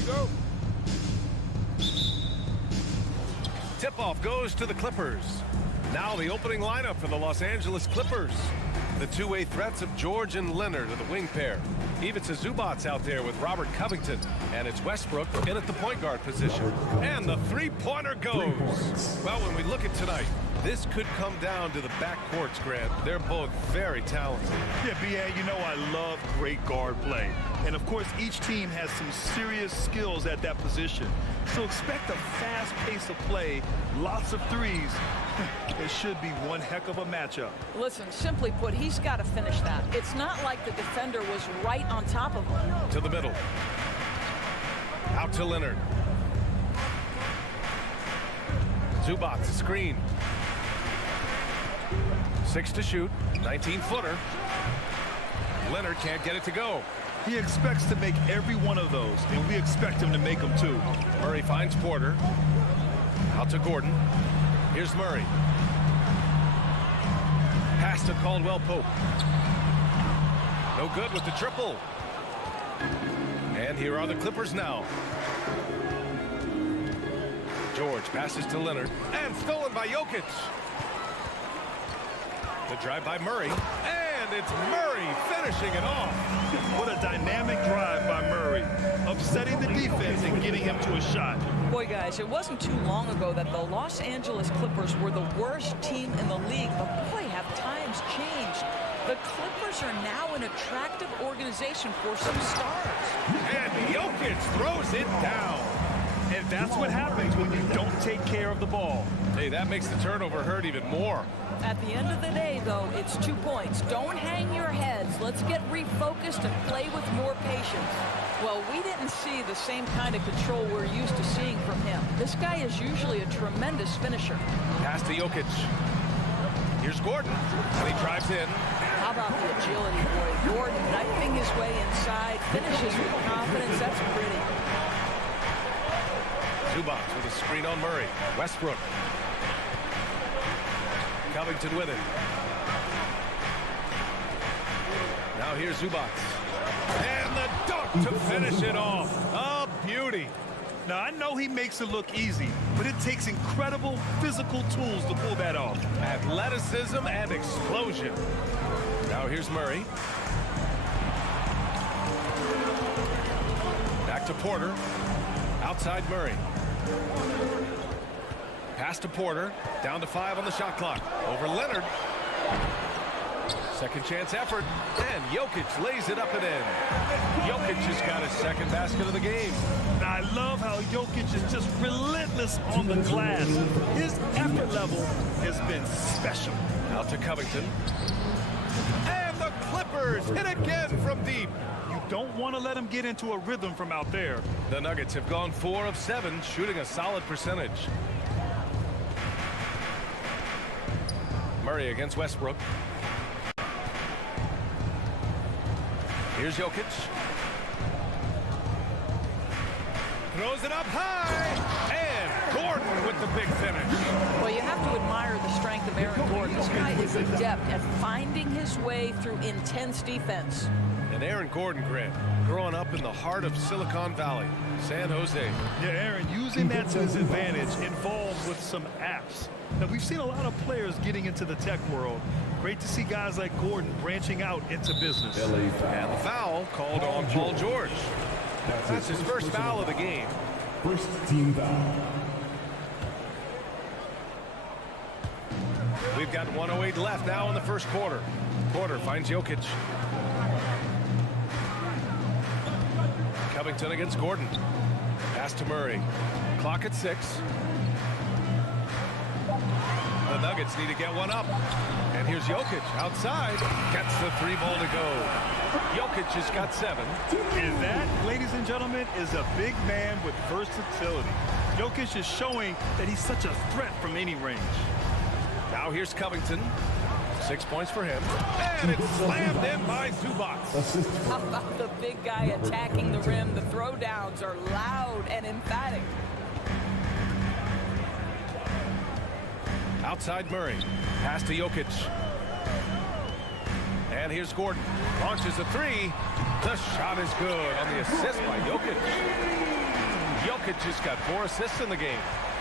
we go. Tip-off goes to the Clippers. Now the opening lineup for the Los Angeles Clippers. The two-way threats of George and Leonard are the wing pair. Ivica Zubac's out there with Robert Covington. And it's Westbrook in at the point guard position. And the three-pointer goes. Well, when we look at tonight, this could come down to the backcourts, Grant. They're both very talented. Yeah, B.A., you know I love great guard play. And, of course, each team has some serious skills at that position. So expect a fast pace of play, lots of threes. It should be one heck of a matchup. Listen, simply put, he's got to finish that. It's not like the defender was right on top of him. To the middle. Out to Leonard. Zubac, screen. 6 to shoot, 19-footer. Leonard can't get it to go. He expects to make every one of those, and we expect him to make them too. Murray finds Porter. Out to Gordon. Here's Murray. Pass to Caldwell Pope. No good with the triple. And here are the Clippers now. George passes to Leonard. And stolen by Jokic. The drive by Murray. And it's Murray finishing it off. What a dynamic drive by Murray. Upsetting the defense and getting him to a shot. Boy, guys, it wasn't too long ago that the Los Angeles Clippers were the worst team in the league. But boy, have times changed. The Clippers are now an attractive organization for some stars. And Jokic throws it down. And that's what happens when you don't take care of the ball. Hey, that makes the turnover hurt even more. At the end of the day, though, it's 2 points. Don't hang your heads. Let's get refocused and play with more patience. Well, we didn't see the same kind of control we're used to seeing from him. This guy is usually a tremendous finisher. Pass to Jokic. Here's Gordon, and he drives in. How about the agility, boy? Gordon knifing his way inside, finishes with confidence. That's pretty. Zubac with a screen on Murray. Westbrook. Covington with it. Now here's Zubac. And the dunk to finish it off. A beauty. Now, I know he makes it look easy, but it takes incredible physical tools to pull that off. Athleticism and explosion. Now here's Murray. Back to Porter. Outside Murray. Pass to Porter. Down to 5 on the shot clock. Over Leonard. Second chance effort. And Jokic lays it up and in. Jokic has got his second basket of the game. Now, I love how Jokic is just relentless on the glass. His effort level has been special. Out to Covington. And the Clippers hit again from deep. You don't want to let him get into a rhythm from out there. The Nuggets have gone 4 of 7, shooting a solid percentage. Murray against Westbrook. Here's Jokic. Throws it up high. And Gordon with the big finish. Well, you have to admire the strength of Aaron Gordon. This guy is adept at finding his way through intense defense. And Aaron Gordon, Grant, growing up in the heart of Silicon Valley, San Jose. Yeah, Aaron, using that to his advantage involved with some apps. Now, we've seen a lot of players getting into the tech world. Great to see guys like Gordon branching out into business. And the foul called on Paul George. That's his first foul of the game. First team foul. We've got 1:08 left now in the first quarter. Porter finds Jokic. Covington against Gordon. Pass to Murray. Clock at 6. The Nuggets need to get one up. And here's Jokic outside. Gets the 3 ball to go. Jokic has got 7. And that, ladies and gentlemen, is a big man with versatility. Jokic is showing that he's such a threat from any range. Now here's Covington. 6 points for him. And it's slammed in by Zubac. How about the big guy attacking the rim? The throwdowns are loud and emphatic. Outside Murray. Pass to Jokic. And here's Gordon. Launches a 3. The shot is good on the assist by Jokic. Jokic has got 4 assists in the game.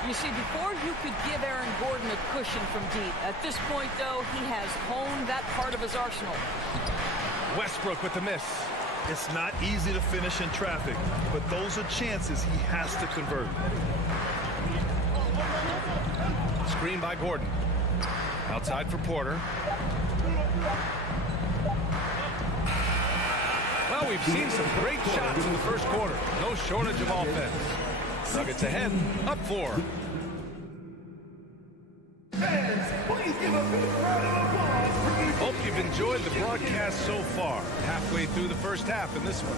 You see, before you could give Aaron Gordon a cushion from deep. At this point, though, he has honed that part of his arsenal. Westbrook with the miss. It's not easy to finish in traffic, but those are chances he has to convert. Screen by Gordon. Outside for Porter. Well, we've seen some great shots in the first quarter. No shortage of offense. Nuggets ahead, up 4. Hope you've enjoyed the broadcast so far. Halfway through the first half in this one.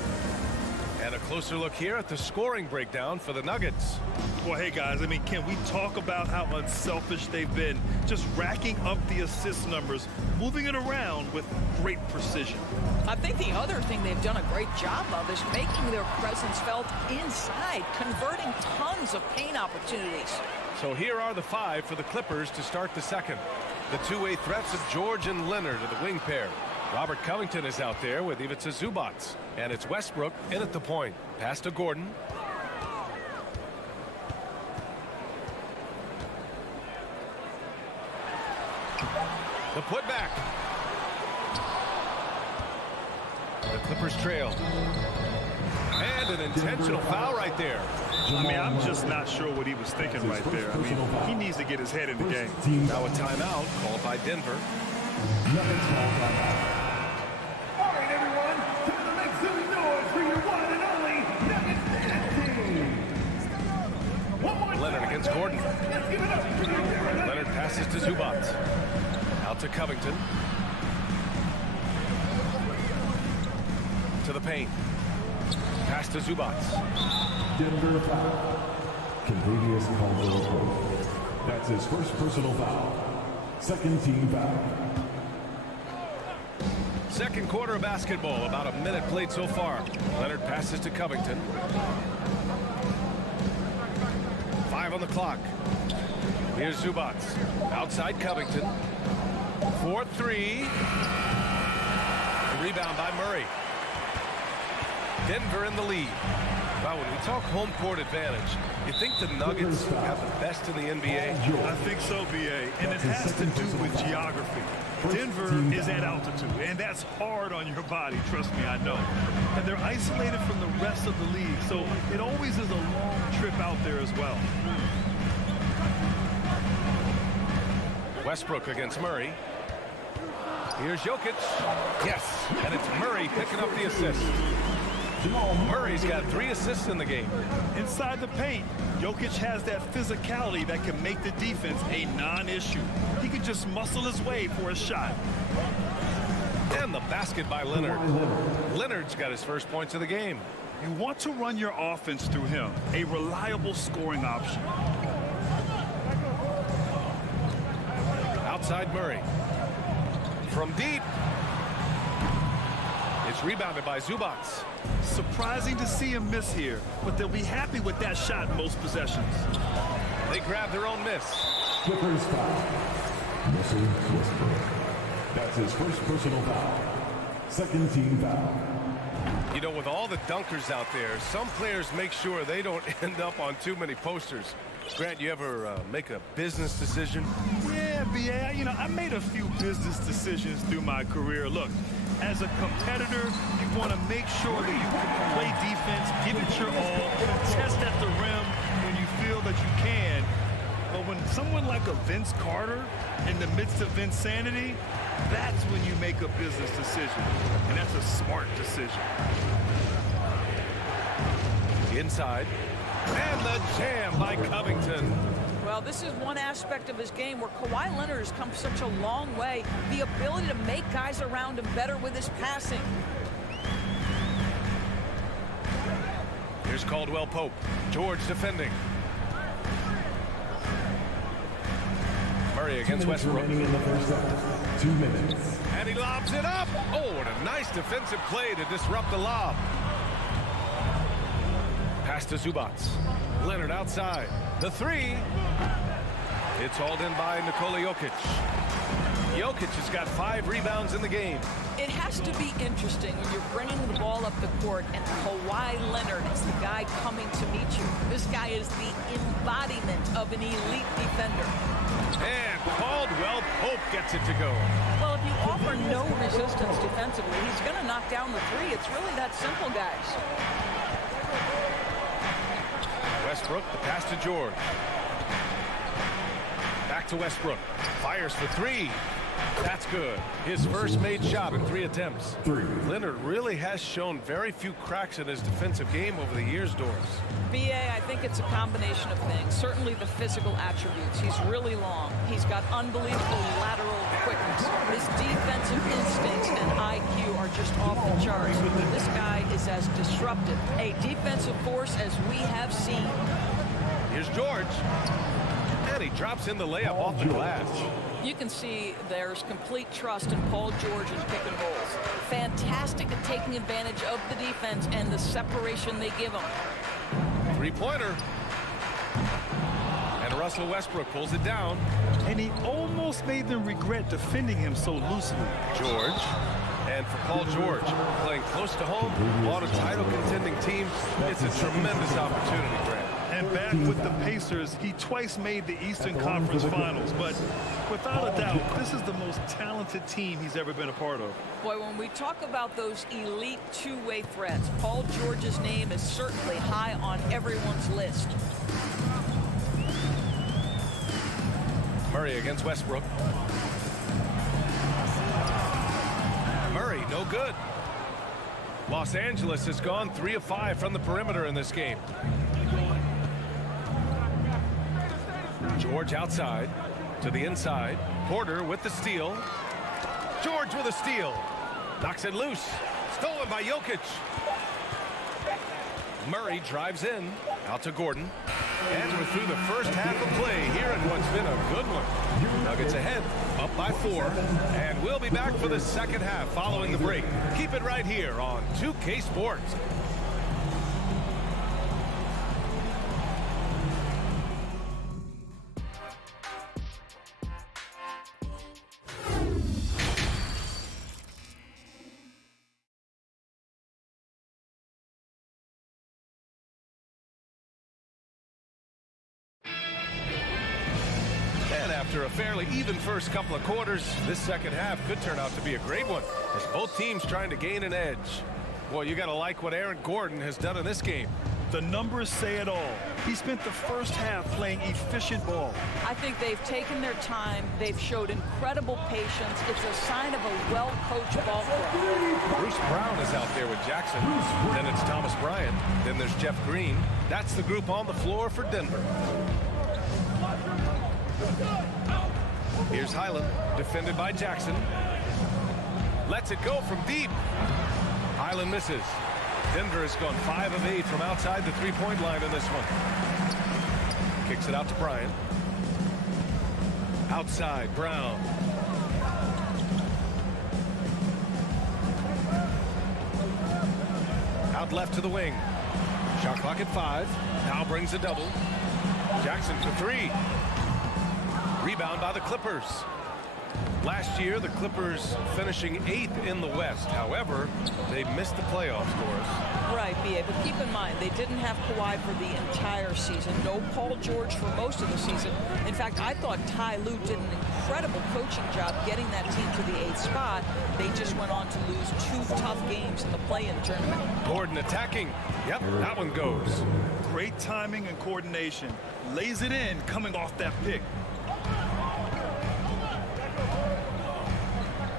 And a closer look here at the scoring breakdown for the Nuggets. Well, hey, guys, I mean, can we talk about how unselfish they've been? Just racking up the assist numbers, moving it around with great precision. I think the other thing they've done a great job of is making their presence felt inside, converting tons of paint opportunities. So here are the 5 for the Clippers to start the second. The two-way threats of George and Leonard are the wing pair. Robert Covington is out there with Ivica Zubac. And it's Westbrook in at the point. Pass to Gordon. The putback. The Clippers trail. And an intentional foul right there. I mean, I'm just not sure what he was thinking right there. I mean, he needs to get his head in the game. Now a timeout called by Denver. All right, everyone, time to make some noise for your one and only Nuggets team. Leonard against Gordon. Let's give it up for your Leonard passes to Zubac. Out to Covington. To the paint. Pass to Zubac. Denver foul. Contagious Caldwell. That's his first personal foul. Second team foul. Second quarter of basketball. About a minute played so far. Leonard passes to Covington. 5 on the clock. Here's Zubac. Outside Covington. 4-3. Rebound by Murray. Denver in the lead. Wow, when we talk home court advantage, you think the Nuggets have the best in the NBA? I think so, B.A., and it has to do with geography. Denver is at altitude, and that's hard on your body, trust me, I know. And they're isolated from the rest of the league, so it always is a long trip out there as well. Westbrook against Murray. Here's Jokic. Yes, and it's Murray picking up the assist. Murray's got 3 assists in the game. Inside the paint, Jokic has that physicality that can make the defense a non-issue. He can just muscle his way for a shot. And the basket by Leonard. Leonard's got his first points of the game. You want to run your offense through him, a reliable scoring option. Outside Murray. From deep. It's rebounded by Zubac. Surprising to see him miss here, but they'll be happy with that shot most possessions. They grab their own miss. Clippers foul. Missing Westbrook. That's his first personal foul. Second team foul. You know, with all the dunkers out there, some players make sure they don't end up on too many posters. Grant, you ever make a business decision? Yeah, B.A., you know, I made a few business decisions through my career. Look, as a competitor, you want to make sure that you can play defense, give it your all, contest at the rim when you feel that you can. But when someone like a Vince Carter in the midst of insanity, that's when you make a business decision. And that's a smart decision. Inside. And the jam by Covington. Well, this is one aspect of his game where Kawhi Leonard has come such a long way. The ability to make guys around him better with his passing. Here's Caldwell Pope. George defending. Murray against Westbrook. In the first half. 2 minutes. And he lobs it up. Oh, and a nice defensive play to disrupt the lob. Pass to Zubac. Leonard outside. The 3. It's hauled in by Nikola Jokic. Jokic has got 5 rebounds in the game. It has to be interesting when you're bringing the ball up the court and Kawhi Leonard is the guy coming to meet you. This guy is the embodiment of an elite defender. And Caldwell Pope gets it to go. Well, if you offer no resistance defensively, he's going to knock down the three. It's really that simple, guys. Westbrook, the pass to George. Back to Westbrook. Fires for three. That's good. His first made shot in 3 attempts. Leonard really has shown very few cracks in his defensive game over the years, Doris. BA, I think it's a combination of things. Certainly the physical attributes. He's really long. He's got unbelievable lateral quickness. His defensive instincts and IQ are just off the charts. This guy is as disruptive a defensive force as we have seen. Here's George. And he drops in the layup off the glass. You can see there's complete trust in Paul George's pick and rolls. Fantastic at taking advantage of the defense and the separation they give him. Three-pointer. And Russell Westbrook pulls it down. And he almost made them regret defending him so loosely. George. And for Paul George, playing close to home on a title-contending team, it's a tremendous opportunity, Grant. And back with the Pacers, he twice made the Eastern Conference Finals. But without a doubt, this is the most talented team he's ever been a part of. Boy, when we talk about those elite two-way threats, Paul George's name is certainly high on everyone's list. Murray against Westbrook. Murray, no good. Los Angeles has gone 3 of 5 from the perimeter in this game. George outside to the inside. Porter with the steal. George with a steal. Knocks it loose. Stolen by Jokic. Murray drives in. Out to Gordon. And we're through the first half of play here in what's been a good one. Nuggets ahead, up by 4. And we'll be back for the second half following the break. Keep it right here on 2K Sports. After a fairly even first couple of quarters, this second half could turn out to be a great one as both teams trying to gain an edge. Boy, you got to like what Aaron Gordon has done in this game. The numbers say it all. He spent the first half playing efficient ball. I think they've taken their time. They've showed incredible patience. It's a sign of a well-coached ball club. Bruce Brown is out there with Jackson. Then it's Thomas Bryant. Then there's Jeff Green. That's the group on the floor for Denver. Here's Highland, defended by Jackson. Lets it go from deep. Highland misses. Denver has gone 5 of 8 from outside the three-point line in this one. Kicks it out to Bryant. Outside, Brown. Out left to the wing. Shot clock at 5. Now brings a double. Jackson for 3. Rebound by the Clippers. Last year, the Clippers finishing 8th in the West. However, they missed the playoffs, Doris. Right, B.A., but keep in mind, they didn't have Kawhi for the entire season. No Paul George for most of the season. In fact, I thought Ty Lue did an incredible coaching job getting that team to the 8th spot. They just went on to lose 2 tough games in the play-in tournament. Gordon attacking. Yep, that one goes. Great timing and coordination. Lays it in coming off that pick.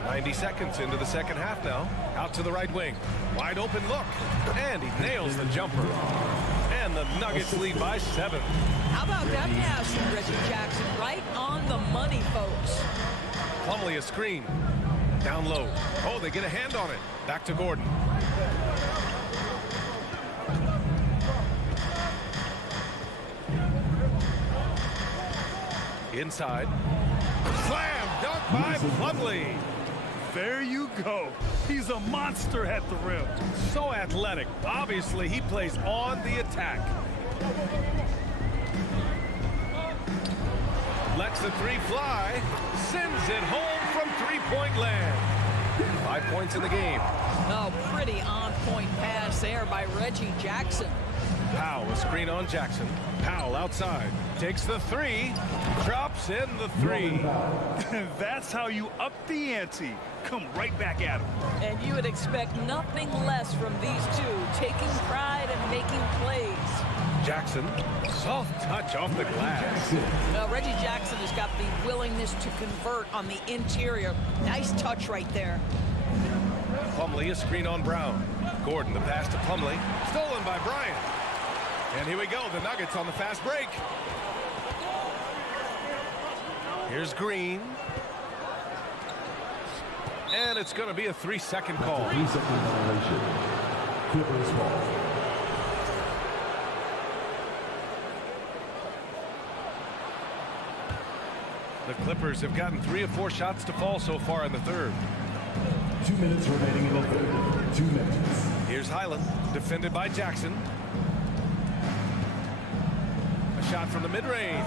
90 seconds into the second half now. Out to the right wing. Wide open look. And he nails the jumper. And the Nuggets lead by 7. How about that pass from Reggie Jackson? Right on the money, folks. Plumlee a screen. Down low. Oh, they get a hand on it. Back to Gordon. Inside. Slam dunk by Plumlee. There you go. He's a monster at the rim. So athletic. Obviously, he plays on the attack. Lets the 3 fly. Sends it home from three-point land. 5 points in the game. Oh, pretty on-point pass there by Reggie Jackson. Powell, a screen on Jackson. Powell outside. Takes the three. Drops in the three. That's how you up the ante. Come right back at him. And you would expect nothing less from these two, taking pride and making plays. Jackson, soft touch off the glass. Reggie Jackson has got the willingness to convert on the interior. Nice touch right there. Plumlee, a screen on Brown. Gordon, the pass to Plumlee. Stolen by Bryant. And here we go, the Nuggets on the fast break. Here's Green. And it's going to be a 3-second call. 3-second violation. Clippers ball. The Clippers have gotten 3 of 4 shots to fall so far in the third. 2 minutes remaining in the third. 2 minutes. Here's Highland, defended by Jackson. A shot from the mid-range.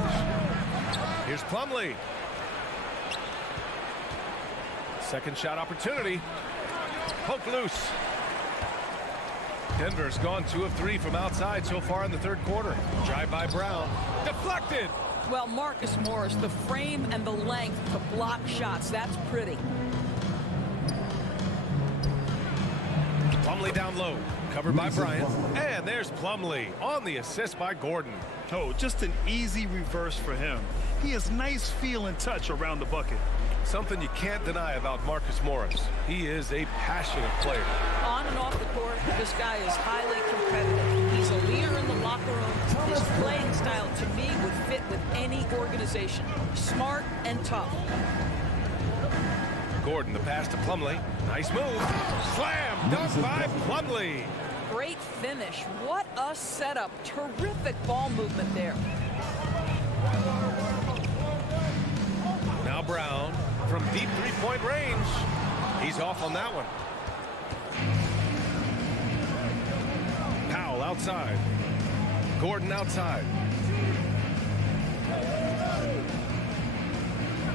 Here's Plumlee. Second shot opportunity. Poke loose. Denver's gone 2 of 3 from outside so far in the third quarter. Drive by Brown. Deflected. Well, Marcus Morris, the frame and the length to block shots, that's pretty. Plumlee down low, covered by Bryant. And there's Plumlee on the assist by Gordon. Oh, just an easy reverse for him. He has nice feel and touch around the bucket. Something you can't deny about Marcus Morris. He is a passionate player. On and off the court, this guy is highly competitive. He's a leader in the locker room. His playing style, to me, would fit with any organization. Smart and tough. Gordon, the pass to Plumlee. Nice move. Slam dunk by Plumlee. Great finish. What a setup. Terrific ball movement there. Now Brown from deep three-point range. He's off on that one. Powell outside. Gordon outside.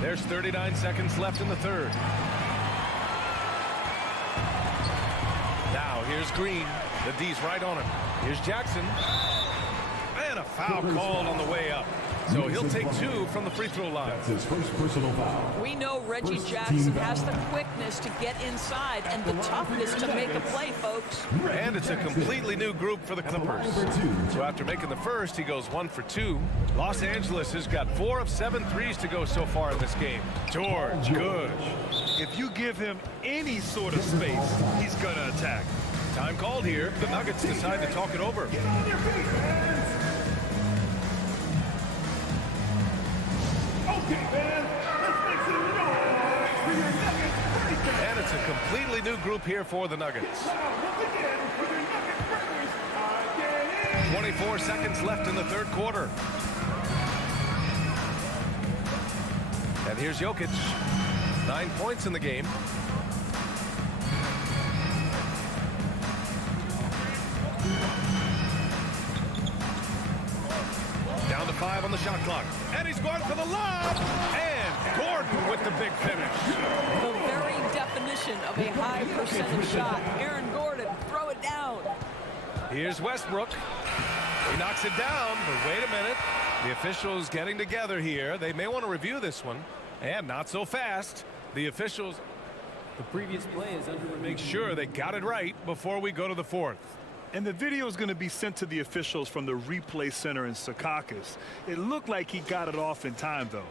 There's 39 seconds left in the third. Now here's Green. The D's right on him. Here's Jackson. And a foul called on the way up. So he'll take 2 from the free throw line. That's his first personal foul. We know Reggie Jackson has the quickness to get inside and the toughness to make a play, folks. And it's a completely new group for the Clippers. So after making the first, he goes 1 for 2. Los Angeles has got 4 of 7 threes to go so far in this game. George, good. If you give him any sort of space, he's going to attack. Time called here. The Nuggets decide to talk it over. And it's a completely new group here for the Nuggets. 24 seconds left in the third quarter. And here's Jokic. 9 points in the game. Down to 5 on the shot clock. And he's going for the lob. And Gordon with the big finish. The very definition of a high percentage shot. Aaron Gordon, throw it down. Here's Westbrook. He knocks it down, but wait a minute. The officials getting together here. They may want to review this one. And not so fast. The officials... The previous play is under review. Make sure they got it right before we go to the fourth. And the video is going to be sent to the officials from the replay center in Secaucus. It looked like he got it off in time, though.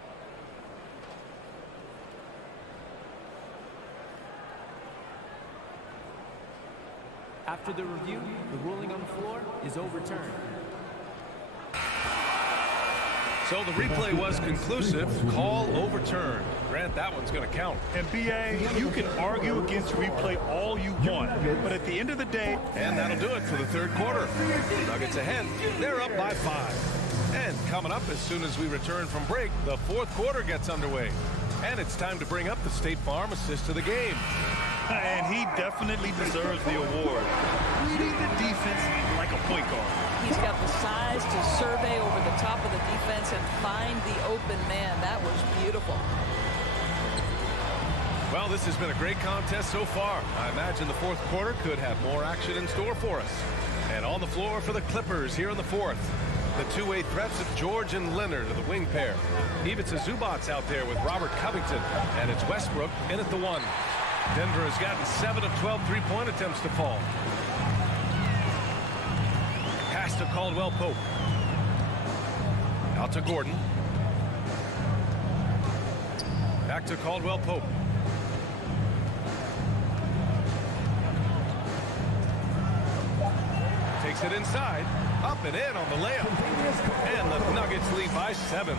After the review, the ruling on the floor is overturned. So the replay was conclusive. Call overturned. Grant, that one's going to count. And BA, you can argue against replay all you want, but at the end of the day... And that'll do it for the third quarter. Nuggets ahead. They're up by 5. And coming up as soon as we return from break, the fourth quarter gets underway. And it's time to bring up the State Farm assist of the game. And he definitely deserves the award. Leading the defense like a point guard. He's got the size to survey over the top of the defense and find the open man. That was beautiful. Well, this has been a great contest so far. I imagine the fourth quarter could have more action in store for us. And on the floor for the Clippers here in the fourth. The two-way threats of George and Leonard are the wing pair. Ivica Zubac's out there with Robert Covington. And it's Westbrook in at the one. Denver has gotten 7 of 12 three-point attempts to fall. Pass to Caldwell Pope. Out to Gordon. Back to Caldwell Pope. Takes it inside. Up and in on the layup. And the Nuggets lead by 7.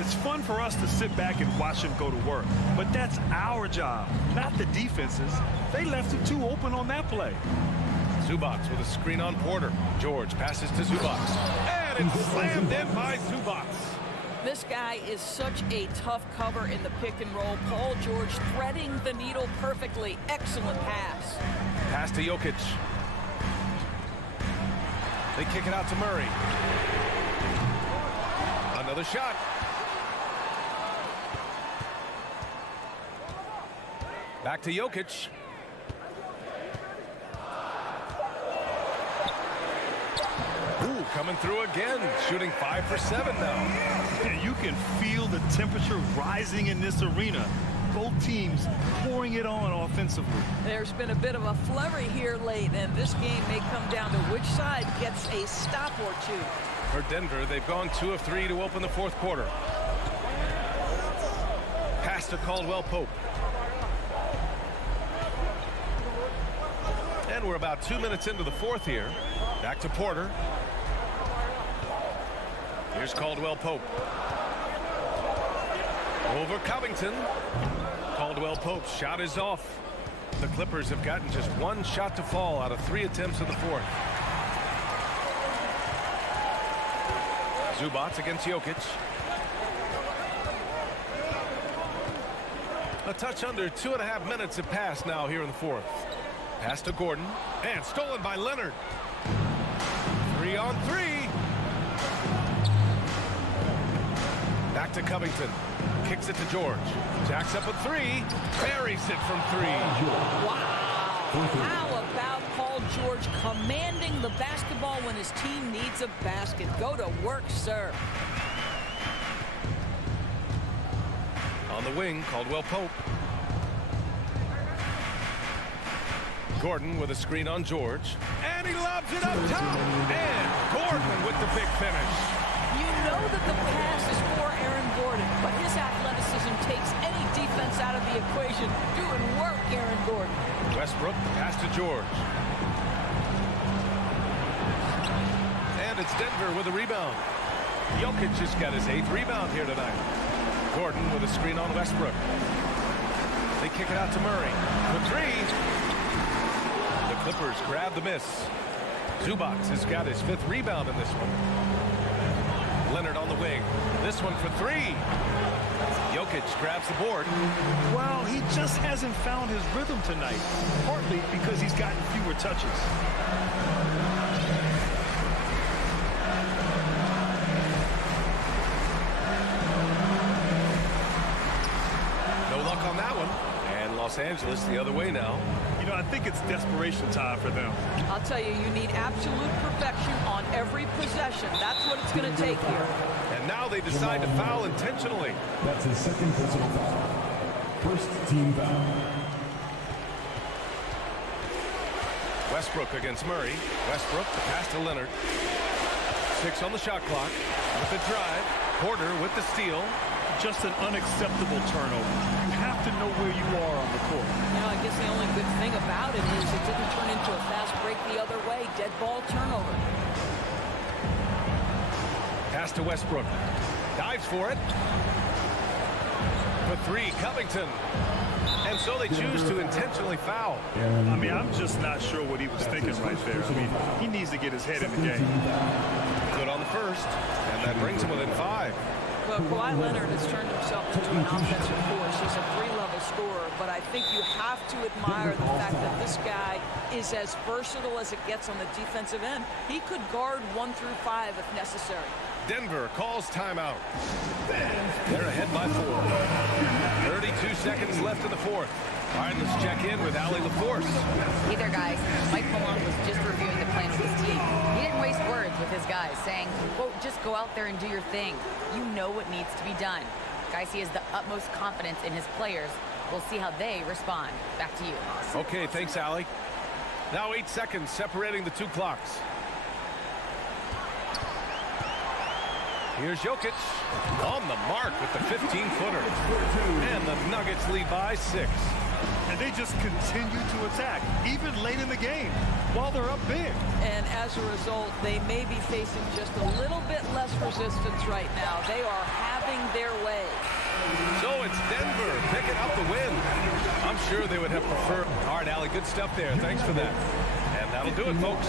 It's fun for us to sit back and watch him go to work. But that's our job, not the defense's. They left him too open on that play. Zubac with a screen on Porter. George passes to Zubac. And it's slammed in by Zubac. This guy is such a tough cover in the pick and roll. Paul George threading the needle perfectly. Excellent pass. Pass to Jokic. They kick it out to Murray. Another shot. Back to Jokic. Ooh, coming through again. Shooting 5 for 7 now. And you can feel the temperature rising in this arena. Both teams pouring it on offensively. There's been a bit of a flurry here late, and this game may come down to which side gets a stop or two. For Denver, they've gone 2 of 3 to open the fourth quarter. Pass to Caldwell Pope. And we're about 2 minutes into the fourth here. Back to Porter. Here's Caldwell Pope. Over Covington. Caldwell Pope's shot is off. The Clippers have gotten just 1 shot to fall out of 3 attempts in the fourth. Zubac against Jokic. A touch under 2.5 minutes have passed now here in the fourth. Pass to Gordon. And stolen by Leonard. 3 on 3. Back to Covington. Kicks it to George. Jacks up a 3. Buries it from 3. Wow. How about Paul George commanding the basketball when his team needs a basket? Go to work, sir. On the wing, Caldwell Pope. Gordon with a screen on George. And he lobs it up top. And Gordon with the big finish. You know that the pass is for Aaron Gordon, but his athleticism takes any defense out of the equation. Doing work, Aaron Gordon. Westbrook, pass to George. And it's Denver with a rebound. Jokic just got his 8th rebound here tonight. Gordon with a screen on Westbrook. They kick it out to Murray. For 3. The Clippers grab the miss. Zubac has got his 5th rebound in this one. Leonard on the wing. This one for 3. Jokic grabs the board. Well, he just hasn't found his rhythm tonight, partly because he's gotten fewer touches. No luck on that one. And Los Angeles the other way now. You know, I think it's desperation time for them. I'll tell you, you need absolute perfection on every possession. That's what it's going to take here. And now they decide to foul intentionally. That's his 2nd personal foul. First team foul. Westbrook against Murray. Westbrook, the pass to Leonard. 6 on the shot clock. With the drive. Porter with the steal. Just an unacceptable turnover. You have to know where you are on the court. Now, I guess the only good thing about it is it didn't turn into a fast break the other way. Dead ball turnover. Pass to Westbrook. Dives for it. For 3, Covington. And so they choose to intentionally foul. I mean, I'm just not sure what he was thinking right there. I mean, he needs to get his head in the game. Good on the first. And that brings him within 5. Well, Kawhi Leonard has turned himself into an offensive force. He's a 3-level scorer, but I think you have to admire the fact that this guy is as versatile as it gets on the defensive end. He could guard 1 through 5 if necessary. Denver calls timeout. They're ahead by 4. 32 seconds left in the fourth. All right, let's check in with Allie LaForce. Hey there, guys. Mike Malone was just reviewing the plan with his team. He didn't waste words with his guys, saying, quote, just go out there and do your thing. You know what needs to be done. Guys, he has the utmost confidence in his players. We'll see how they respond. Back to you. Okay, thanks, Allie. Now 8 seconds separating the two clocks. Here's Jokic on the mark with the 15-footer. And the Nuggets lead by 6. And they just continue to attack, even late in the game, while they're up big. And as a result, they may be facing just a little bit less resistance right now. They are having their way. So it's Denver picking up the win. I'm sure they would have preferred. All right, Allie, good stuff there. Thanks for that. And that'll do it, folks.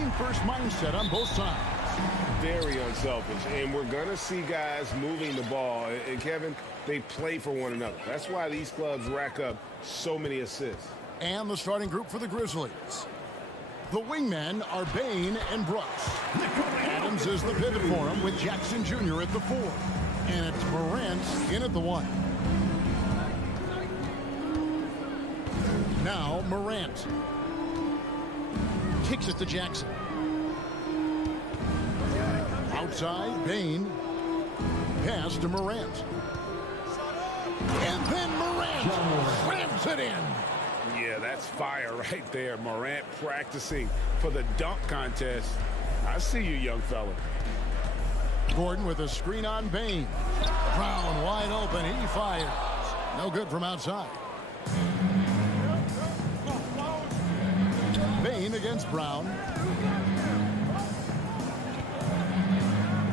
team-first mindset on both sides. Very unselfish, and we're going to see guys moving the ball. And Kevin, they play for one another. That's why these clubs rack up so many assists. And the starting group for the Grizzlies. The wingmen are Bain and Brooks. Adams is the pivot for him with Jackson Jr. at the 4. And it's Morant in at the 1. Now Morant. Kicks it to Jackson. Outside, Bain. Pass to Morant. And then Morant slams it in. Yeah, that's fire right there. Morant practicing for the dunk contest. I see you, young fella. Gordon with a screen on Bain. Brown wide open. He fires. No good from outside. Bain against Brown.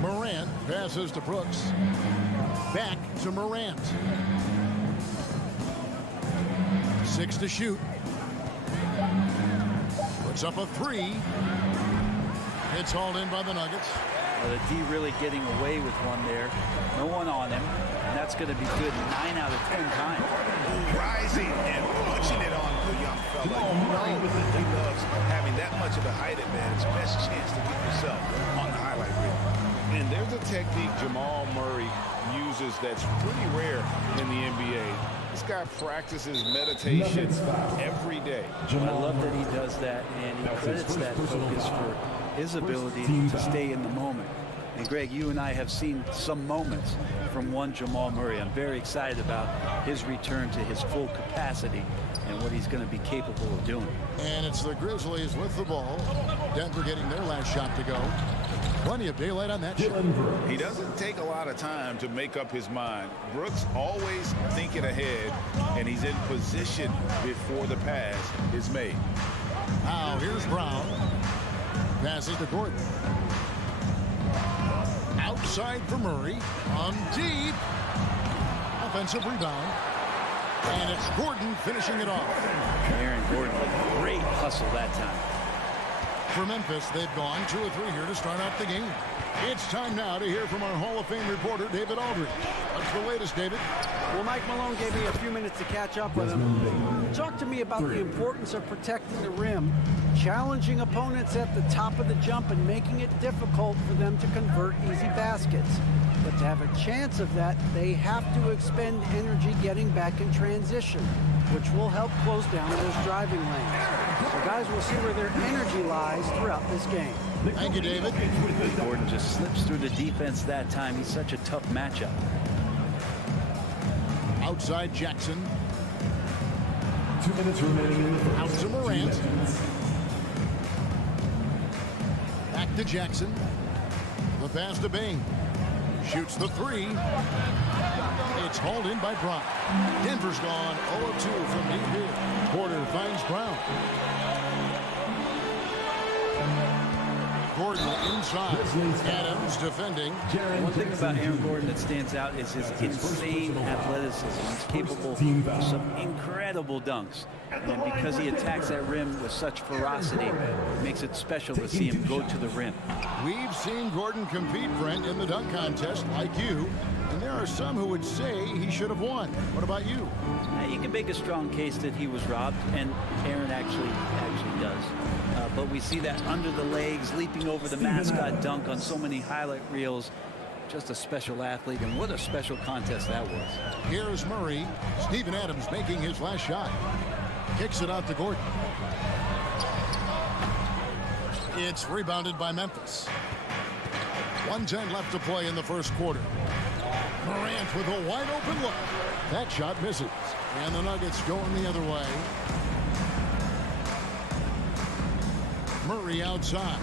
Morant passes to Brooks. Back to Morant. 6 to shoot. Puts up a 3. It's hauled in by the Nuggets. Well, the D really getting away with one there. No one on him. And that's going to be good 9 out of 10 times. Rising and punching it on the young fella. You know he loves having that much of a height advantage. Best chance to get yourself on the highlight reel. And there's a technique Jamal Murray uses that's pretty rare in the NBA. This guy practices meditation every day. I love that he does that, and he credits that focus for his ability to stay in the moment. And Greg, you and I have seen some moments from one Jamal Murray. I'm very excited about his return to his full capacity and what he's going to be capable of doing. And it's the Grizzlies with the ball. Denver getting their last shot to go. Plenty of daylight on that shot. He doesn't take a lot of time to make up his mind. Brooks always thinking ahead, and he's in position before the pass is made. Now here's Brown. Passes to Gordon. Outside for Murray. On deep. Offensive rebound. And it's Gordon finishing it off. Aaron Gordon, a great hustle that time. For Memphis, they've gone 2 of 3 here to start out the game. It's time now to hear from our Hall of Fame reporter, David Aldridge. What's the latest, David? Well, Mike Malone gave me a few minutes to catch up with him. Talk to me about the importance of protecting the rim, challenging opponents at the top of the jump, and making it difficult for them to convert easy baskets. But to have a chance of that, they have to expend energy getting back in transition, which will help close down those driving lanes. So guys will see where their energy lies throughout this game. Thank you, David. Gordon just slips through the defense that time. He's such a tough matchup. Outside Jackson. 2 minutes remaining. Out to Morant. Back to Jackson. The pass to Bain. Shoots the 3. It's hauled in by Brown. Denver's gone 0 of 2 from deep here. Porter finds Brown. Gordon inside. Adams defending. One thing about Aaron Gordon that stands out is his insane athleticism. He's capable of some incredible dunks. And because he attacks that rim with such ferocity, it makes it special to see him go to the rim. We've seen Gordon compete, Brent, in the dunk contest like you. And there are some who would say he should have won. What about you? You can make a strong case that he was robbed, and Aaron actually does. But we see that under the legs, leaping over the mascot dunk on so many highlight reels. Just a special athlete, and what a special contest that was. Here's Murray. Steven Adams making his last shot. Kicks it out to Gordon. It's rebounded by Memphis. 1:10 left to play in the first quarter. Morant with a wide open look. That shot misses. And the Nuggets going the other way. Murray outside.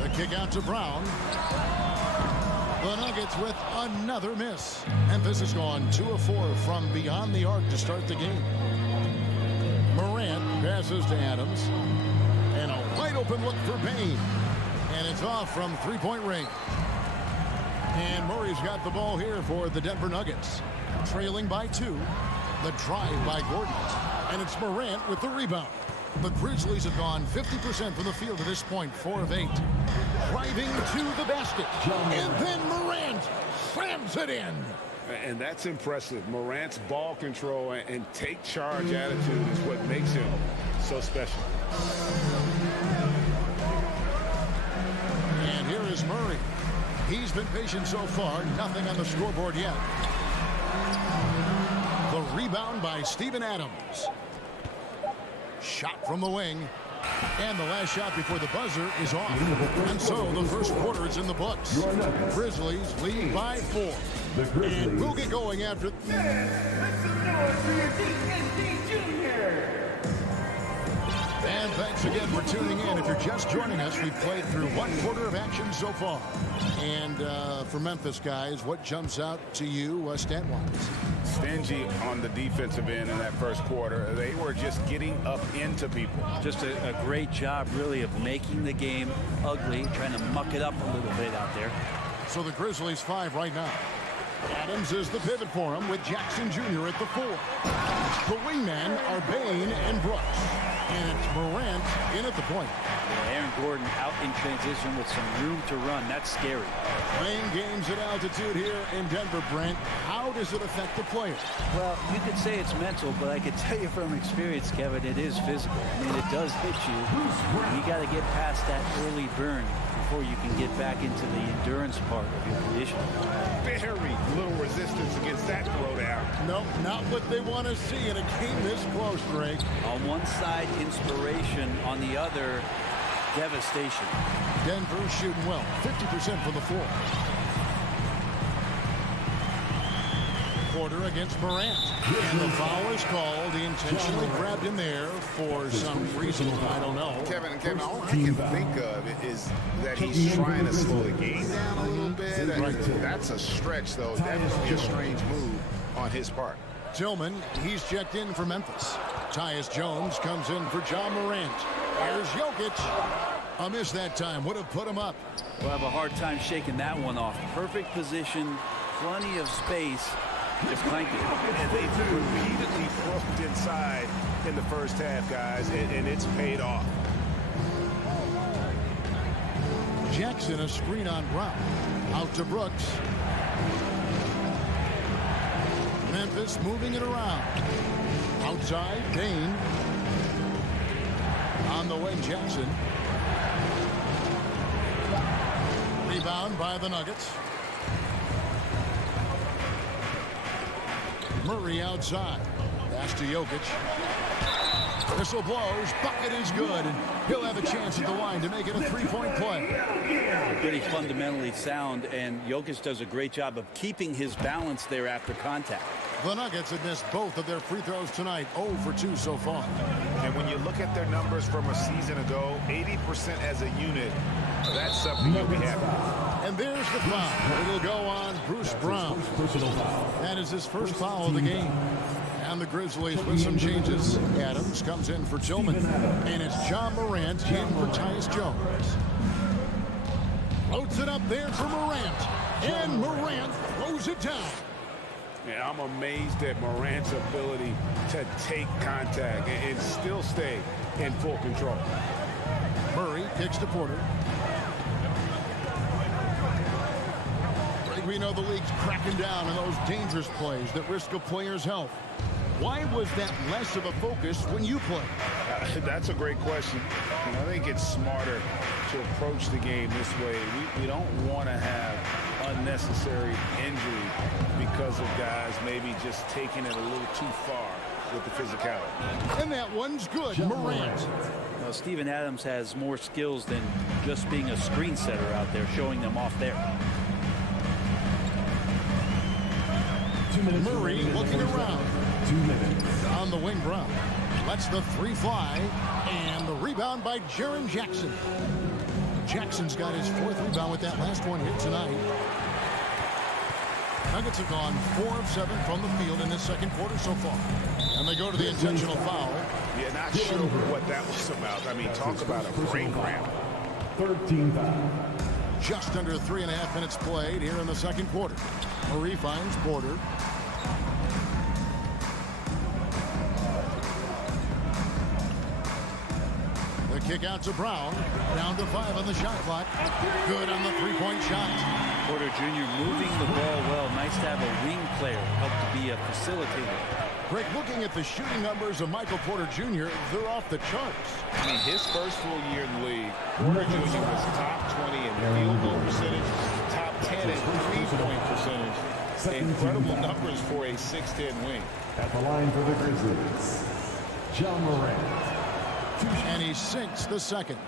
The kick out to Brown. The Nuggets with another miss. Memphis has gone 2 of 4 from beyond the arc to start the game. Morant passes to Adams. And a wide open look for Bain. And it's off from 3-point range. And Murray's got the ball here for the Denver Nuggets. Trailing by 2. The drive by Gordon. And it's Morant with the rebound. The Grizzlies have gone 50% from the field at this point, 4 of 8. Driving to the basket. And then Morant slams it in. And that's impressive. Morant's ball control and take charge attitude is what makes him so special. And here is Murray. He's been patient so far. Nothing on the scoreboard yet. The rebound by Steven Adams. Shot from the wing. And the last shot before the buzzer is off. And so the first quarter is in the books. Grizzlies lead by 4. And we'll get going after... And thanks again for tuning in. If you're just joining us, we've played through 1 quarter of action so far. And for Memphis, guys, what jumps out to you stat-wise? Stingy on the defensive end in that first quarter. They were just getting up into people. Just a great job, really, of making the game ugly, trying to muck it up a little bit out there. So the Grizzlies 5 right now. Adams is the pivot for him with Jackson Jr. at the 4. The wingmen are Bain and Brooks. And it's Morant in at the point. Yeah, Aaron Gordon out in transition with some room to run. That's scary. Playing games at altitude here in Denver, Brent. How does it affect the player? Well, you could say it's mental, but I could tell you from experience, Kevin, it is physical. I mean, it does hit you. You got to get past that early burn before you can get back into the endurance part of your condition. Very little resistance against that throwdown. Nope, not what they want to see, and it came this close, Greg. On one side, inspiration. On the other, devastation. Denver shooting well, 50% from the floor. Quarter against Morant. And the foul is called. He intentionally grabbed him there for some reason. I don't know. Kevin, all I can think of is that he's trying to slow the game down a little bit. That's a stretch, though. Definitely a strange move on his part. Tillman, he's checked in for Memphis. Tyus Jones comes in for John Morant. Here's Jokic. A miss that time. Would have put him up. We'll have a hard time shaking that one off. Perfect position, plenty of space. Just clanked it. And they've repeatedly broke inside in the first half, guys, and it's paid off. Jackson, a screen on Brown. Out to Brooks. Memphis moving it around. Outside, Dane. On the wing, Jackson. Rebound by the Nuggets. Murray outside. Pass to Jokic. Whistle blows. Bucket is good. And he'll have a chance at the line to make it a three-point play. Pretty fundamentally sound, and Jokic does a great job of keeping his balance there after contact. The Nuggets have missed both of their free throws tonight, 0 for 2 so far. And when you look at their numbers from a season ago, 80% as a unit, that's something you'll be happy with. And there's the foul. It'll go on Bruce Brown. That is his first foul of the game. And the Grizzlies with some changes. Adams comes in for Tillman. And it's John Morant in for Tyus Jones. Floats it up there for Morant. And Morant throws it down. Yeah, I'm amazed at Morant's ability to take contact and still stay in full control. Murray kicks to Porter. We know the league's cracking down on those dangerous plays that risk a player's health. Why was that less of a focus when you play? That's a great question. And I think it's smarter to approach the game this way. We don't want to have unnecessary injury because of guys maybe just taking it a little too far with the physicality. And that one's good, Morant. Well, Steven Adams has more skills than just being a screen setter out there, showing them off there. Murray looking around. 2 minutes. On the wing, Brown. Lets the three fly. And the rebound by Jaren Jackson. Jackson's got his 4th rebound with that last one hit tonight. Nuggets have gone 4 of 7 from the field in this second quarter so far. And they go to the intentional foul. Yeah, not sure what that was about. I mean, talk about a brain cramp. 13 foul. Just under 3.5 minutes played here in the second quarter. Murray finds Porter. Kick out to Brown. Down to 5 on the shot clock. Good on the three-point shot. Porter Jr. moving the ball well. Nice to have a wing player help to be a facilitator. Greg, looking at the shooting numbers of Michael Porter Jr., they're off the charts. I mean, his first full year in the league, Porter Jr. was top 20 in field goal percentage, top 10 in three-point percentage. Incredible numbers for a 6'10 wing. At the line for the Grizzlies, John Morant. And he sinks the second.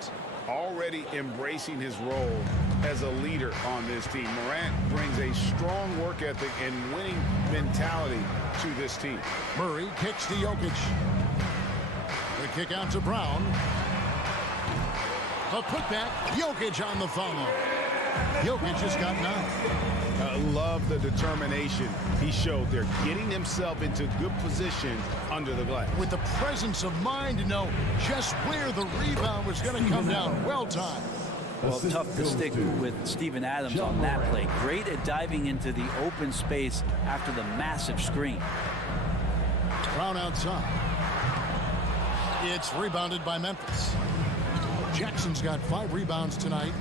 Already embracing his role as a leader on this team. Morant brings a strong work ethic and winning mentality to this team. Murray kicks to Jokic. The kick out to Brown. The putback. Jokic on the follow. Jokic has got 9. I love the determination he showed there, getting himself into good position under the glass. With the presence of mind to know just where the rebound was going to come down. Well timed. Well, tough to stick with Steven Adams on that play. Great at diving into the open space after the massive screen. Brown outside. It's rebounded by Memphis. Jackson's got 5 rebounds tonight.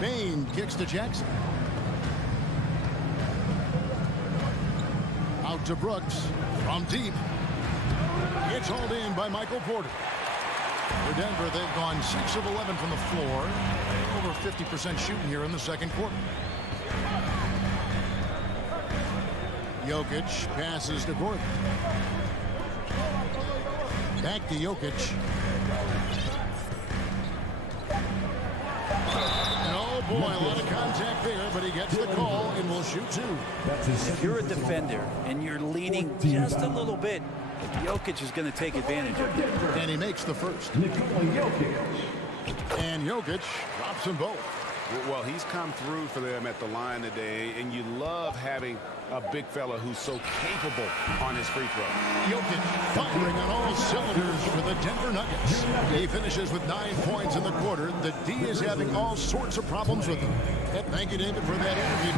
Bain kicks to Jackson. Out to Brooks from deep. It's hauled in by Michael Porter. For Denver, they've gone 6 of 11 from the floor. Over 50% shooting here in the second quarter. Jokic passes to Gordon. Back to Jokic. Boy, a lot of contact there, but he gets the call and will shoot 2. If you're a defender and you're leaning just a little bit, Jokic is going to take advantage of it. And he makes the first. And Jokic drops them both. Well, he's come through for them at the line today, and you love having a big fella who's so capable on his free throw. Jokic firing on all cylinders for the Denver Nuggets. He finishes with 9 points in the quarter. The D is having all sorts of problems with him. And thank you, David, for that interview.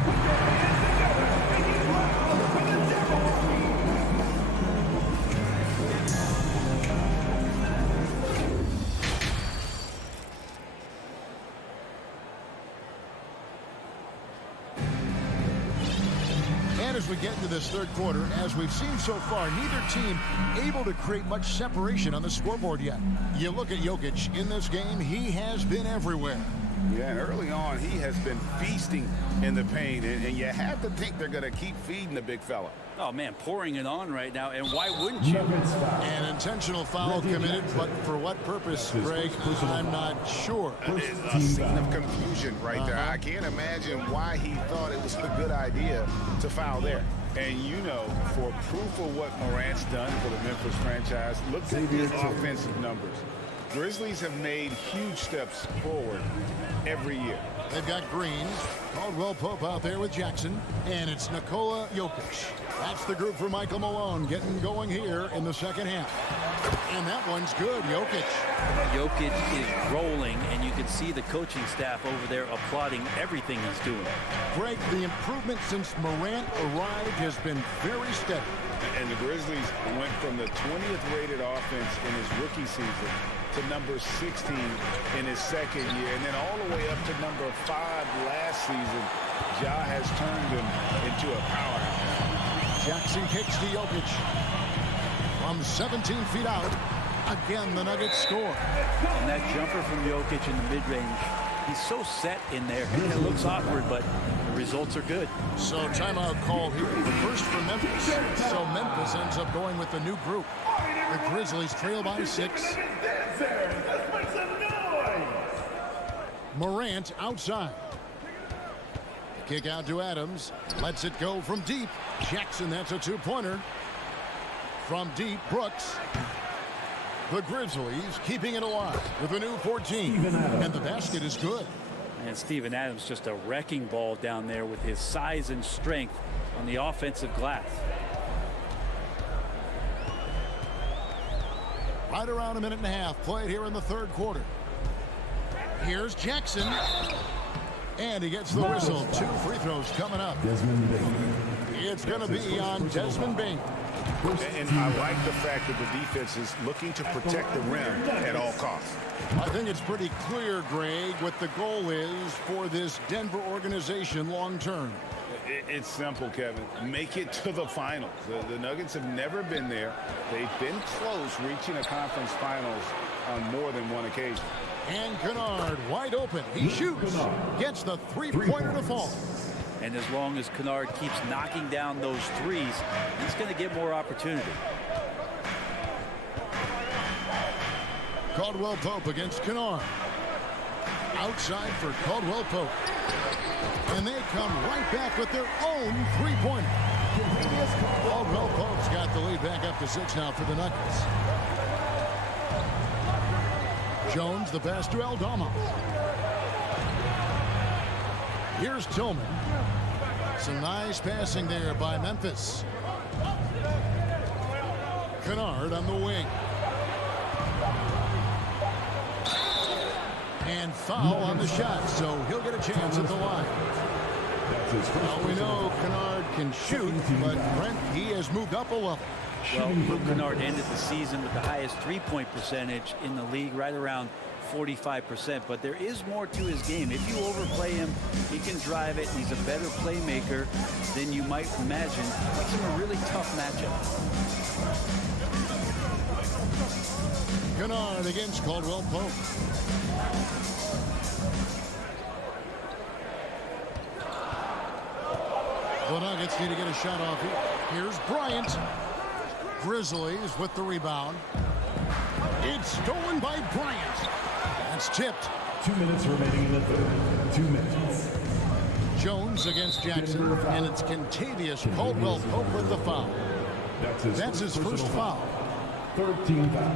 As we get into this third quarter, as we've seen so far, neither team able to create much separation on the scoreboard yet. You look at Jokic in this game, he has been everywhere. Yeah, and early on, he has been feasting in the paint, and you have to think they're going to keep feeding the big fella. Oh, man, pouring it on right now, and why wouldn't you? An intentional foul committed, but for what purpose, Greg, I'm not sure. It's a scene of confusion right there. I can't imagine why he thought it was a good idea to foul there. And you know, for proof of what Morant's done for the Memphis franchise, look at his offensive numbers. Grizzlies have made huge steps forward every year. They've got Green, Caldwell Pope out there with Jackson, and it's Nikola Jokic. That's the group for Michael Malone getting going here in the second half. And that one's good, Jokic. Jokic is rolling, and you can see the coaching staff over there applauding everything he's doing. Greg, the improvement since Morant arrived has been very steady. And the Grizzlies went from the 20th rated offense in his rookie season to number 16 in his second year, and then all the way up to number 5 last season. Ja has turned him into a powerhouse. Jackson kicks to Jokic from 17 feet out. Again, the Nuggets score. And that jumper from Jokic in the mid-range, he's so set in there. It looks awkward, but the results are good. So timeout call here. The first for Memphis. So Memphis ends up going with the new group. The Grizzlies trail by 6. Morant outside. Kick out to Adams. Lets it go from deep. Jackson, that's a 2-pointer. From deep, Brooks. The Grizzlies keeping it alive with a new 14. And the basket is good. And Steven Adams just a wrecking ball down there with his size and strength on the offensive glass. Right around a minute and a half played here in the third quarter. Here's Jackson. And he gets the whistle. 2 free throws coming up. It's going to be on Desmond Bain. And I like the fact that the defense is looking to protect the rim at all costs. I think it's pretty clear, Greg, what the goal is for this Denver organization long term. It's simple, Kevin. Make it to the finals. The Nuggets have never been there. They've been close reaching a conference finals on more than one occasion. And Kennard wide open. He shoots. Gets the three-pointer to fall. And as long as Kennard keeps knocking down those threes, he's going to get more opportunity. Caldwell Pope against Kennard. Outside for Caldwell Pope. And they come right back with their own three-pointer. Caldwell Pope's got the lead back up to 6 now for the Nuggets. Jones, the pass to Aldama. Here's Tillman. Some nice passing there by Memphis. Kennard on the wing. And foul on the shot, so he'll get a chance at the line. Now we know Kennard can shoot, but Brent, he has moved up a level. Well, Luke Kennard ended the season with the highest three-point percentage in the league, right around 45%. But there is more to his game. If you overplay him, he can drive it. He's a better playmaker than you might imagine. Makes him a really tough matchup. Kennard against Caldwell Pope. The Nuggets need to get a shot off here. Here's Bryant. Grizzlies with the rebound. It's stolen by Bryant. That's tipped. 2 minutes remaining in the third. 2 minutes. Jones against Jackson, and it's Kentavious Caldwell Pope with the foul. That's his first foul. 13 foul.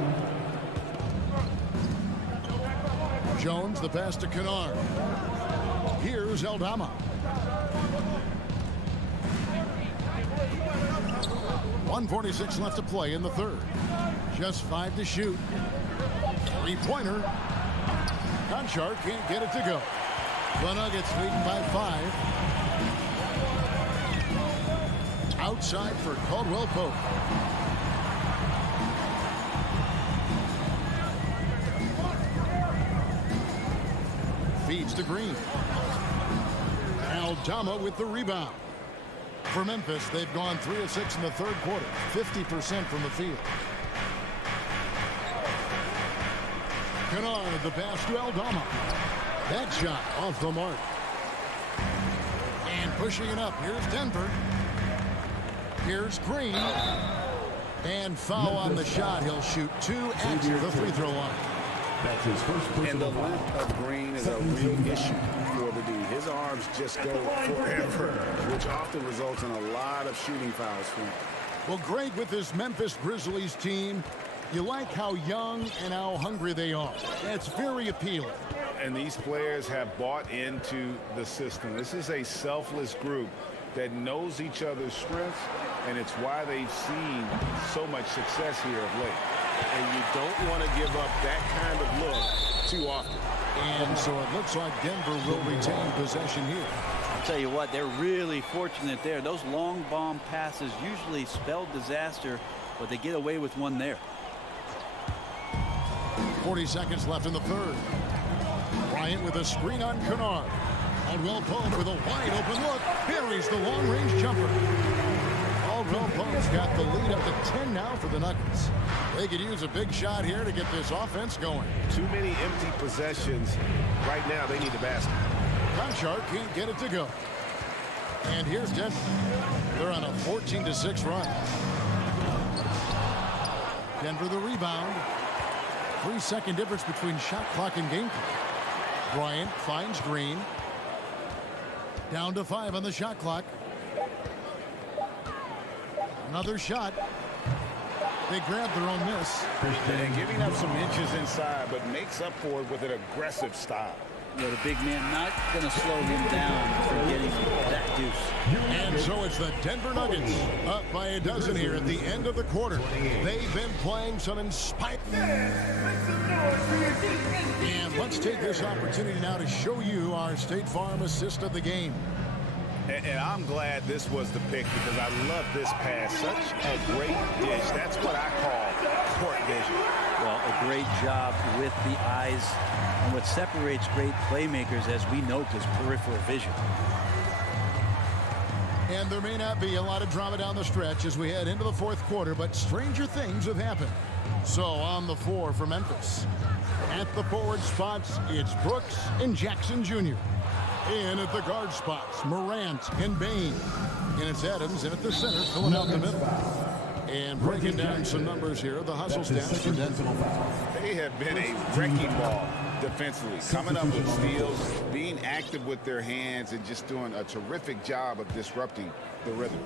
Jones, the pass to Kennard. Here's Aldama. 1:46 left to play in the third. Just 5 to shoot. Three-pointer. Conchar can't get it to go. The Nuggets leading by 5. Outside for Caldwell Pope. Feeds to Green. Aldama with the rebound. For Memphis, they've gone 3 of 6 in the third quarter, 50% from the field. Kennard, the pass to Aldama. That shot off the mark. And pushing it up, here's Denver. Here's Green. And foul on the shot. He'll shoot 2 at the free throw line. That's his first personal And the length of Green is a real issue for the D. His arms just go forever, which often results in a lot of shooting fouls for him. Well, Greg, with this Memphis Grizzlies team, you like how young and how hungry they are. That's very appealing. And these players have bought into the system. This is a selfless group that knows each other's strengths, and it's why they've seen so much success here of late. And you don't want to give up that kind of look too often. And so it looks like Denver will retain possession here. I'll tell you what, they're really fortunate there. Those long bomb passes usually spell disaster, but they get away with one there. 40 seconds left in the third. Bryant with a screen on Kennard. Caldwell Pope with a wide open look. Buries the long-range jumper. Caldwell Pope's got the lead up to 10 now for the Nuggets. They could use a big shot here to get this offense going. Too many empty possessions. Right now, they need the basket. Conchar can't get it to go. And here's Denver. They're on a 14-6 run. Denver the rebound. 3-second difference between shot clock and game clock. Bryant finds Green. Down to 5 on the shot clock. Another shot. They grab their own miss. And giving up some inches inside, but makes up for it with an aggressive style. You know, the big man not going to slow him down from getting that deuce. And so it's the Denver Nuggets up by a dozen here at the end of the quarter. They've been playing some inspiring. And let's take this opportunity now to show you our State Farm assist of the game. And I'm glad this was the pick because I love this pass. Such a great dish. That's what I call court vision. Well, a great job with the eyes. And what separates great playmakers, as we note, is peripheral vision. And there may not be a lot of drama down the stretch as we head into the fourth quarter, but stranger things have happened. So on the floor for Memphis. At the forward spots, it's Brooks and Jackson Jr. In at the guard spots, Morant and Bain. And it's Adams in at the center, filling out the middle. And breaking down some numbers here, the hustle stats for Denver. They have been a wrecking ball defensively, coming up with steals, being active with their hands, and just doing a terrific job of disrupting the rhythm.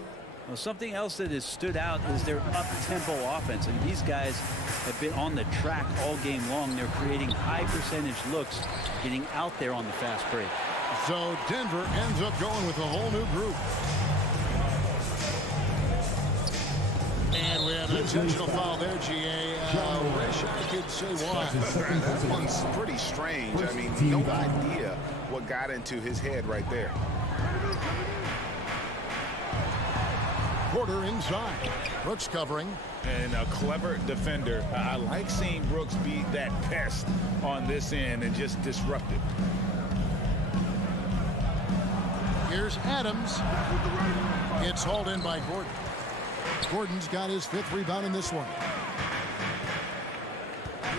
Well, something else that has stood out is their up-tempo offense. And these guys have been on the track all game long. They're creating high-percentage looks, getting out there on the fast break. So Denver ends up going with a whole new group. And we have an intentional foul there, GA. Wish I could say why. That one's pretty strange. I mean, no idea what got into his head right there. Porter inside. Brooks covering. And a clever defender. I like seeing Brooks be that pest on this end and just disrupt it. Here's Adams. It's hauled in by Gordon. Gordon's got his 5th rebound in this one.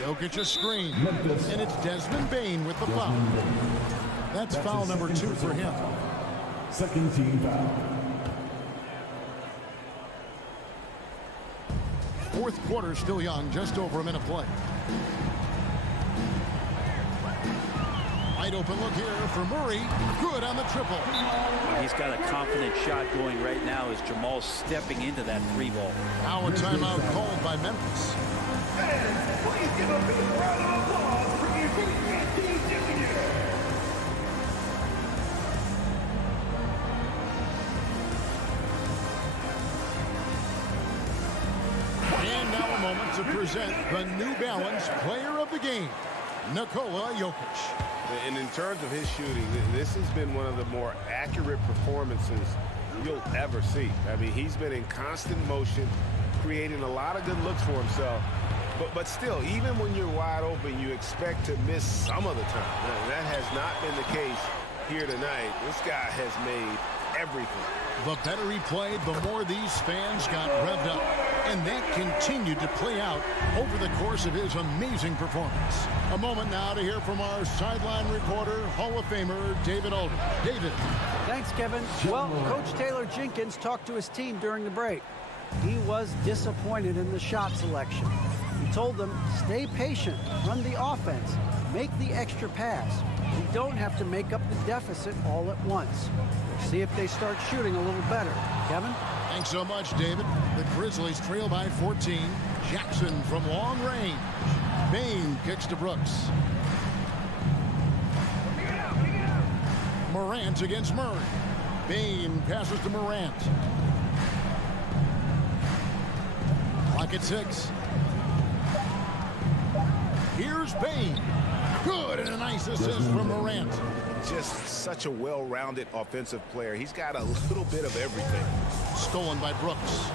Jokic a screen. And it's Desmond Bain with the foul. That's foul number 2 for him. Second team foul. Fourth quarter still young, just over a minute play. Wide open look here for Murray. Good on the triple. He's got a confident shot going right now as Jamal's stepping into that 3-ball. Now a timeout called by Memphis. And please give a big round of applause for EuroCup Junior. And now a moment to present the New Balance Player of the Game, Nikola Jokic. And in terms of his shooting, this has been one of the more accurate performances you'll ever see. I mean, he's been in constant motion, creating a lot of good looks for himself. But still, even when you're wide open, you expect to miss some of the time. Now, that has not been the case here tonight. This guy has made everything. The better he played, the more these fans got revved up. And that continued to play out over the course of his amazing performance. A moment now to hear from our sideline reporter, Hall of Famer David Alden. David. Thanks, Kevin. Well, Coach Taylor Jenkins talked to his team during the break. He was disappointed in the shot selection. He told them, stay patient, run the offense, make the extra pass. You don't have to make up the deficit all at once. We'll see if they start shooting a little better. Kevin? Thanks so much, David. The Grizzlies trail by 14. Jackson from long range. Bain kicks to Brooks. Morant against Murray. Bain passes to Morant. Clock at 6. Here's Bain. Good, and a nice assist from Morant. Just such a well-rounded offensive player. He's got a little bit of everything. Stolen by Brooks.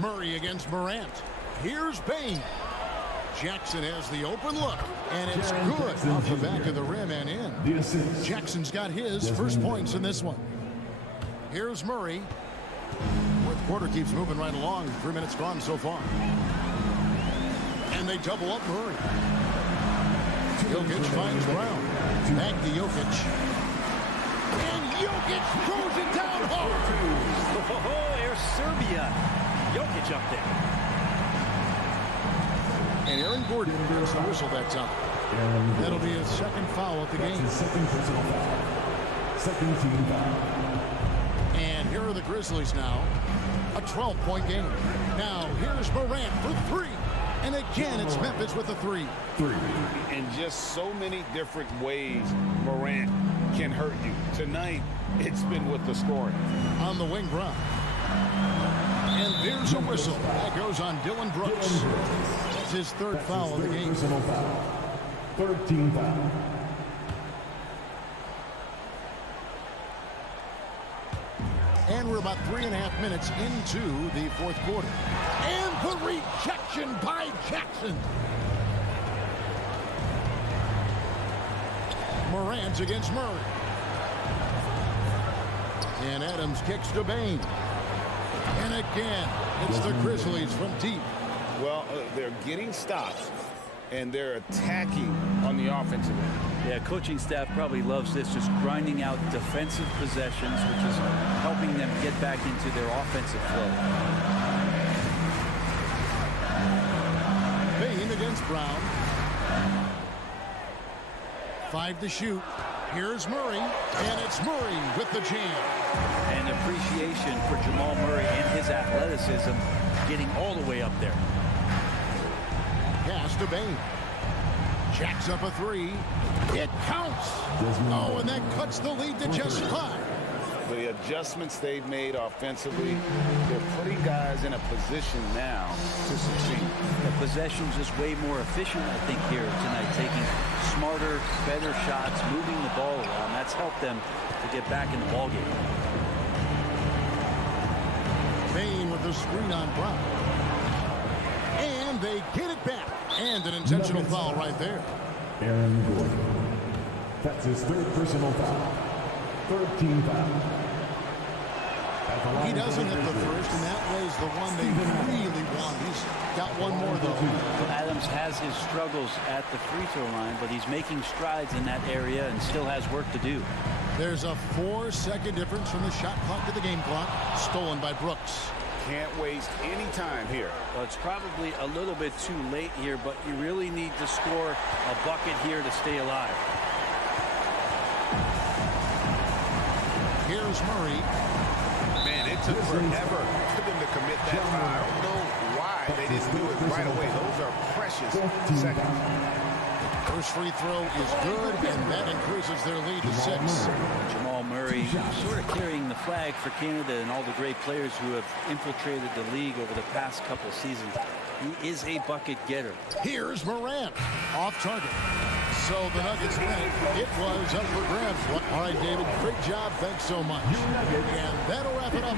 Murray against Morant. Here's Bain. Jackson has the open look, and it's good off the back of the rim and in. Jackson's got his first points in this one. Here's Murray. Fourth quarter keeps moving right along. 3 minutes gone so far. And they double up Murray. Jokic finds Brown. Back to Jokic. And Jokic throws it down hard. Oh, there's Serbia. Jokic up there. And Aaron Gordon gets the whistle that time. That'll be his second foul of the game. Second personal foul. Second team foul. And here are the Grizzlies now. A 12-point game. Now here's Morant for 3. And again, it's Memphis with a 3. In just so many different ways, Morant can hurt you. Tonight, it's been with the scoring. On the wing run. And there's a whistle. That goes on Dylan Brooks. That's his third foul of the game. Personal foul. 13 foul. And we're about 3.5 minutes into the fourth quarter. And the rejection by Jackson. Morant against Murray. And Adams kicks to Bain. And again, it's the Grizzlies from deep. Well, they're getting stops, and they're attacking on the offensive end. Yeah, coaching staff probably loves this, just grinding out defensive possessions, which is helping them get back into their offensive flow. Bain against Brown. 5 to shoot. Here's Murray, and it's Murray with the jam. And appreciation for Jamal Murray and his athleticism getting all the way up there. Pass to Bain. Jacks up a 3. It counts. Oh, and that cuts the lead to just 5. The adjustments they've made offensively, they're putting guys in a position now to succeed. The possession just way more efficient, I think, here tonight, taking smarter, better shots, moving the ball around. That's helped them to get back in the ballgame. Bain with the screen on Brown. And they get it back. And an intentional foul right there. Aaron Gordon. That's his 3rd personal foul. 3rd team foul. He doesn't hit the first, and that was the one they really want. He's got one more, though. Adams has his struggles at the free throw line, but he's making strides in that area and still has work to do. There's a 4-second difference from the shot clock to the game clock. Stolen by Brooks. Can't waste any time here. Well, it's probably a little bit too late here, but you really need to score a bucket here to stay alive. Here's Murray. Man, it took forever for them to commit that foul. I don't know why they didn't do it right away. Those are precious seconds. First free throw is good, and that increases their lead to 6. Jamal Murray sort of carrying the flag for Canada and all the great players who have infiltrated the league over the past couple seasons. He is a bucket getter. Here's Morant. Off target. So the Nuggets win it. It was up for grabs. All right, David, great job. Thanks so much. And that'll wrap it up.